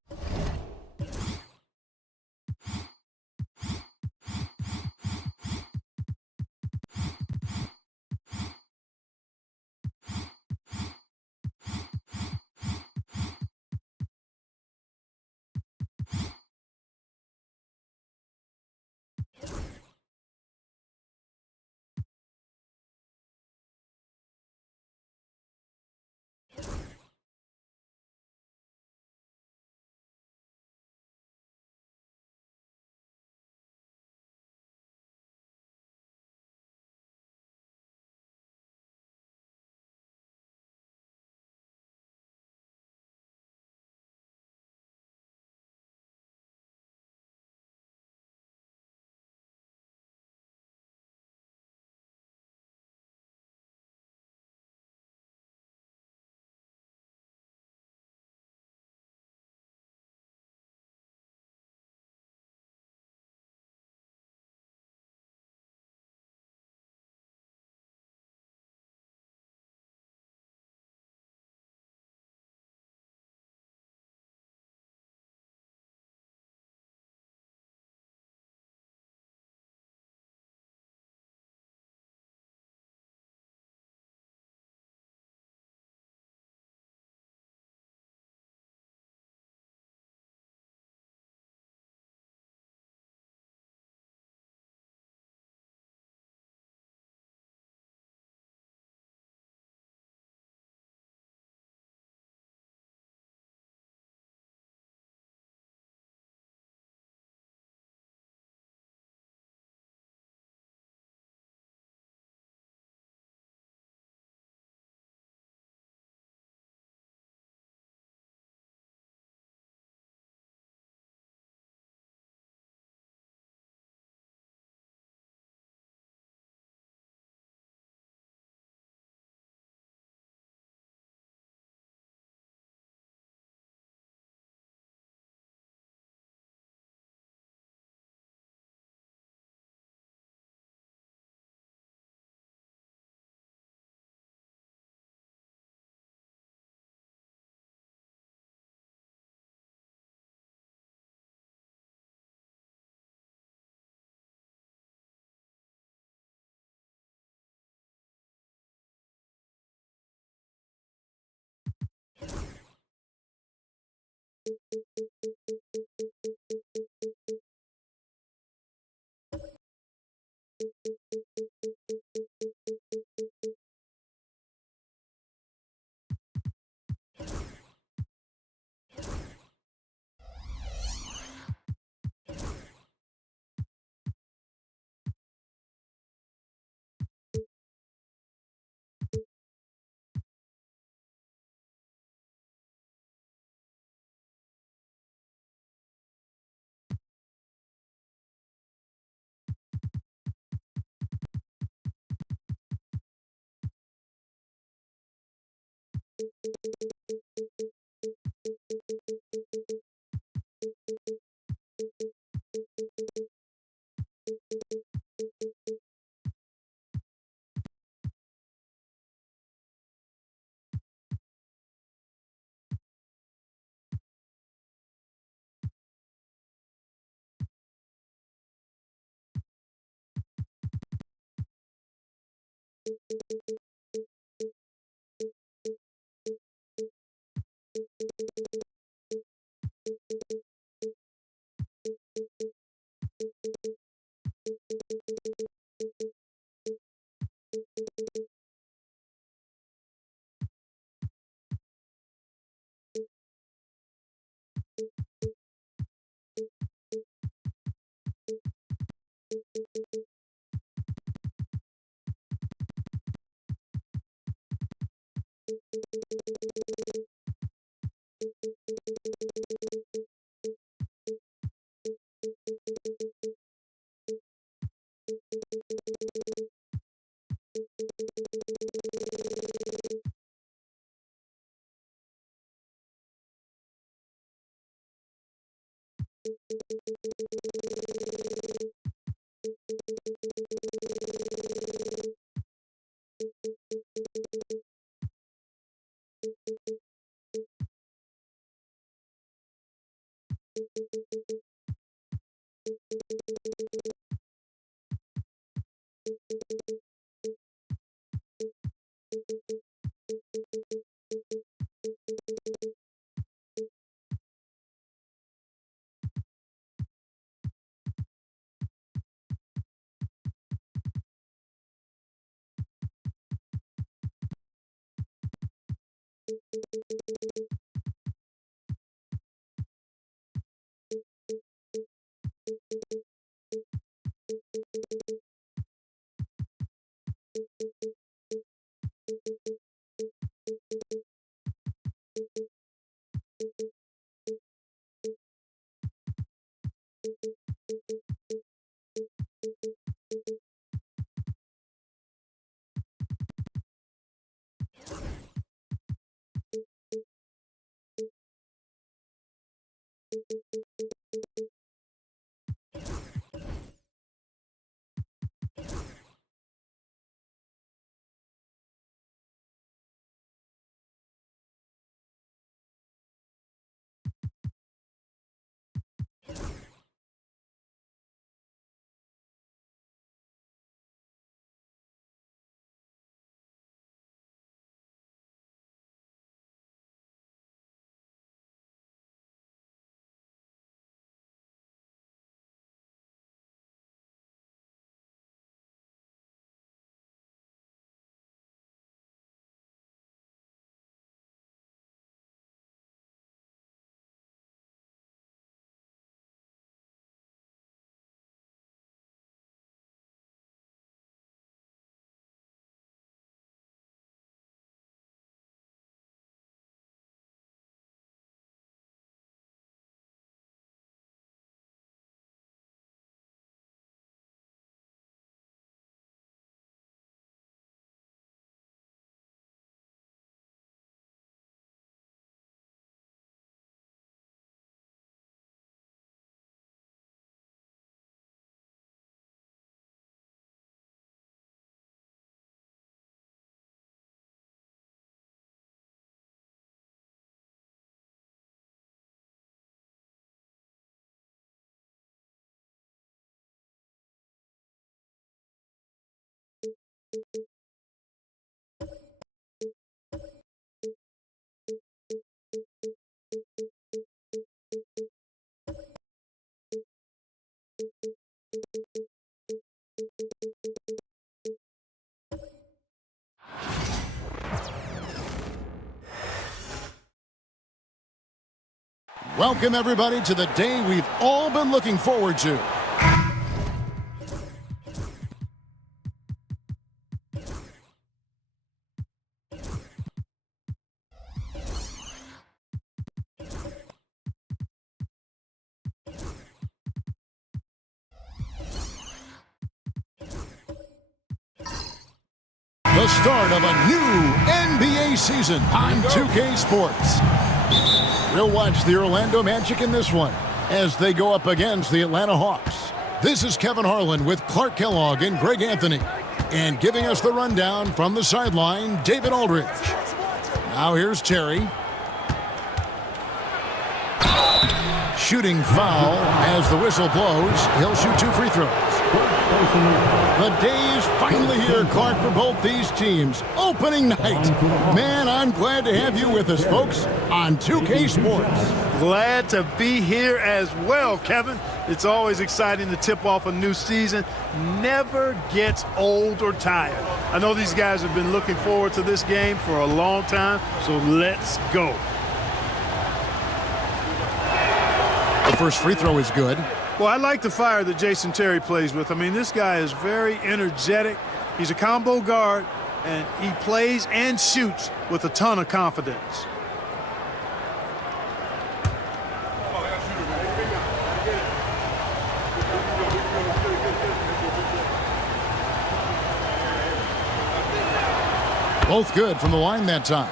Welcome, everybody, to the day we've all been looking forward to. The start of a new NBA NBA season on 2K Sports. We'll watch the Orlando Magic in this one as they go up against the Atlanta Hawks. This is Kevin Harlan with Clark Kellogg and Greg Anthony. And giving us the rundown from the sideline, David Aldridge. Now here's Terry. Shooting foul as the whistle blows. He'll shoot 2 free throws. The day is finally here, Clark, for both these teams. Opening night. Man, I'm glad to have you with us, folks, on 2K Sports. Glad to be here as well, Kevin. It's always exciting to tip off a new season. Never gets old or tired. I know these guys have been looking forward to this game for a long time, so let's go. The first free throw is good. Well, I like the fire that Jason Terry plays with. I mean, this guy is very energetic. He's a combo guard, and he plays and shoots with a ton of confidence. Both good from the line that time.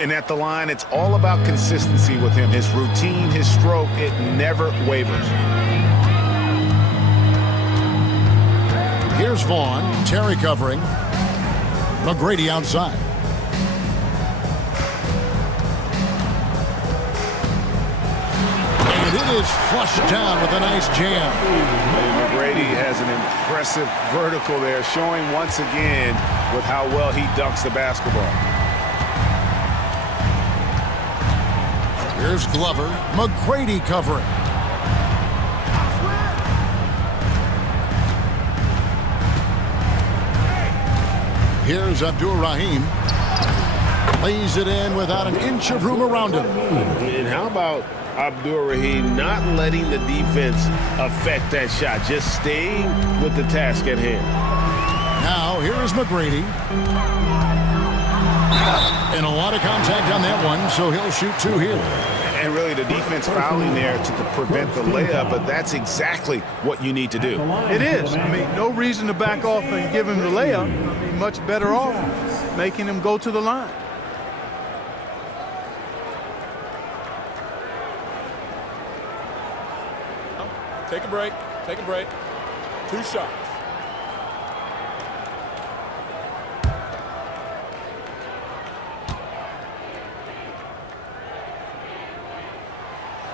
And at the line, it's all about consistency with him. His routine, his stroke, it never wavers. Here's Vaughn. Terry covering. McGrady outside. And it is flushed down with a nice jam. And McGrady has an impressive vertical there, showing once again with how well he dunks the basketball. Here's Glover. McGrady covering. Here's Abdur-Rahim. Lays it in without an inch of room around him. And how about Abdur-Rahim not letting the defense affect that shot, just staying with the task at hand. Now, here is McGrady. And a lot of contact on that one, so he'll shoot 2 here. And really the defense fouling there to prevent the layup, but that's exactly what you need to do. It is. I mean, no reason to back off and give him the layup. He'd be much better off making him go to the line. Take a break. Take a break. 2 shots.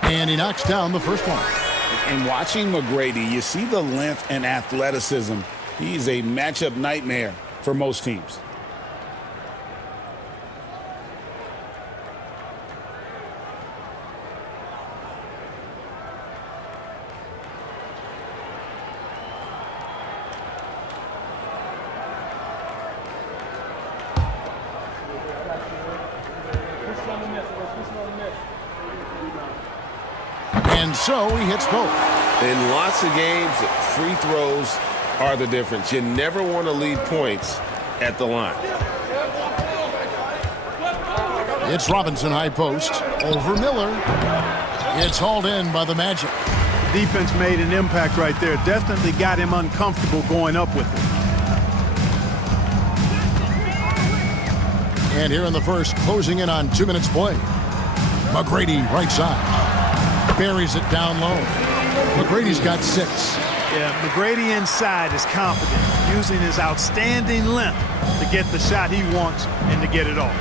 And he knocks down the first one. And watching McGrady, you see the length and athleticism. He's a matchup nightmare for most teams. And so he hits both. In lots of games, free throws are the difference. You never want to leave points at the line. It's Robinson high post over Miller. It's hauled in by the Magic. Defense made an impact right there. Definitely got him uncomfortable going up with it. And here in the first, closing in on 2 minutes play. McGrady right side. Buries it down low. McGrady's got 6. Yeah, McGrady inside is confident, using his outstanding length to get the shot he wants and to get it off.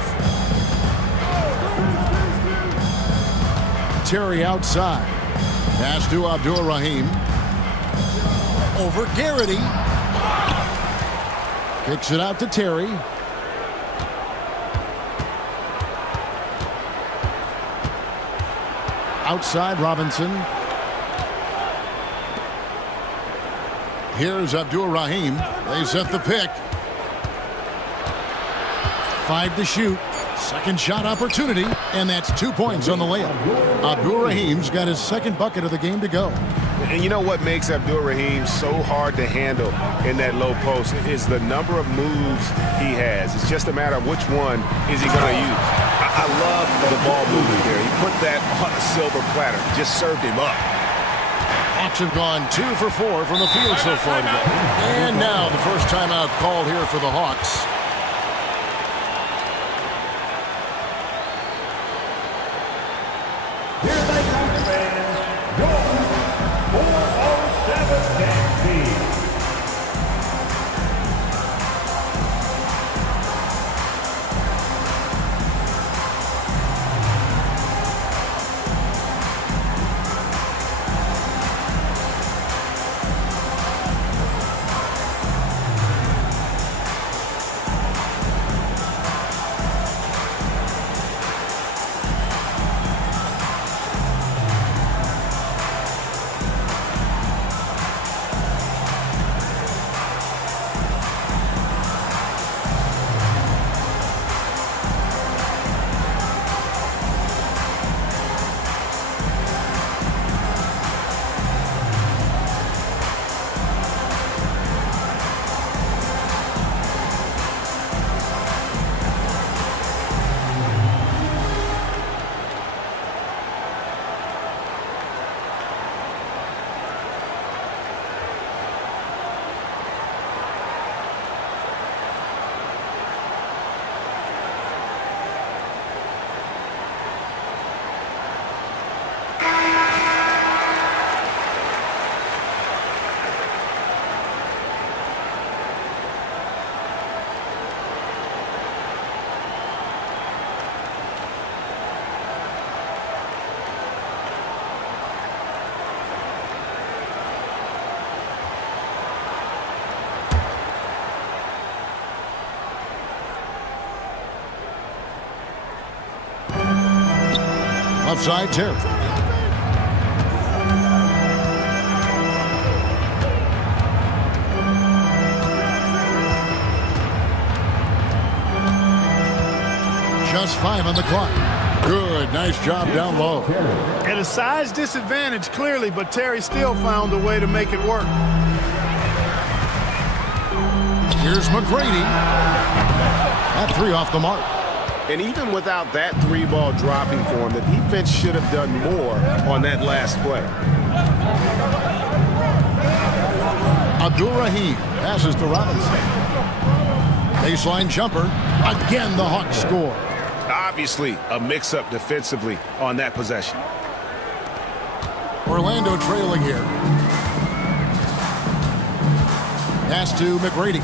Terry outside. Pass to Abdur-Rahim. Over Garrity. Kicks it out to Terry. Outside Robinson. Here's Abdur-Rahim. They set the pick. 5 to shoot. Second shot opportunity, and that's 2 points on the layup. Abdur-Rahim's got his second bucket of the game to go. And you know what makes Abdur-Rahim so hard to handle in that low post is the number of moves he has. It's just a matter of which one is he going to use. I love the ball movement there. He put that on a silver platter, just served him up. Hawks have gone 2 for 4 from the field so far today. And now the first timeout called here for the Hawks. Here they come, fans. Your 407 Yankee. Left side, Terry. Just 5 on the clock. Good, nice job down low. At a size disadvantage, clearly, but Terry still found a way to make it work. Here's McGrady. That 3 off the mark. And even without that 3-ball dropping for him, the defense should have done more on that last play. Abdul-Rahim passes to Robinson. Baseline jumper. Again, the Hawks score. Obviously, a mix-up defensively on that possession. Orlando trailing here. Pass to McGrady.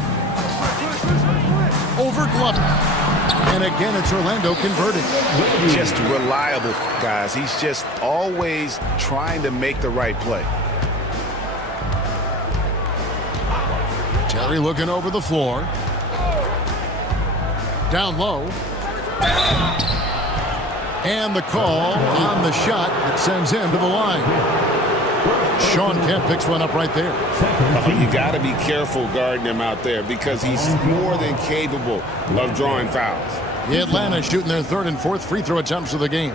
Over Glover. And again, it's Orlando converting. Just reliable, guys. He's just always trying to make the right play. Terry looking over the floor. Down low. And the call on the shot that sends him to the line. Sean Kemp picks one up right there. You got to be careful guarding him out there because he's more than capable of drawing fouls. Atlanta shooting their 3rd and 4th free throw attempts of the game.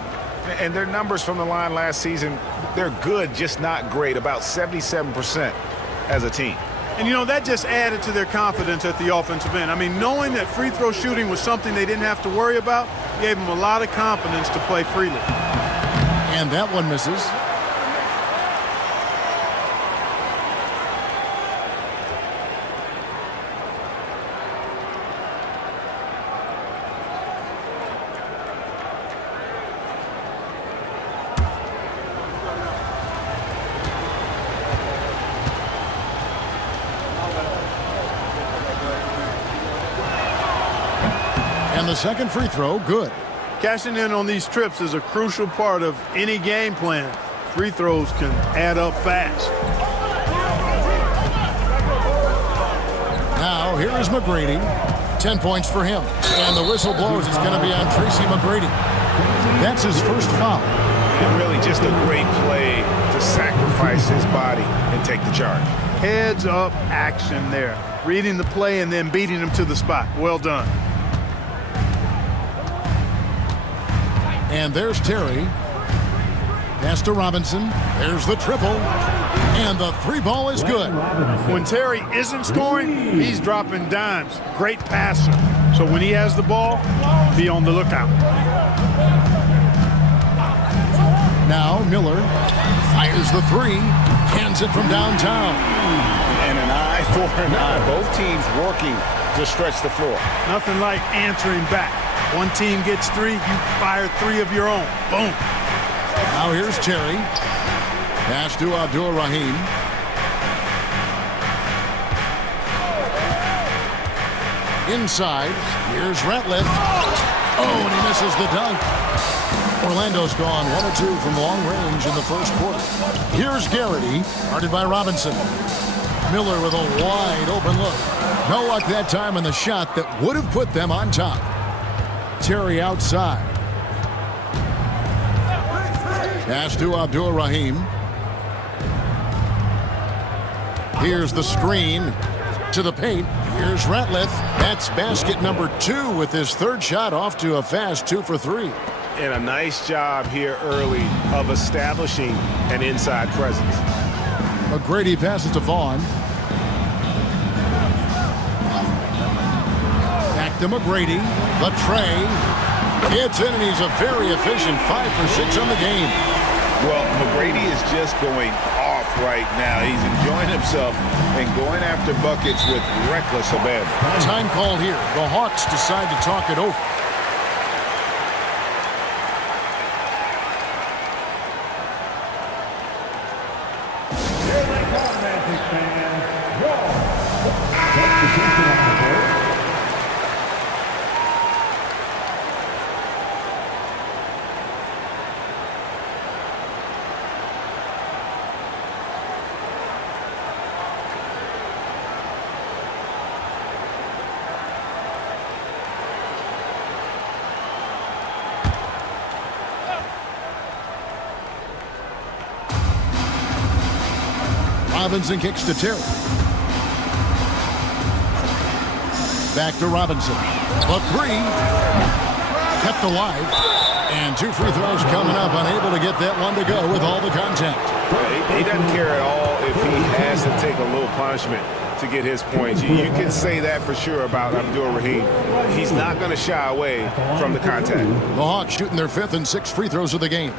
And their numbers from the line last season, they're good, just not great, about 77% as a team. And, you know, that just added to their confidence at the offensive end. I mean, knowing that free throw shooting was something they didn't have to worry about gave them a lot of confidence to play freely. And that one misses. And the second free throw, good. Cashing in on these trips is a crucial part of any game plan. Free throws can add up fast. Now, here is McGrady. 10 points for him. And the whistle blows. It's going to be on Tracy McGrady. That's his first foul. And really just a great play to sacrifice his body and take the charge. Heads up action there. Reading the play and then beating him to the spot. Well done. And there's Terry. Pass to Robinson. There's the triple. And the 3-ball is good. When Terry isn't scoring, he's dropping dimes. Great passer. So when he has the ball, be on the lookout. Now Miller fires the 3. Cans it from downtown. And an eye for an eye. Both teams working to stretch the floor. Nothing like answering back. One team gets 3, you fire 3 of your own. Boom. Now here's Terry. Pass to Abdul-Rahim. Inside, here's Ratliff. Oh, and he misses the dunk. Orlando's gone 1 or 2 from long range in the first quarter. Here's Garrity, guarded by Robinson. Miller with a wide open look. No luck that time on the shot that would have put them on top. Terry outside. Pass to Abdul-Rahim. Here's the screen to the paint. Here's Ratliff. That's basket number 2 with his third shot off to a fast 2 for 3. And a nice job here early of establishing an inside presence. McGrady passes to Vaughn. Back to McGrady. The tray. It's in, and he's a very efficient 5 for 6 on the game. Well, McGrady is just going off right now. He's enjoying himself and going after buckets with reckless abandon. Time called here. The Hawks decide to talk it over. Robinson kicks to Terry. Back to Robinson. The 3. Kept alive. And 2 free throws coming up. Unable to get that one to go with all the contact. He doesn't care at all if he has to take a little punishment to get his points. You can say that for sure about Abdul-Rahim. He's not going to shy away from the contact. The Hawks shooting their 5th and 6th free throws of the game.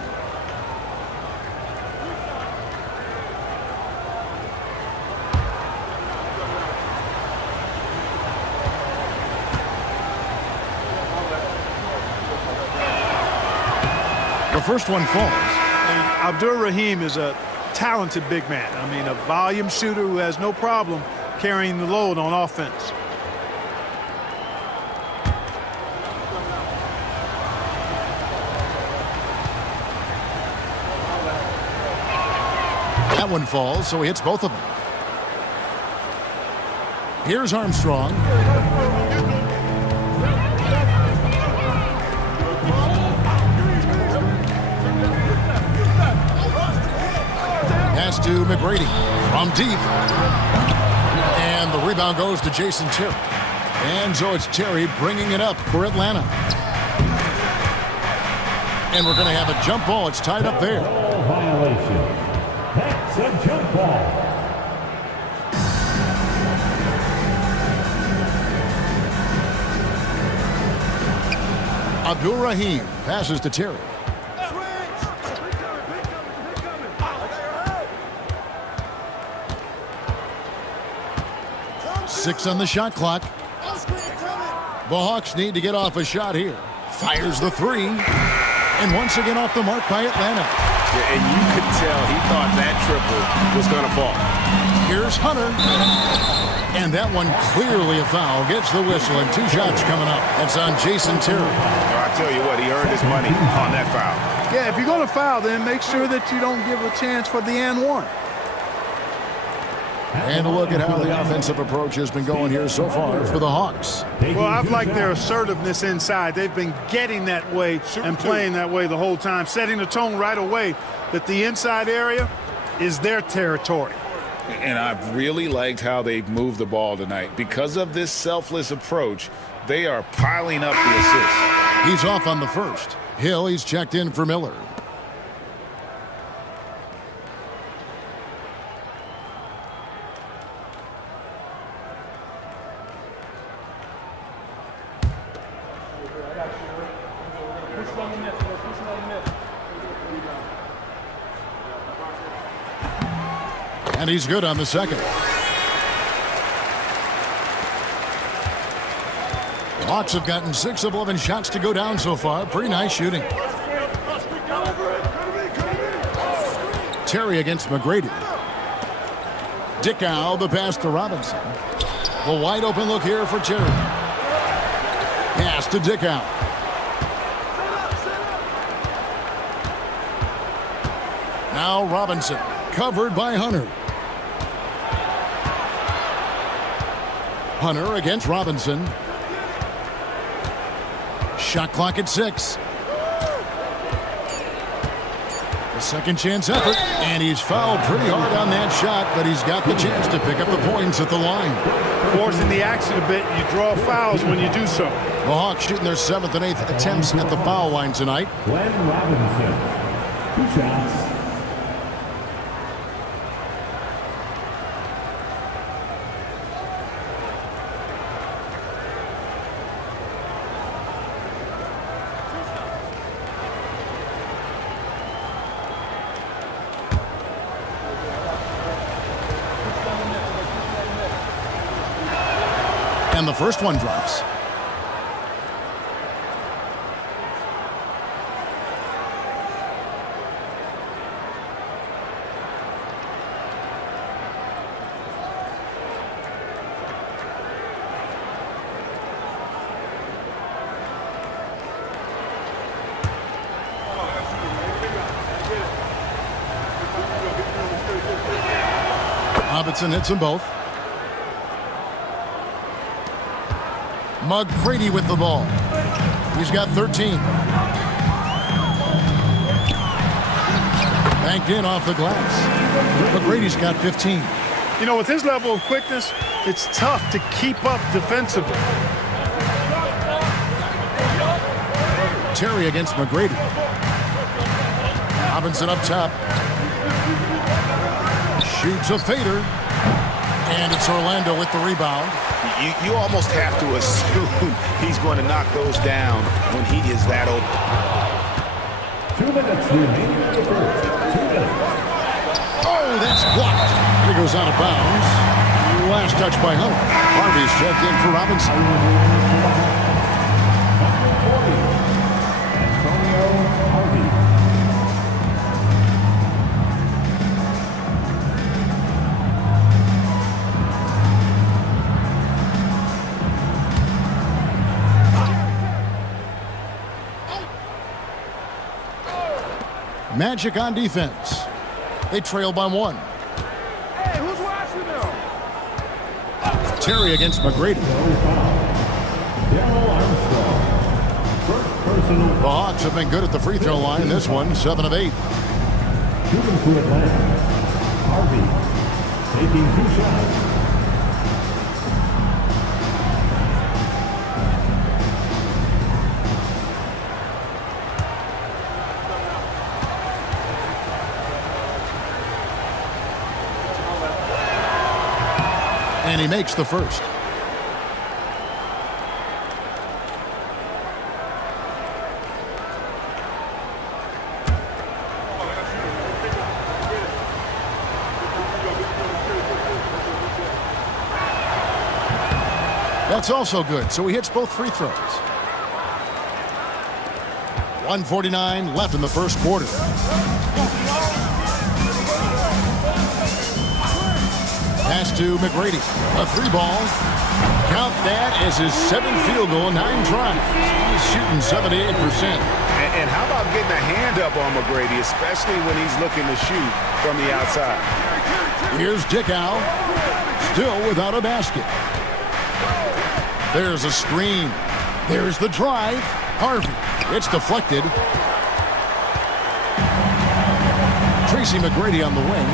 The first one falls. And Abdul-Rahim is a talented big man. I mean, a volume shooter who has no problem carrying the load on offense. That one falls, so he hits both of them. Here's Armstrong. Pass to McGrady from deep. And the rebound goes to Jason Terry. And so it's Terry bringing it up for Atlanta. And we're going to have a jump ball. It's tied up there. Violation. That's a jump ball. Abdul-Rahim passes to Terry. 6 on the shot clock. The Hawks need to get off a shot here. Fires the 3. And once again off the mark by Atlanta. Yeah, and you could tell he thought that triple was going to fall. Here's Hunter. And that one clearly a foul. Gets the whistle, and 2 shots coming up. That's on Jason Terry. I tell you what, he earned his money on that foul. Yeah, if you're going to foul, then make sure that you don't give a chance for the and one. And a look at how the offensive approach has been going here so far for the Hawks. Well, I've liked their assertiveness inside. They've been getting that way and playing that way the whole time, setting the tone right away that the inside area is their territory. And I've really liked how they've moved the ball tonight. Because of this selfless approach, they are piling up the assists. He's off on the first. Hill, he's checked in for Miller. And he's good on the second. The Hawks have gotten 6 of 11 shots to go down so far. Pretty nice shooting. Terry against McGrady. Dickow, the pass to Robinson. The wide open look here for Terry. Pass to Dickow. Now Robinson, covered by Hunter. Hunter against Robinson. Shot clock at 6. A second chance effort, and he's fouled pretty hard on that shot, but he's got the chance to pick up the points at the line. Forcing the action a bit, you draw fouls when you do so. The Hawks shooting their 7th and 8th attempts at the foul line tonight. Glenn Robinson. 2 shots. And the first one drops. Robinson hits them both. McGrady with the ball. He's got 13. Banked in off the glass. McGrady's got 15. You know, with his level of quickness, it's tough to keep up defensively. Terry against McGrady. Robinson up top. Shoots a fader. And it's Orlando with the rebound. You almost have to assume he's going to knock those down when he is that open. 2 minutes remaining in the first. 2 minutes. Oh, that's blocked. It goes out of bounds. Last touch by Hunter. Harvey's checked in for Robinson. Antonio Harvey. Magic on defense. They trail by 1. Hey, who's watching them? Terry against McGrady. The Hawks have been good at the free throw line. This one, 7 of 8. Shooting for Atlanta. Harvey taking 2 shots. And he makes the first. That's also good, so he hits both free throws. 1:49 left in the first quarter. Pass to McGrady. A 3-ball. Count that as his 7th field goal, 9 tries. He's shooting 78%. And how about getting a hand up on McGrady, especially when he's looking to shoot from the outside? Here's Dickow. Still without a basket. There's a screen. There's the drive. Harvey. It's deflected. Tracy McGrady on the wing.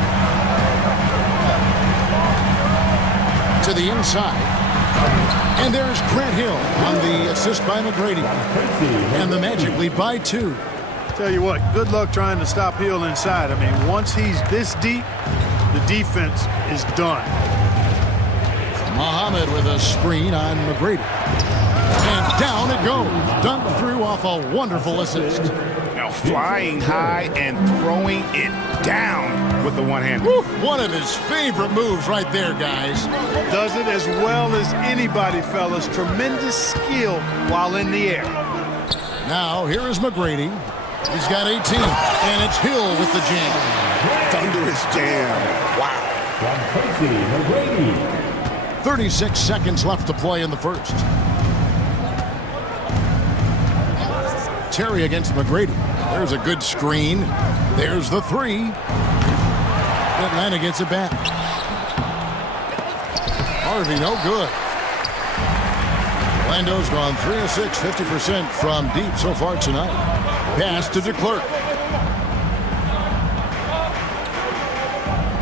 To the inside. And there's Grant Hill on the assist by McGrady. And the Magic lead by 2. Tell you what, good luck trying to stop Hill inside. I mean, once he's this deep, the defense is done. Muhammad with a screen on McGrady. And down it goes. Dunked through off a wonderful assist. Now flying high and throwing it down with the one hand. One of his favorite moves right there, guys. Does it as well as anybody, fellas. Tremendous skill while in the air. Now, here is McGrady. He's got 18, and it's Hill with the jam. Thunderous jam. Wow. From Tracy McGrady. 36 seconds left to play in the first. Terry against McGrady. There's a good screen. There's the three. Atlanta gets it back. Harvey, no good. Orlando's gone 3 of 6, 50% from deep so far tonight. Pass to DeClerc.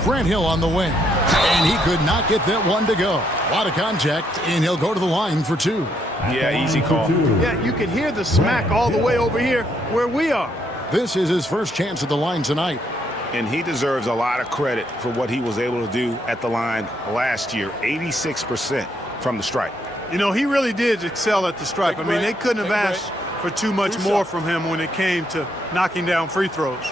Grant Hill on the wing. And he could not get that one to go. A lot of contact, and he'll go to the line for 2. Yeah, easy call. Yeah, you can hear the smack all the way over here where we are. This is his first chance at the line tonight. And he deserves a lot of credit for what he was able to do at the line last year. 86% from the stripe. You know, he really did excel at the stripe. I mean, they couldn't have asked for too much more from him when it came to knocking down free throws.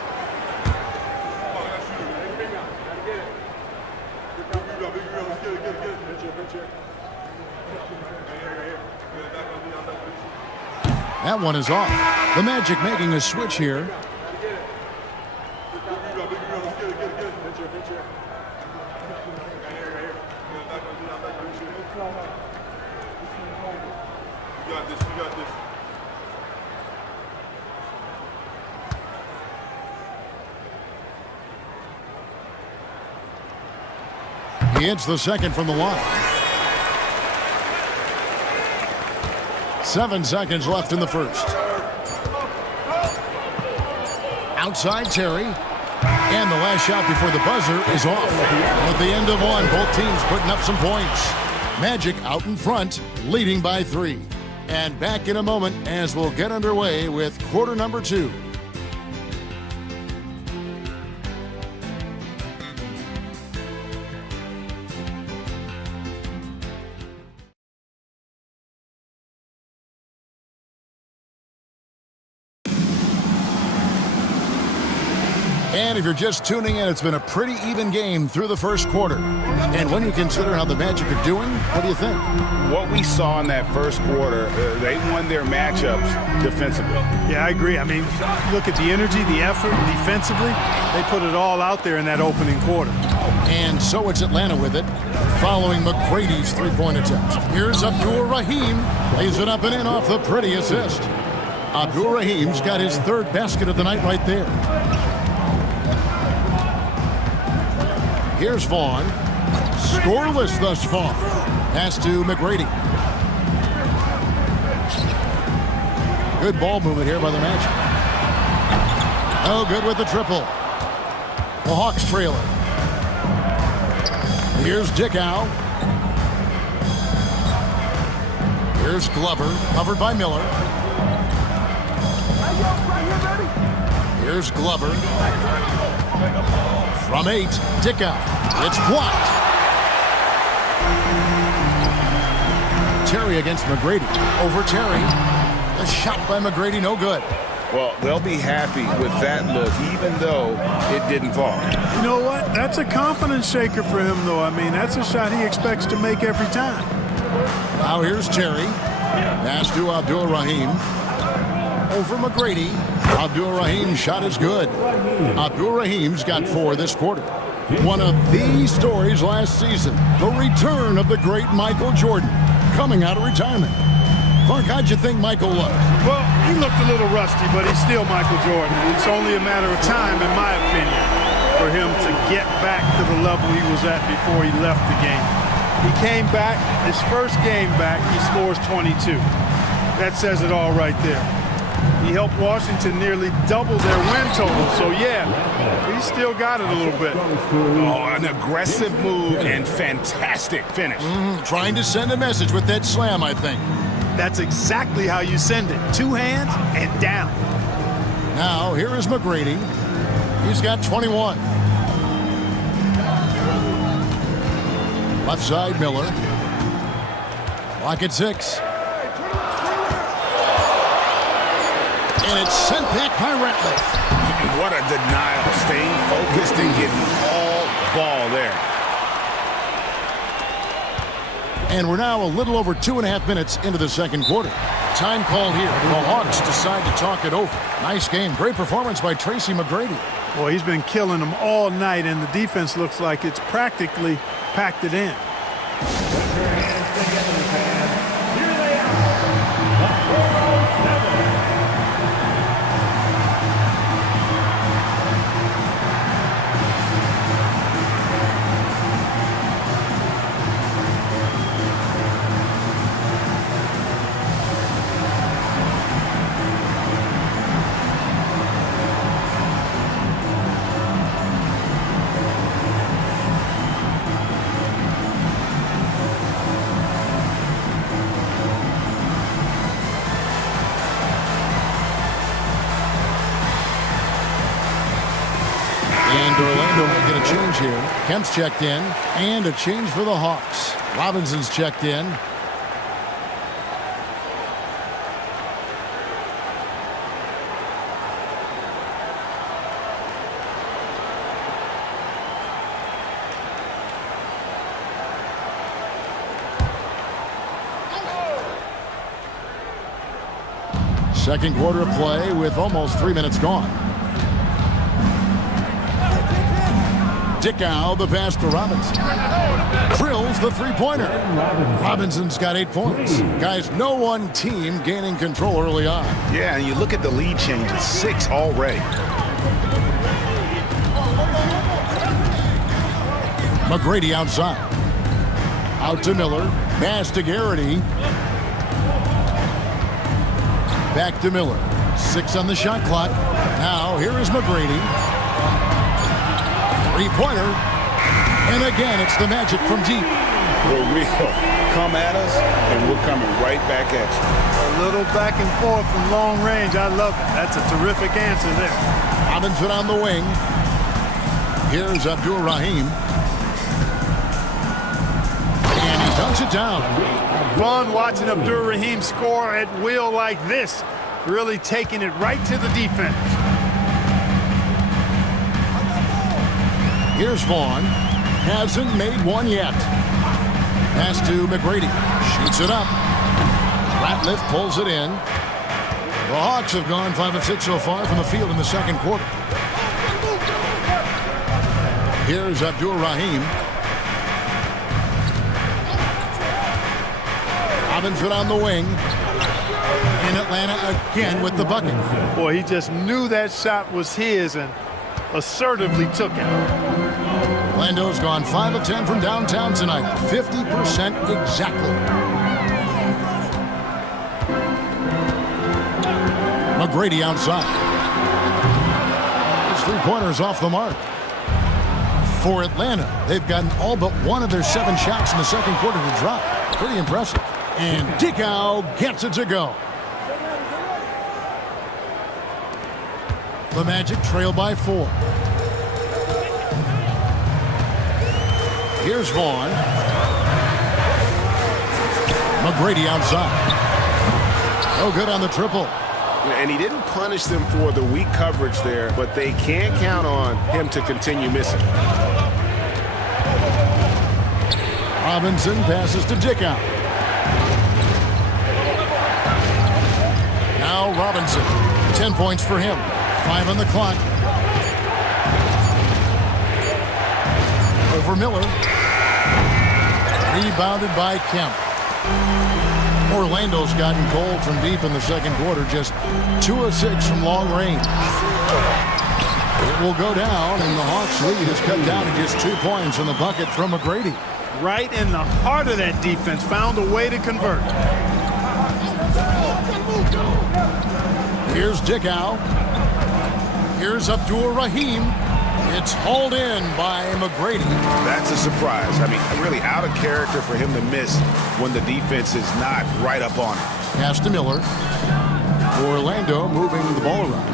That one is off. The Magic making a switch here. He hits the second from the line. 7 seconds left in the first. Outside Terry. And the last shot before the buzzer is off. At the end of one, both teams putting up some points. Magic out in front, leading by 3. And back in a moment as we'll get underway with quarter number 2. And if you're just tuning in, it's been a pretty even game through the first quarter. And when you consider how the Magic are doing, what do you think? What we saw in that first quarter, they won their matchups defensively. Yeah, I agree. I mean, look at the energy, the effort defensively. They put it all out there in that opening quarter. And so it's Atlanta with it, following McGrady's three-point attempt. Here's Abdur Rahim, lays it up and in off the pretty assist. Abdur Rahim's got his third basket of the night right there. Here's Vaughn. Scoreless thus far. Pass to McGrady. Good ball movement here by the Magic. No good with the triple. The Hawks trail it. Here's Dickow. Here's Glover, covered by Miller. Here's Glover. From 8, Dickow. It's blocked. Terry against McGrady. Over Terry. The shot by McGrady, no good. Well, they'll be happy with that look, even though it didn't fall. You know what? That's a confidence shaker for him, though. I mean, that's a shot he expects to make every time. Now here's Terry. Pass to Abdur Rahim. Over McGrady. Abdur Rahim's shot is good. Abdur Rahim's got 4 this quarter. One of the stories last season, the return of the great Michael Jordan, coming out of retirement. Clark, how'd you think Michael looked? Well, he looked a little rusty, but he's still Michael Jordan. It's only a matter of time, in my opinion, for him to get back to the level he was at before he left the game. He came back, his first game back, he scores 22. That says it all right there. He helped Washington nearly double their win total. So, yeah, he still got it a little bit. Oh, an aggressive move and fantastic finish. Trying to send a message with that slam, I think. That's exactly how you send it. 2 hands and down. Now, here is McGrady. He's got 21. Left side, Miller. Clock at 6. And it's sent back by Ratliff. What a denial. Staying focused and getting all ball there. And we're now a little over 2.5 minutes into the second quarter. Time called here. The Hawks decide to talk it over. Nice game. Great performance by Tracy McGrady. Well, he's been killing them all night, and the defense looks like it's practically packed it in. Put your hands together, fans. Here they are, the 407. Orlando making a change here. Kemp's checked in, and a change for the Hawks. Robinson's checked in. Second quarter of play with almost 3 minutes gone. Dickow, the pass to Robinson. Drills the three-pointer. Robinson's got 8 points. Guys, no one team gaining control early on. Yeah, and you look at the lead changes, 6 already. McGrady outside. Out to Miller. Pass to Garrity. Back to Miller. 6 on the shot clock. Now, here is McGrady. Three-pointer, and again, it's the Magic from deep. For real. Come at us, and we're coming right back at you. A little back and forth from long range. I love it. That's a terrific answer there. Robinson on the wing. Here's Abdur-Rahim. And he dunks it down. Fun watching Abdur-Rahim score at will like this. Really taking it right to the defense. Here's Vaughn. Hasn't made one yet. Pass to McGrady. Shoots it up. Ratliff pulls it in. The Hawks have gone 5 of 6 so far from the field in the second quarter. Here's Abdur-Rahim. Robinson on the wing. In Atlanta again with the bucket. Boy, he just knew that shot was his and assertively took it. Orlando's gone 5 of 10 from downtown tonight. 50% exactly. McGrady outside. His three-pointers off the mark. For Atlanta, they've gotten all but one of their 7 shots in the second quarter to drop. Pretty impressive. And Dickow gets it to go. The Magic trail by 4. Here's Vaughn. McGrady outside. No good on the triple. And he didn't punish them for the weak coverage there, but they can't count on him to continue missing. Robinson passes to Dickow. Now Robinson. 10 points for him. 5 on the clock. Over Miller. Rebounded by Kemp. Orlando's gotten cold from deep in the second quarter. Just 2 of 6 from long range. It will go down, and the Hawks lead is cut down to just 2 points in the bucket from McGrady. Right in the heart of that defense. Found a way to convert. Here's Dickow. Here's Abdur-Rahim. It's hauled in by McGrady. That's a surprise. I mean, really out of character for him to miss when the defense is not right up on it. Pass to Miller. Orlando moving the ball around.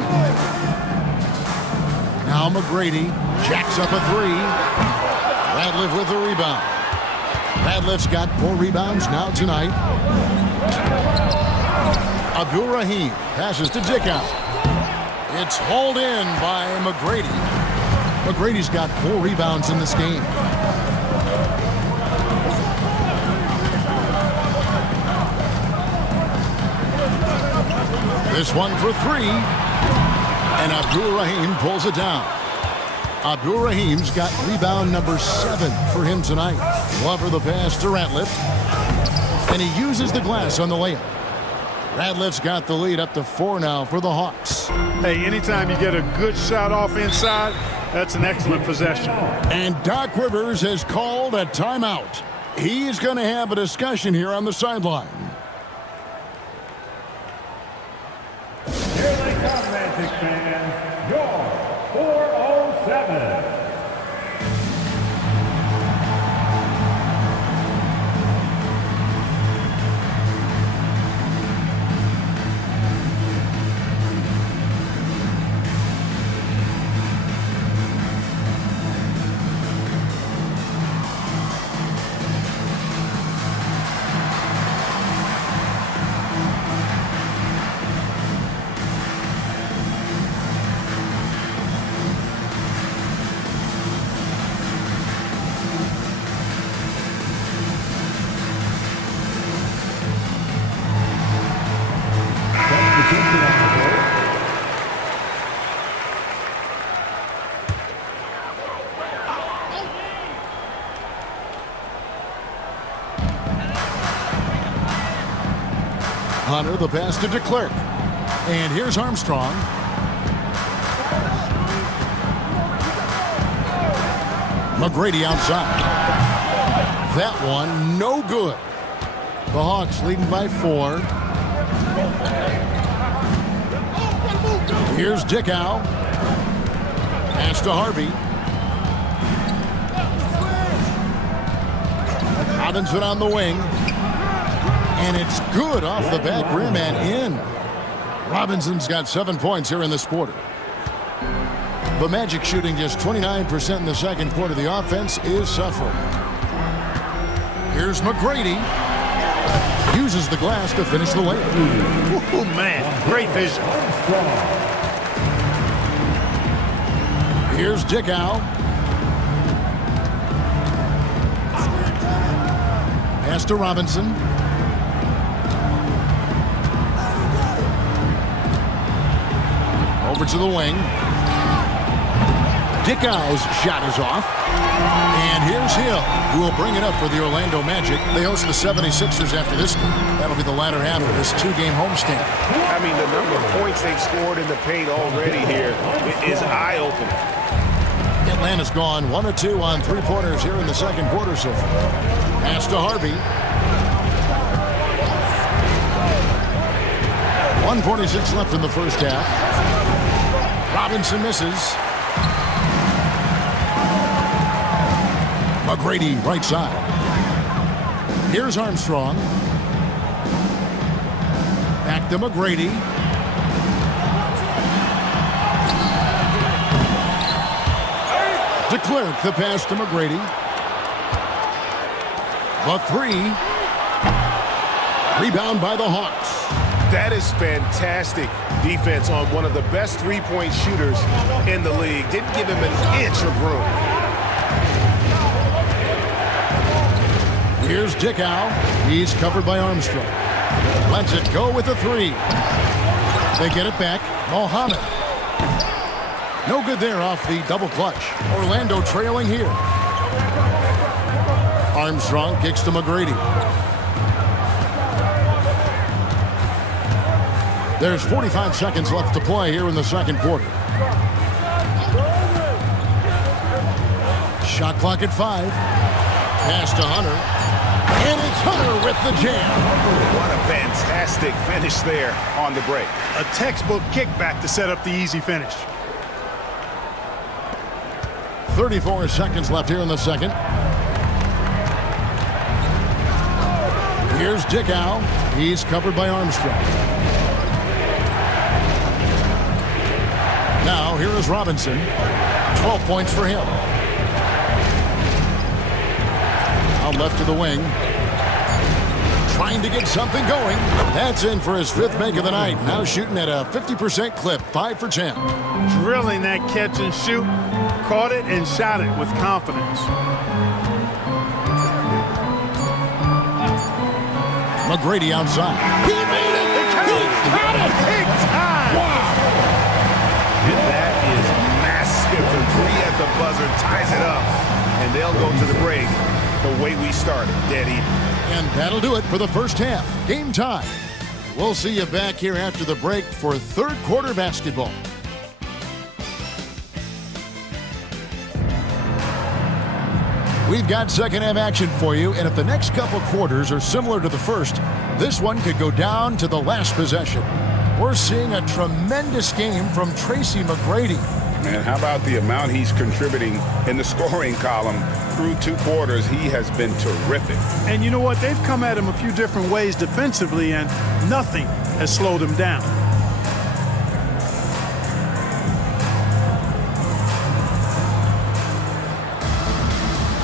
Now McGrady jacks up a 3. Ratliff with a rebound. Ratliff's got 4 rebounds now tonight. Abdur-Rahim passes to Dickow. It's hauled in by McGrady. McGrady's got 4 rebounds in this game. This one for three. And Abdul-Rahim pulls it down. Abdul-Rahim's got rebound number 7 for him tonight. Glover the pass to Ratliff. And he uses the glass on the layup. Ratliff's got the lead up to 4 now for the Hawks. Hey, anytime you get a good shot off inside, that's an excellent possession. And Doc Rivers has called a timeout. He's going to have a discussion here on the sideline. Here they come, Magic fans. Your 407. Hunter, the pass to DeClerc. And here's Armstrong. McGrady outside. That one, no good. The Hawks leading by 4. Here's Dickow. Pass to Harvey. Robinson on the wing. And it's good off the back rim and in. Robinson's got 7 points here in this quarter. The Magic shooting just 29% in the second quarter. The offense is suffering. Here's McGrady. Uses the glass to finish the layup. Oh, man, great vision. Here's Dickow. Pass to Robinson. Over to the wing. Dickow's shot is off. And here's Hill, who will bring it up for the Orlando Magic. They host the 76ers after this game. That'll be the latter half of this 2-game homestand. I mean, the number of points they've scored in the paint already here is eye-opening. Atlanta's gone 1 of 2 on 3-pointers here in the second quarter so far. Pass to Harvey. 1:46 left in the first half. Robinson misses. McGrady right side. Here's Armstrong. Back to McGrady. DeClerc the pass to McGrady. The 3. Rebound by the Hawks. That is fantastic defense on one of the best three-point shooters in the league. Didn't give him an inch of room. Here's Dickow. He's covered by Armstrong. Lets it go with the 3. They get it back. Mohammed. No good there off the double clutch. Orlando trailing here. Armstrong kicks to McGrady. There's 45 seconds left to play here in the second quarter. Shot clock at 5. Pass to Hunter. And it's Hunter with the jam. What a fantastic finish there on the break. A textbook kickback to set up the easy finish. 34 seconds left here in the second. Here's Dickow. He's covered by Armstrong. Now here is Robinson. 12 points for him. Out left to the wing. Trying to get something going. That's in for his 5th make of the night. Now shooting at a 50% clip. 5 for 10. Drilling that catch and shoot. Caught it and shot it with confidence. McGrady outside. He made it! He got it! Big time! Wow! And that is massive. The three at the buzzer ties it up. And they'll go to the break the way we started, dead even. And that'll do it for the first half. Game time. We'll see you back here after the break for third quarter basketball. We've got second half action for you, and if the next couple quarters are similar to the first, this one could go down to the last possession. We're seeing a tremendous game from Tracy McGrady. And how about the amount he's contributing in the scoring column through 2 quarters? He has been terrific. And you know what? They've come at him a few different ways defensively, and nothing has slowed him down.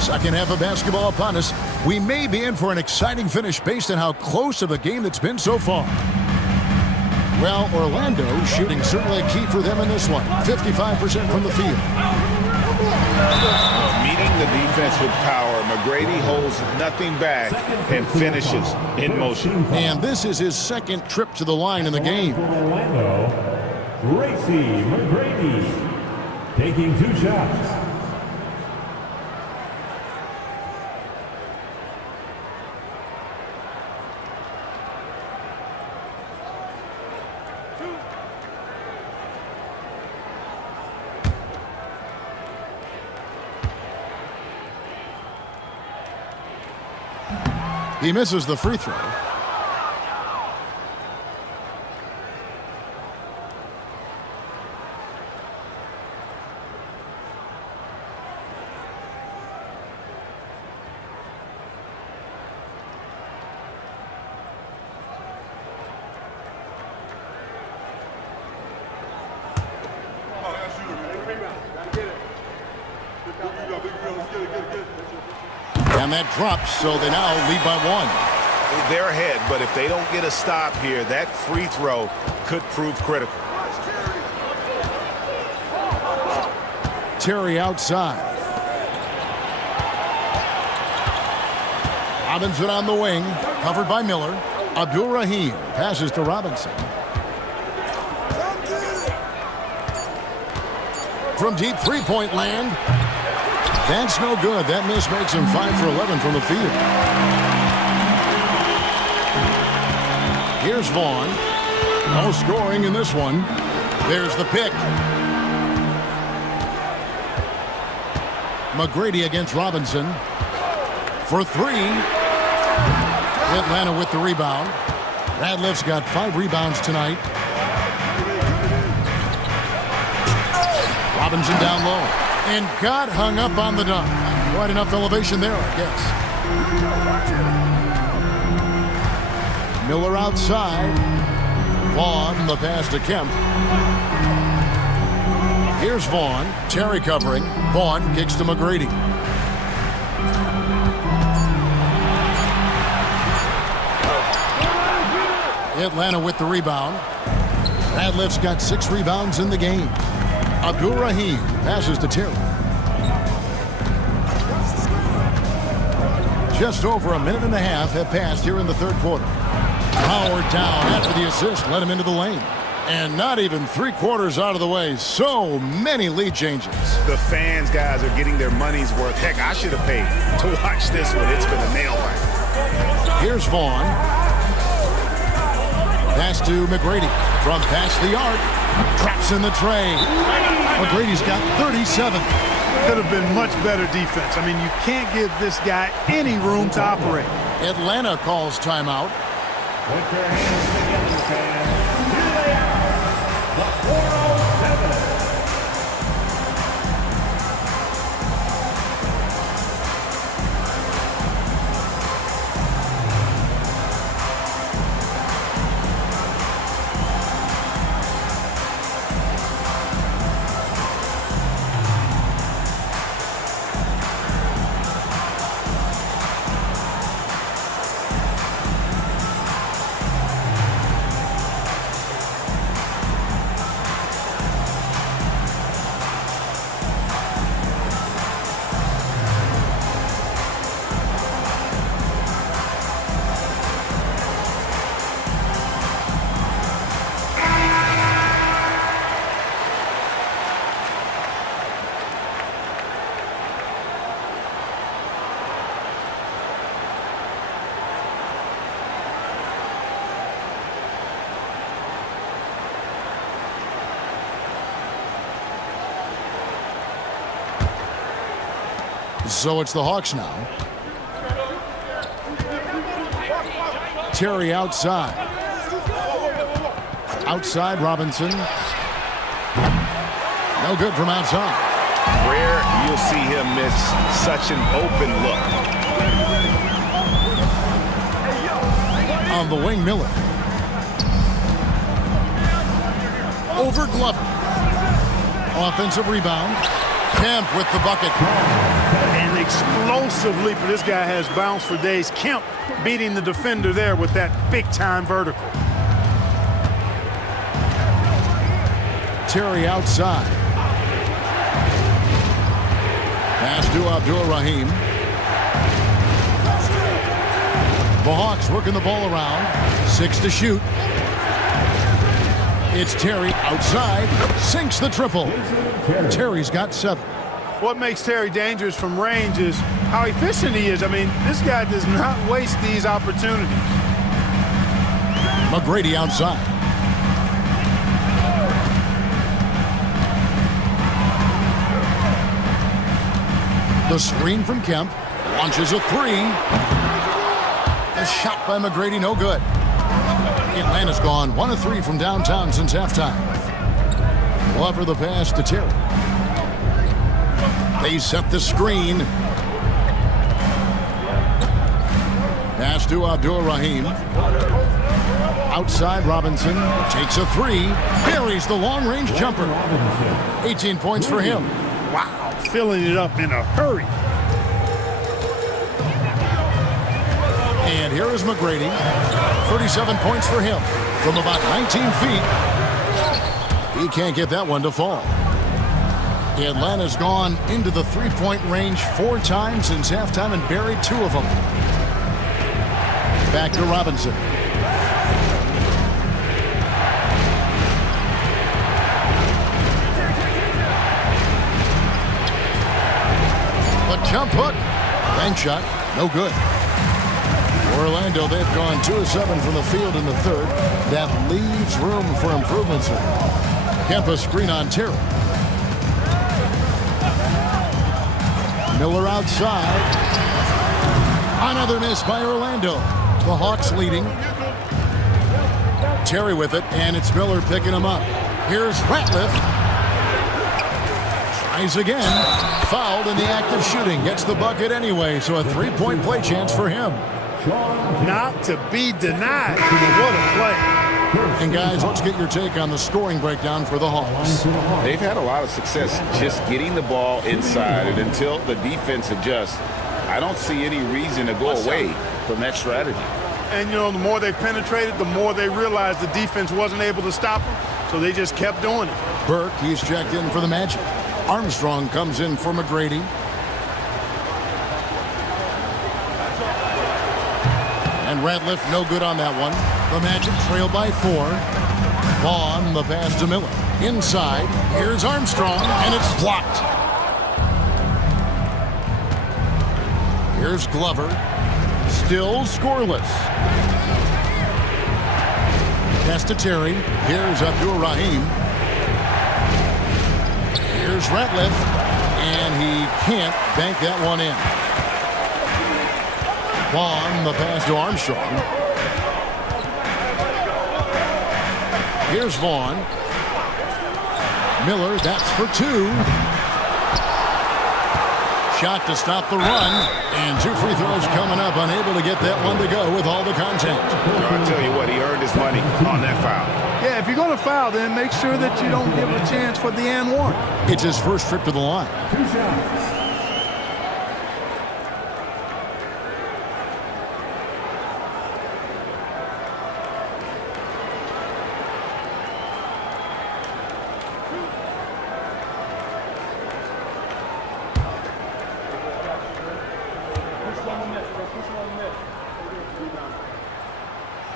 Second half of basketball upon us. We may be in for an exciting finish based on how close of a game it's been so far. Well, Orlando shooting certainly a key for them in this one. 55% from the field. Meeting the defense with power, McGrady holds nothing back and finishes in motion. And this is his second trip to the line in the game. For Orlando, Tracy McGrady taking 2 shots. He misses the free throw. And that drops, so they now lead by 1. They're ahead, but if they don't get a stop here, that free throw could prove critical. Terry outside. Robinson on the wing, covered by Miller. Abdul-Rahim passes to Robinson. From deep three-point land. That's no good. That miss makes him 5 for 11 from the field. Here's Vaughn. No scoring in this one. There's the pick. McGrady against Robinson. For 3. Atlanta with the rebound. Radliff's got 5 rebounds tonight. Robinson down low. And got hung up on the dunk. Quite enough elevation there, I guess. Miller outside. Vaughn, the pass to Kemp. Here's Vaughn. Terry covering. Vaughn kicks to McGrady. Atlanta with the rebound. Radliff's got 6 rebounds in the game. Abdul-Rahim passes to Terry. Just over a minute and a half have passed here in the third quarter. Howard down after the assist led him into the lane. And not even 3/4 out of the way. So many lead changes. The fans, guys, are getting their money's worth. Heck, I should have paid to watch this one. It's been a nail biter. Here's Vaughn. Pass to McGrady. From past the arc. Traps in the tray. McGrady's got 37. Could have been much better defense. I mean, you can't give this guy any room to operate. Atlanta calls timeout. Put your hands together, fans. Here they are, the 407. So it's the Hawks now. Terry outside. Outside Robinson. No good from outside. Rare you'll see him miss such an open look. On the wing, Miller. Over Glover. Offensive rebound. Kemp with the bucket. An explosive leaper. This guy has bounce for days. Kemp beating the defender there with that big-time vertical. Terry outside. Pass to Abdur-Rahim. The Hawks working the ball around. 6 to shoot. It's Terry outside. Sinks the triple. Terry's got 7. What makes Terry dangerous from range is how efficient he is. I mean, this guy does not waste these opportunities. McGrady outside. The screen from Kemp. Launches a 3. A shot by McGrady, no good. Atlanta's gone 1 of 3 from downtown since halftime. Glover the pass to Terry. They set the screen. Pass to Abdur-Rahim. Outside Robinson. Takes a 3. Buries the long-range jumper. 18 points for him. Wow, filling it up in a hurry. And here is McGrady. 37 points for him from about 19 feet. He can't get that one to fall. Atlanta's gone into the three-point range 4 times since halftime and buried 2 of them. Back to Robinson. The jump hook. Bank shot. No good. Orlando, they've gone 2 of 7 from the field in the third. That leaves room for improvements. Kemp a screen on Terry. Miller outside. Another miss by Orlando. The Hawks leading. Terry with it, and it's Miller picking him up. Here's Ratliff. Tries again. Fouled in the act of shooting. Gets the bucket anyway, so a 3-point play chance for him. Not to be denied. What a play. And guys, let's get your take on the scoring breakdown for the Hawks. They've had a lot of success just getting the ball inside, and until the defense adjusts, I don't see any reason to go away from that strategy. And, you know, the more they penetrated, the more they realized the defense wasn't able to stop them, so they just kept doing it. Burke, he's checked in for the Magic. Armstrong comes in for McGrady. And Ratliff no good on that one. The Magic trail by 4. Vaughn, the pass to Miller. Inside, here's Armstrong, and it's blocked. Here's Glover. Still scoreless. Pass to Terry. Here's Abdur-Rahim. Here's Ratliff, and he can't bank that one in. Vaughn, the pass to Armstrong. Here's Vaughn. Miller, that's for 2. Shot to stop the run, and 2 free throws coming up, unable to get that one to go with all the contact. I'll tell you what, he earned his money on that foul. Yeah, if you're going to foul, then make sure that you don't give a chance for the and one. It's his first trip to the line.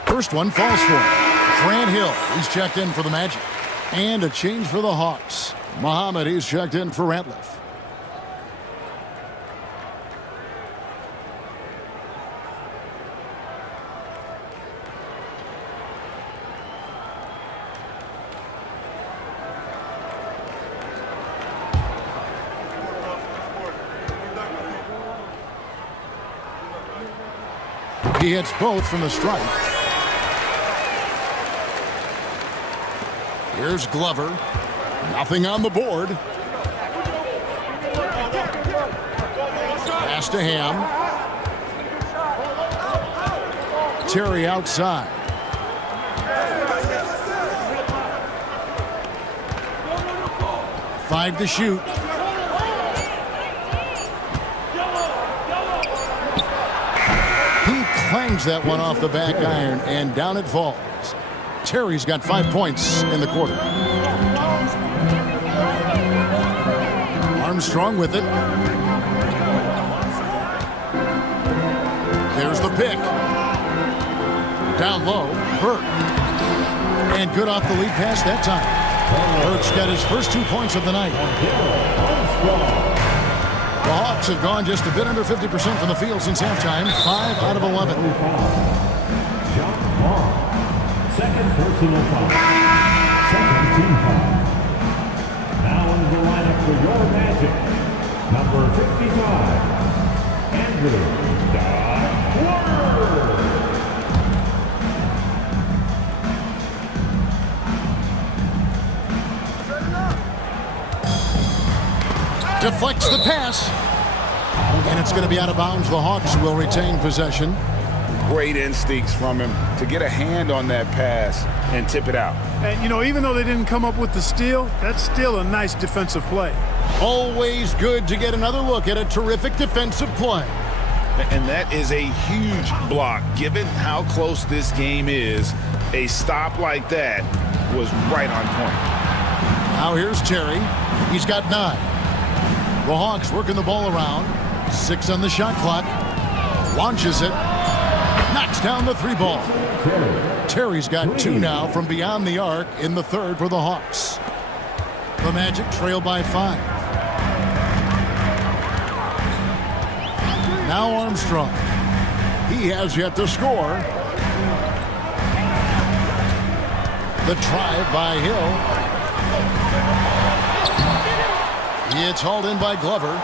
First one falls for him. Grant Hill, he's checked in for the Magic. And a change for the Hawks. Muhammad, he's checked in for Ratliff. He hits both from the stripe. Here's Glover. Nothing on the board. Pass to Ham. Terry outside. Five to shoot. He clangs that one off the back iron, and down it falls. Terry's got 5 points in the quarter. Armstrong with it. There's the pick. Down low, Burke. And good off the lead pass that time. Burke's got his first 2 points of the night. The Hawks have gone just a bit under 50% from the field since halftime. 5 out of 11. Second personal foul. Second team foul. Now into the lineup for your Magic. Number 55, Andrew Duckworth. Deflects the pass. And it's going to be out of bounds. The Hawks will retain possession. Great instincts from him to get a hand on that pass and tip it out. And, you know, even though they didn't come up with the steal, that's still a nice defensive play. Always good to get another look at a terrific defensive play. And that is a huge block. Given how close this game is, a stop like that was right on point. Now here's Terry. He's got 9. The Hawks working the ball around. 6 on the shot clock. Launches it. Knocks down the 3 ball. Terry's got 2 now from beyond the arc in the third for the Hawks. The Magic trail by 5. Now Armstrong. He has yet to score. The drive by Hill. It's hauled in by Glover.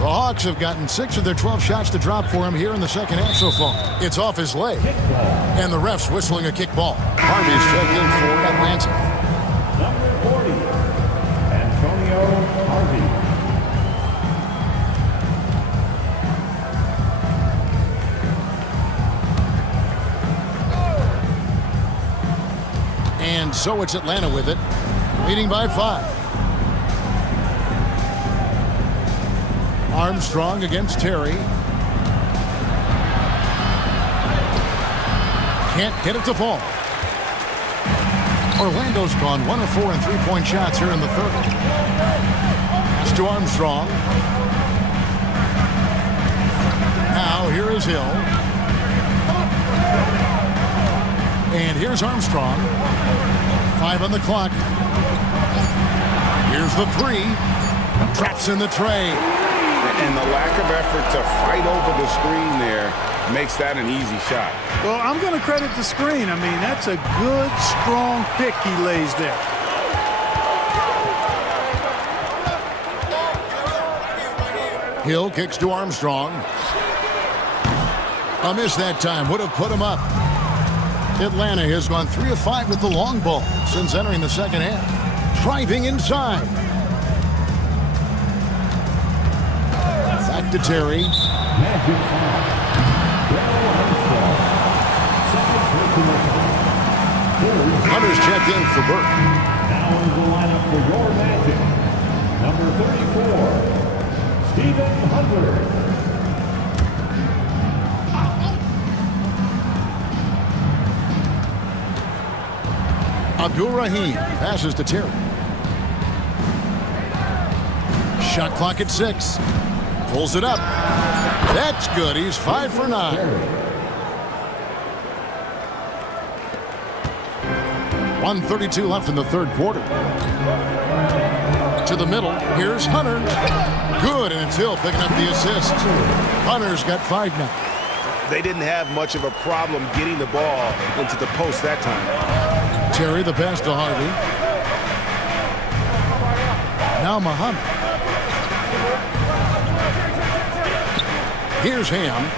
The Hawks have gotten 6 of their 12 shots to drop for him here in the second half so far. It's off his leg. And the ref's whistling a kick ball. Harvey's checked in for Atlanta. Number 40, Antonio Harvey. And so it's Atlanta with it, leading by 5. Armstrong against Terry. Can't get it to fall. Orlando's gone 1 of 4 in 3-point shots here in the third. Pass to Armstrong. Now here is Hill. And here's Armstrong. 5 on the clock. Here's the 3. Traps in the tray. And the lack of effort to fight over the screen there makes that an easy shot. Well, I'm going to credit the screen. I mean, that's a good, strong pick he lays there. Hill kicks to Armstrong. A miss that time would have put him up. Atlanta has gone 3 of 5 with the long ball since entering the second half. Driving inside. Back to Terry. Magic foul. Darryl Armstrong. Second personal foul. Hunter's checked in for Burke. Now in the lineup for your Magic. Number 34, Stephen Hunter. Abdul-Rahim passes to Terry. Shot clock at 6. Pulls it up. That's good. He's 5 for 9. 1:32 left in the third quarter. To the middle. Here's Hunter. Good, and it's Hill picking up the assist. Hunter's got 5 now. They didn't have much of a problem getting the ball into the post that time. Terry the pass to Harvey. Now Muhammad. Here's Ham.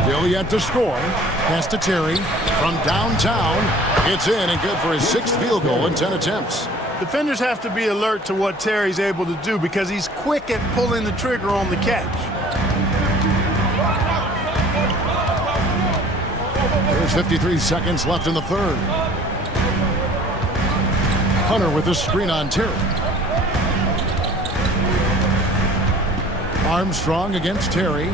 Still yet to score. Pass to Terry from downtown. It's in and good for his 6th field goal in 10 attempts. Defenders have to be alert to what Terry's able to do because he's quick at pulling the trigger on the catch. There's 53 seconds left in the third. Hunter with a screen on Terry. Armstrong against Terry.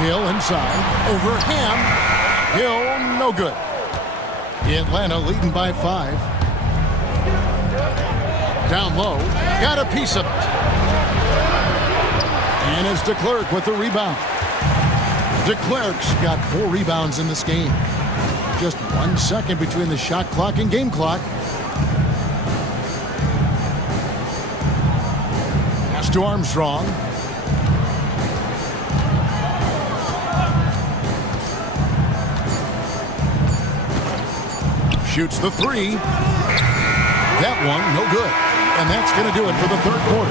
Hill inside. Over Ham. Hill, no good. Atlanta leading by 5. Down low. Got a piece of it. And it's DeClerc with the rebound. DeClerc's got 4 rebounds in this game. Just 1 second between the shot clock and game clock. Pass to Armstrong. Shoots the 3. That one, no good. And that's going to do it for the third quarter.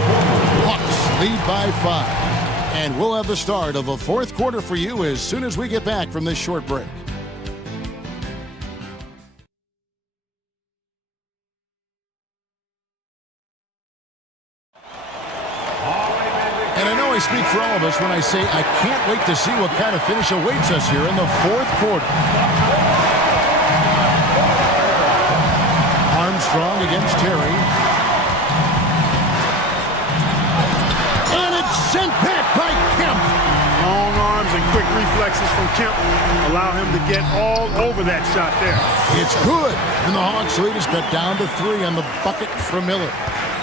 Hawks lead by 5. And we'll have the start of the fourth quarter for you as soon as we get back from this short break. And I know I speak for all of us when I say I can't wait to see what kind of finish awaits us here in the fourth quarter. Armstrong against Terry. And it's sent back by Kemp. Long arms and quick reflexes from Kemp allow him to get all over that shot there. It's good. And the Hawks lead is cut down to 3 on the bucket for Miller.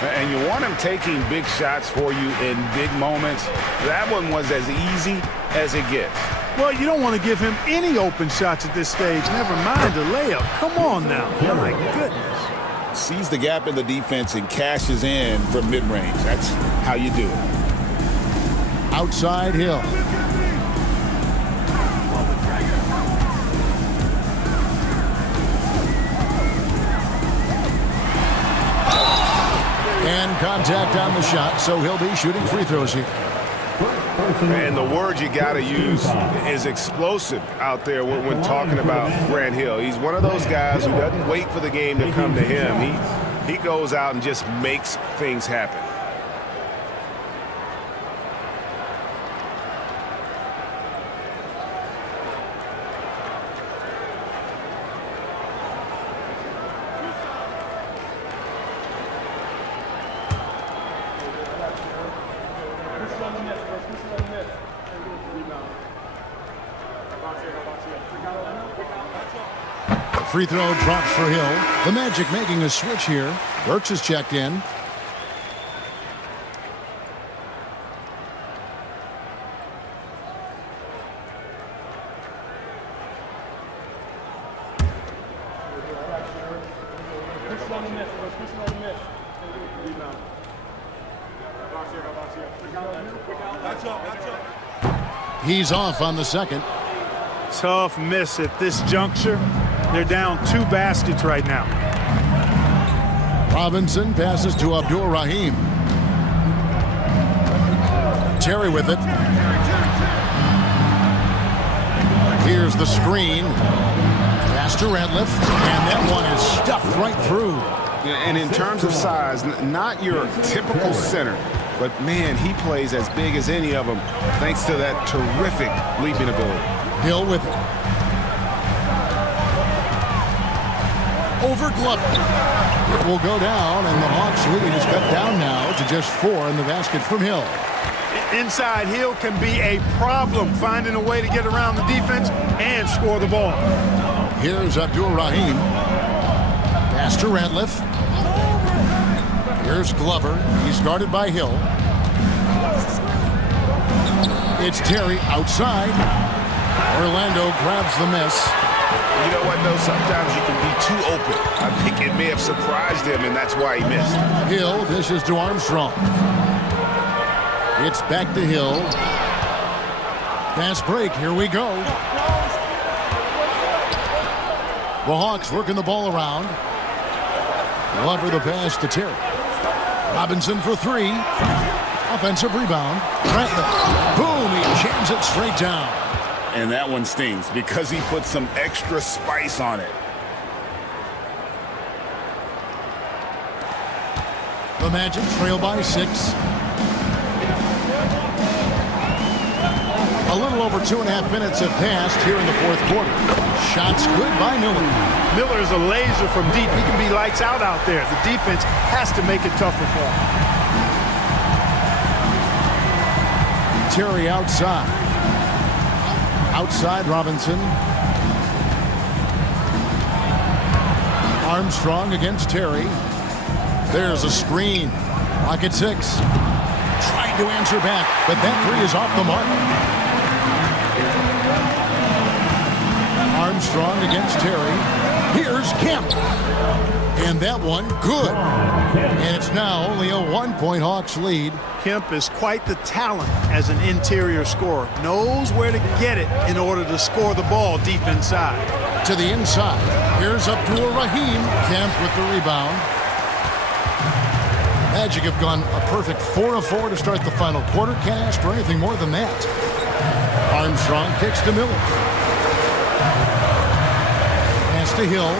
And you want him taking big shots for you in big moments. That one was as easy as it gets. Well, you don't want to give him any open shots at this stage. Never mind a layup. Come on now. My goodness. Sees the gap in the defense and cashes in from mid-range. That's how you do it. Outside Hill. And contact on the shot, so he'll be shooting free throws here. And the word you got to use is explosive out there when talking about Grant Hill. He's one of those guys who doesn't wait for the game to come to him. He goes out and just makes things happen. Free throw drops for Hill. The Magic making a switch here. Burks is checked in. He's off on the second. Tough miss at this juncture. They're down 2 baskets right now. Robinson passes to Abdul Rahim. Terry with it. Here's the screen. Pass to Ratliff. And that one is stuffed right through. And in terms of size, not your typical center, but man, he plays as big as any of them thanks to that terrific leaping ability. Hill with it. Over Glover. It will go down, and the Hawks lead is cut down now to just 4 in the basket from Hill. Inside, Hill can be a problem, finding a way to get around the defense and score the ball. Here's Abdul Rahim. Pass to Ratliff. Here's Glover. He's guarded by Hill. It's Terry outside. Orlando grabs the miss. You know what, though? Sometimes you can be too open. I think it may have surprised him, and that's why he missed. Hill dishes to Armstrong. It's back to Hill. Fast break. Here we go. The Hawks working the ball around. Glover the pass to Terry. Robinson for 3. offensive rebound. Ratliff. Boom, he jams it straight down. And that one stings because he put some extra spice on it. The Magic trail by 6. A little over 2.5 minutes have passed here in the fourth quarter. Shots good by Miller. Miller is a laser from deep. He can be lights out there. The defense has to make it tougher for him. Terry outside. Outside Robinson. Armstrong against Terry. There's a screen. Clock at 6. Trying to answer back, but that three is off the mark. Armstrong against Terry. Here's Kemp. And that one, good. And it's now only a 1-point Hawks lead. Kemp is quite the talent as an interior scorer. Knows where to get it in order to score the ball deep inside. To the inside. Here's Abdul Rahim. Kemp with the rebound. Magic have gone a perfect 4 of 4 to start the final quarter. Can't ask for anything more than that. Armstrong kicks to Miller. Pass to Hill.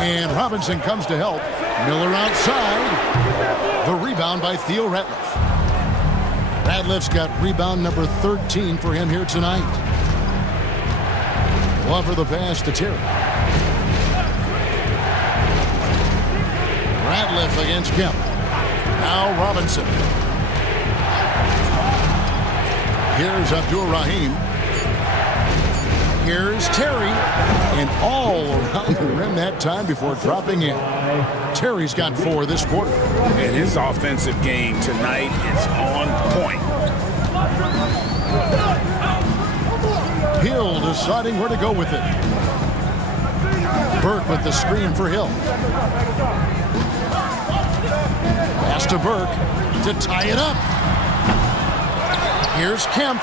And Robinson comes to help. Miller outside. The rebound by Theo Ratliff. Ratliff's got rebound number 13 for him here tonight. Glover the pass to Terry. Ratliff against Kemp. Now Robinson. Here's Abdul Rahim. Here's Terry. And all around the rim that time before dropping in. Terry's got 4 this quarter. And his offensive game tonight is on point. Hill deciding where to go with it. Burke with the screen for Hill. Pass to Burke to tie it up. Here's Kemp.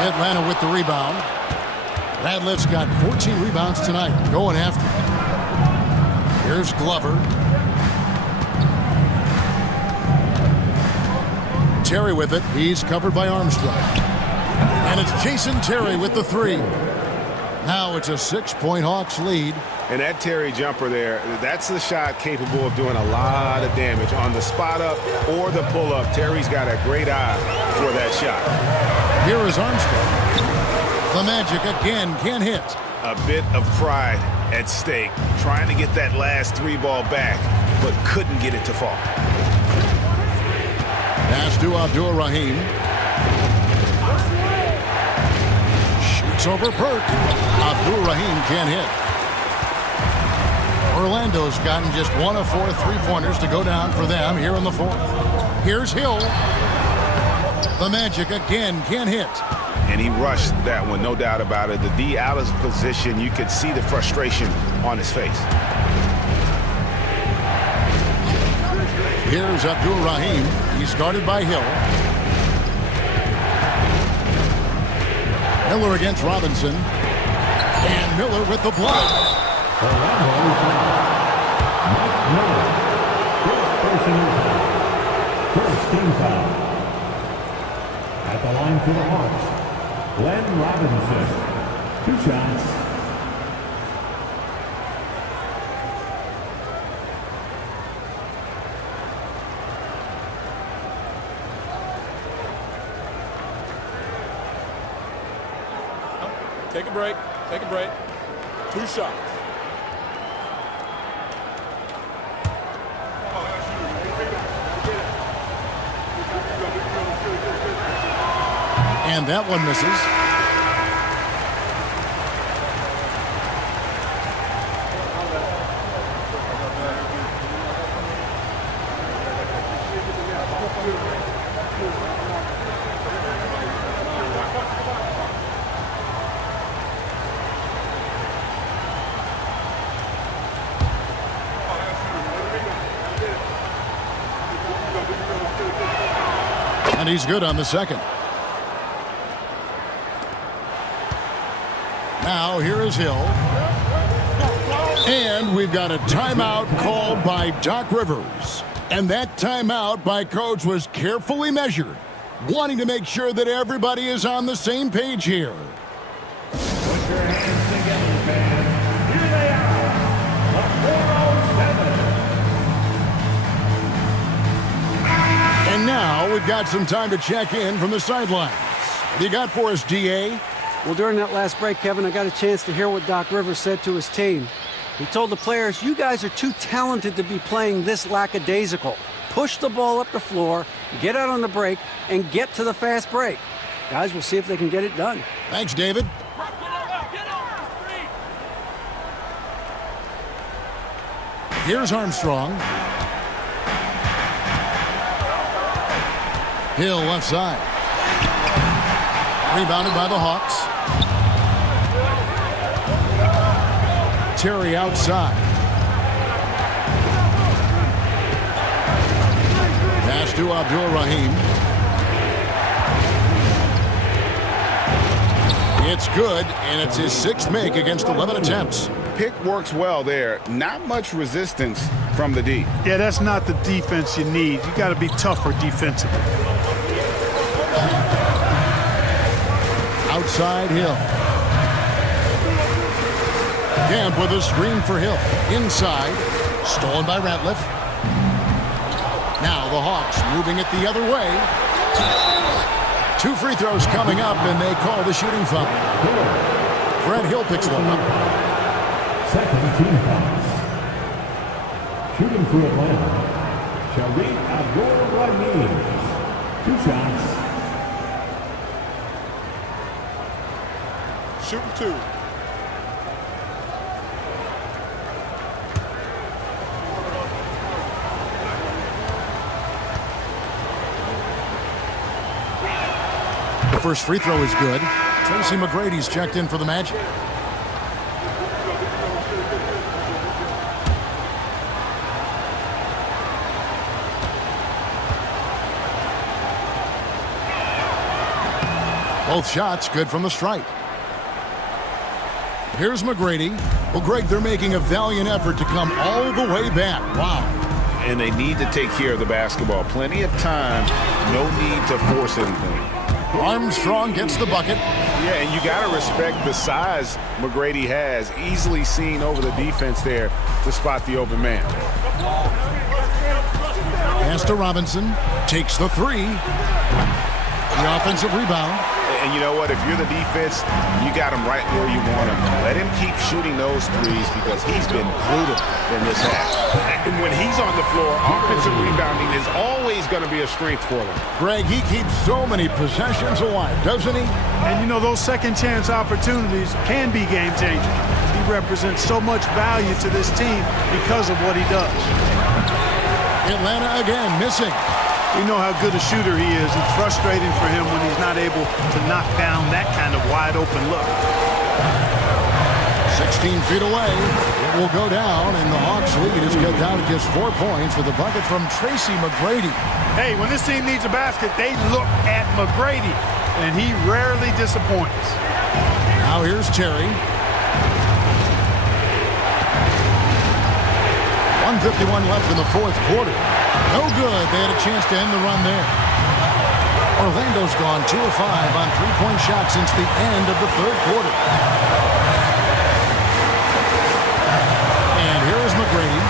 Atlanta with the rebound. Ratliff's got 14 rebounds tonight. Going after. Here's Glover. Terry with it. He's covered by Armstrong. And it's Jason Terry with the 3. Now it's a 6-point Hawks lead. And that Terry jumper there, that's the shot capable of doing a lot of damage. On the spot up or the pull up, Terry's got a great eye for that shot. Here is Armstrong. The Magic again can't hit. A bit of pride at stake, trying to get that last 3 ball back, but couldn't get it to fall. Pass to Abdul Rahim. Shoots over Burke. Abdul Rahim can't hit. Orlando's gotten just 1 of 4 3-pointers to go down for them here in the fourth. Here's Hill. The Magic again can't hit. And he rushed that one, no doubt about it. The D out of position, you could see the frustration on his face. Here's Abdul Rahim. He's guarded by Hill. Miller against Robinson. And Miller with the block. First team foul. At the line for the Hawks, Glenn Robinson. 2 shots. Take a break. Take a break. 2 shots. And that one misses. And he's good on the second. Now here is Hill. And we've got a timeout called by Doc Rivers. And that timeout by Coach was carefully measured, wanting to make sure that everybody is on the same page here. Put your hands together, fans. Here they are, the 407. And now we've got some time to check in from the sidelines. What do you got for us, D.A.? Well, during that last break, Kevin, I got a chance to hear what Doc Rivers said to his team. He told the players, you guys are too talented to be playing this lackadaisical. Push the ball up the floor, get out on the break, and get to the fast break. Guys, we'll see if they can get it done. Thanks, David. Here's Armstrong. Hill left side. Rebounded by the Hawks. Terry outside. Pass to Abdul-Rahim. It's good, and it's his 6th make against 11 attempts. Pick works well there. Not much resistance from the D. Yeah, that's not the defense you need. You got to be tougher defensively. Outside Hill. Camp with a screen for Hill. Inside. Stolen by Ratliff. Now the Hawks moving it the other way. 2 free throws coming up, and they call the shooting foul. Fred Hill picks one up. Second team fouls. Shooting for Atlanta, Sharif Abdul-Rahim. 2 shots. Shooting 2. The first free throw is good. Tracy McGrady's checked in for the Magic. Both shots good from the stripe. Here's McGrady. Well, Greg, they're making a valiant effort to come all the way back. Wow. And they need to take care of the basketball. Plenty of time. No need to force anything. Armstrong gets the bucket. Yeah, and you got to respect the size McGrady has. Easily seen over the defense there to spot the open man. Pass to Robinson. Takes the 3. The offensive rebound. And you know what? If you're the defense, you got him right where you want him. Let him keep shooting those threes because he's been brutal in this half. And when he's on the floor, offensive rebounding is always going to be a strength for them. Greg, he keeps so many possessions alive, doesn't he? And you know, those second chance opportunities can be game changing. He represents so much value to this team because of what he does. Atlanta again missing. We know how good a shooter he is. It's frustrating for him when he's not able to knock down that kind of wide open look. 16 feet away. It will go down, and the Hawks lead is cut down to just 4 points with a bucket from Tracy McGrady. Hey, when this team needs a basket, they look at McGrady, and he rarely disappoints. Now here's Terry. 1:51 left in the 4th quarter. No good. They had a chance to end the run there. Orlando's gone 2 of 5 on 3-point shots since the end of the 3rd quarter. And here is McGrady.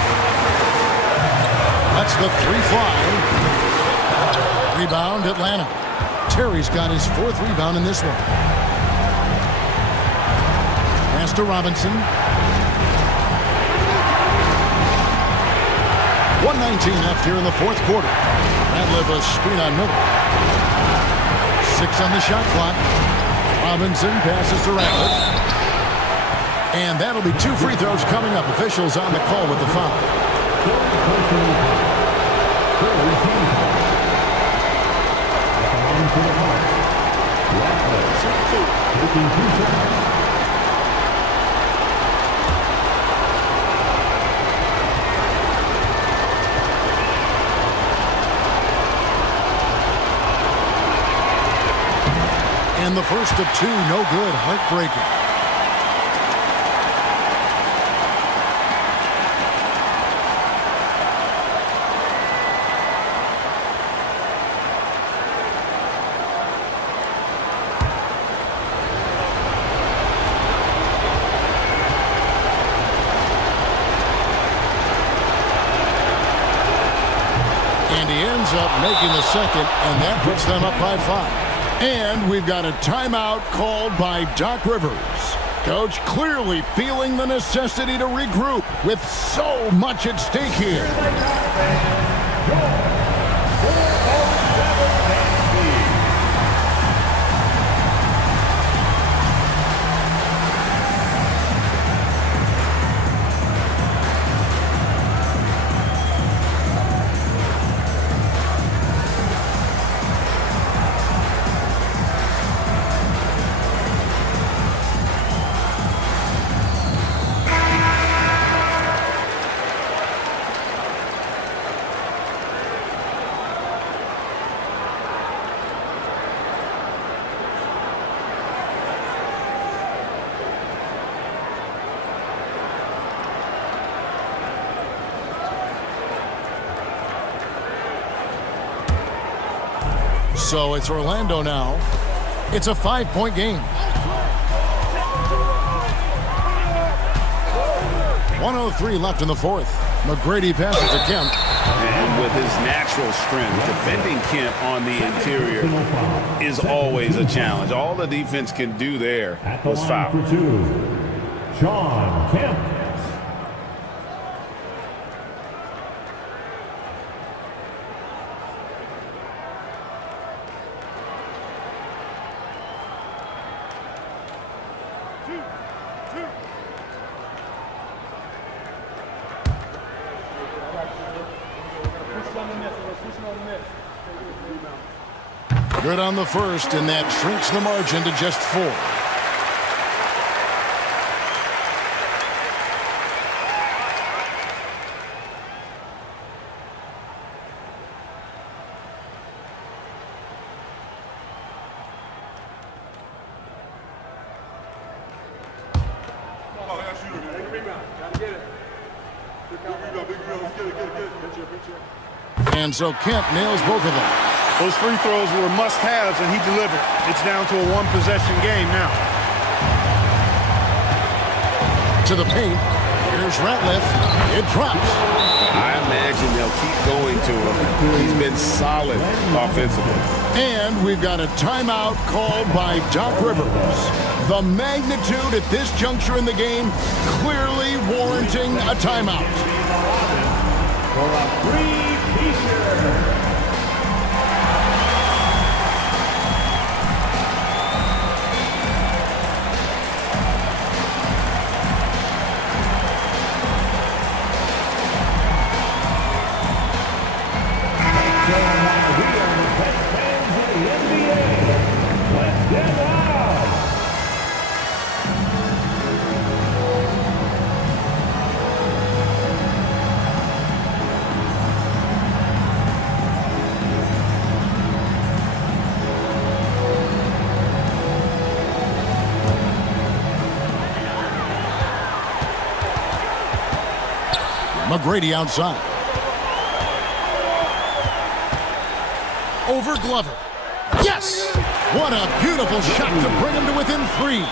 That's the 3 fly. Rebound, Atlanta. Terry's got his 4th rebound in this one. Pass to Robinson. 1:19 left here in the 4th quarter. Ratliff a screen on Miller. 6 on the shot clock. Robinson passes to Ratliff. And that'll be 2 free throws coming up. Officials on the call with the foul. And the first of 2, no good, heartbreaking. And he ends up making the second, and that puts them up by 5. And we've got a timeout called by Doc Rivers. Coach clearly feeling the necessity to regroup with so much at stake here. So it's Orlando now. It's a 5-point game. 1:03 left in the fourth. McGrady passes to Kemp. And with his natural strength, defending Kemp on the interior is always a challenge. All the defense can do there was foul. For 2, Shawn Kemp. Good on the first, and that shrinks the margin to just 4. And so Kemp nails both of them. Those free throws were must-haves, and he delivered. It's down to a one-possession game now. To the paint. Here's Ratliff. It drops. I imagine they'll keep going to him. He's been solid offensively. And we've got a timeout called by Doc Rivers. The magnitude at this juncture in the game clearly warranting a timeout. For a three-peater. McGrady outside. Over Glover. Yes! What a beautiful shot to bring him to within 3.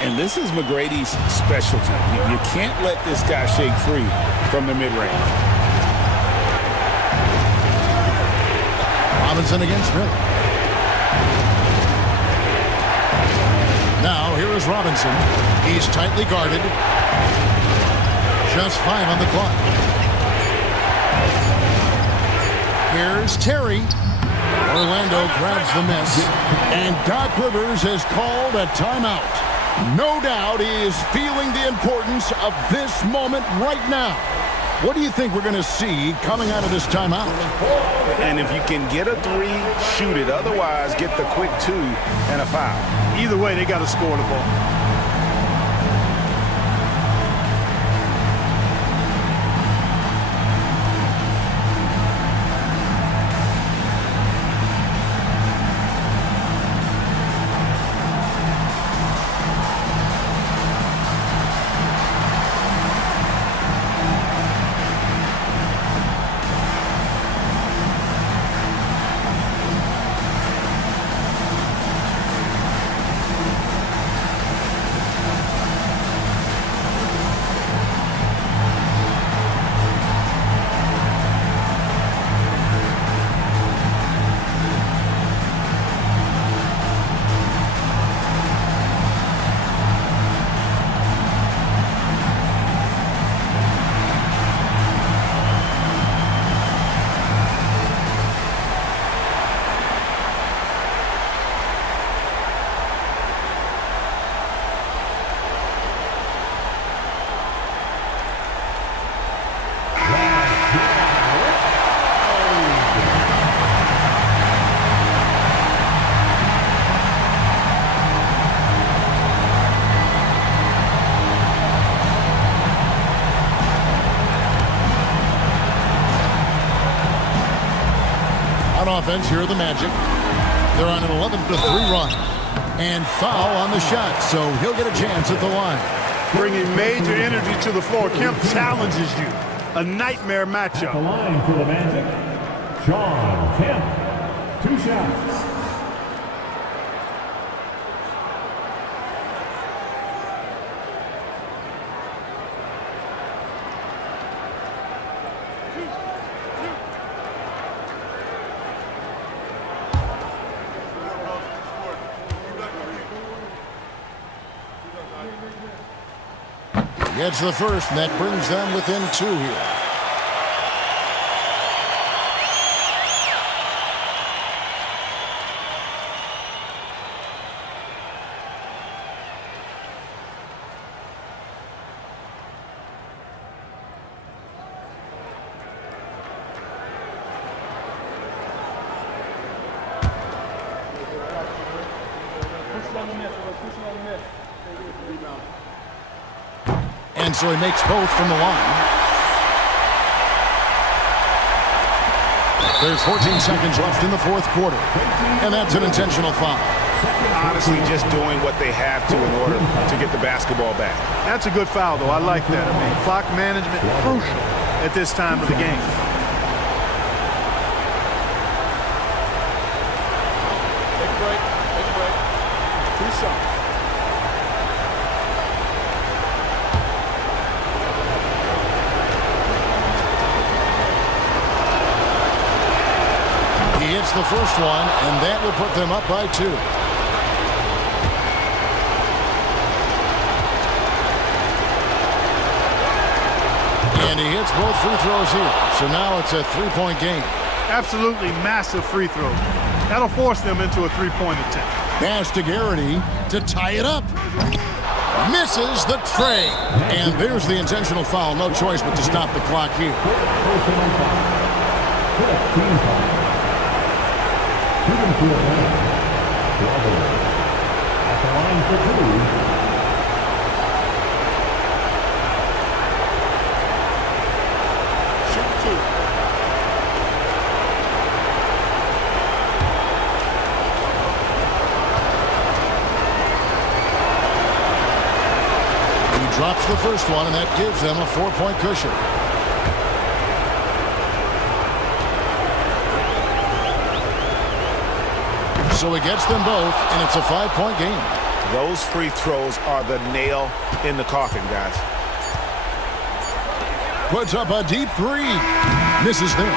And this is McGrady's specialty. You can't let this guy shake free from the mid-range. Robinson against Miller. Now here is Robinson. He's tightly guarded. Just 5 on the clock. Here's Terry. Orlando grabs the miss. And Doc Rivers has called a timeout. No doubt he is feeling the importance of this moment right now. What do you think we're going to see coming out of this timeout? And if you can get a 3, shoot it. Otherwise, get the quick 2 and a foul. Either way, they got to score the ball. On offense, here are the Magic. They're on an 11-3 run. And foul on the shot, so he'll get a chance at the line. Bringing major energy to the floor. Kemp challenges you. A nightmare matchup. The line for the Magic, Shawn Kemp. 2 shots. Gets the first, and that brings them within 2 here. And so he makes both from the line. There's 14 seconds left in the 4th quarter. And that's an intentional foul. Honestly, just doing what they have to in order to get the basketball back. That's a good foul, though. I like that. I mean, clock management crucial at this time of the game. Take a break. Take a break. 2 shots. He hits the first one, and that will put them up by 2. And he hits both free throws here. So now it's a 3-point game. Absolutely massive free throw. That'll force them into a 3-point attempt. Pass to Garrity to tie it up. Misses the tray. And there's the intentional foul. No choice but to stop the clock here. Personal foul. 15 foul. Shooting field goal. At the line for 2. He drops the first one, and that gives them a 4-point cushion. So he gets them both, and it's a 5-point game. Those free throws are the nail in the coffin, guys. Puts up a deep 3. Misses there.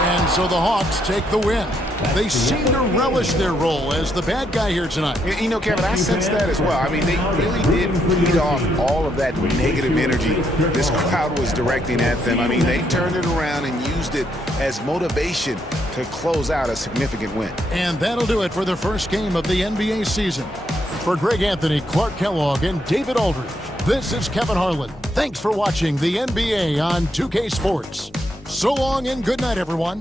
And so the Hawks take the win. They seem to relish their role as the bad guy here tonight. You know, Kevin, I sense that as well. I mean, they really did feed off all of that negative energy this crowd was directing at them. I mean, they turned it around and used it as motivation to close out a significant win. And that'll do it for the first game of the NBA season. For Greg Anthony, Clark Kellogg, and David Aldridge, this is Kevin Harlan. Thanks for watching the NBA on 2K Sports. So long and good night, everyone.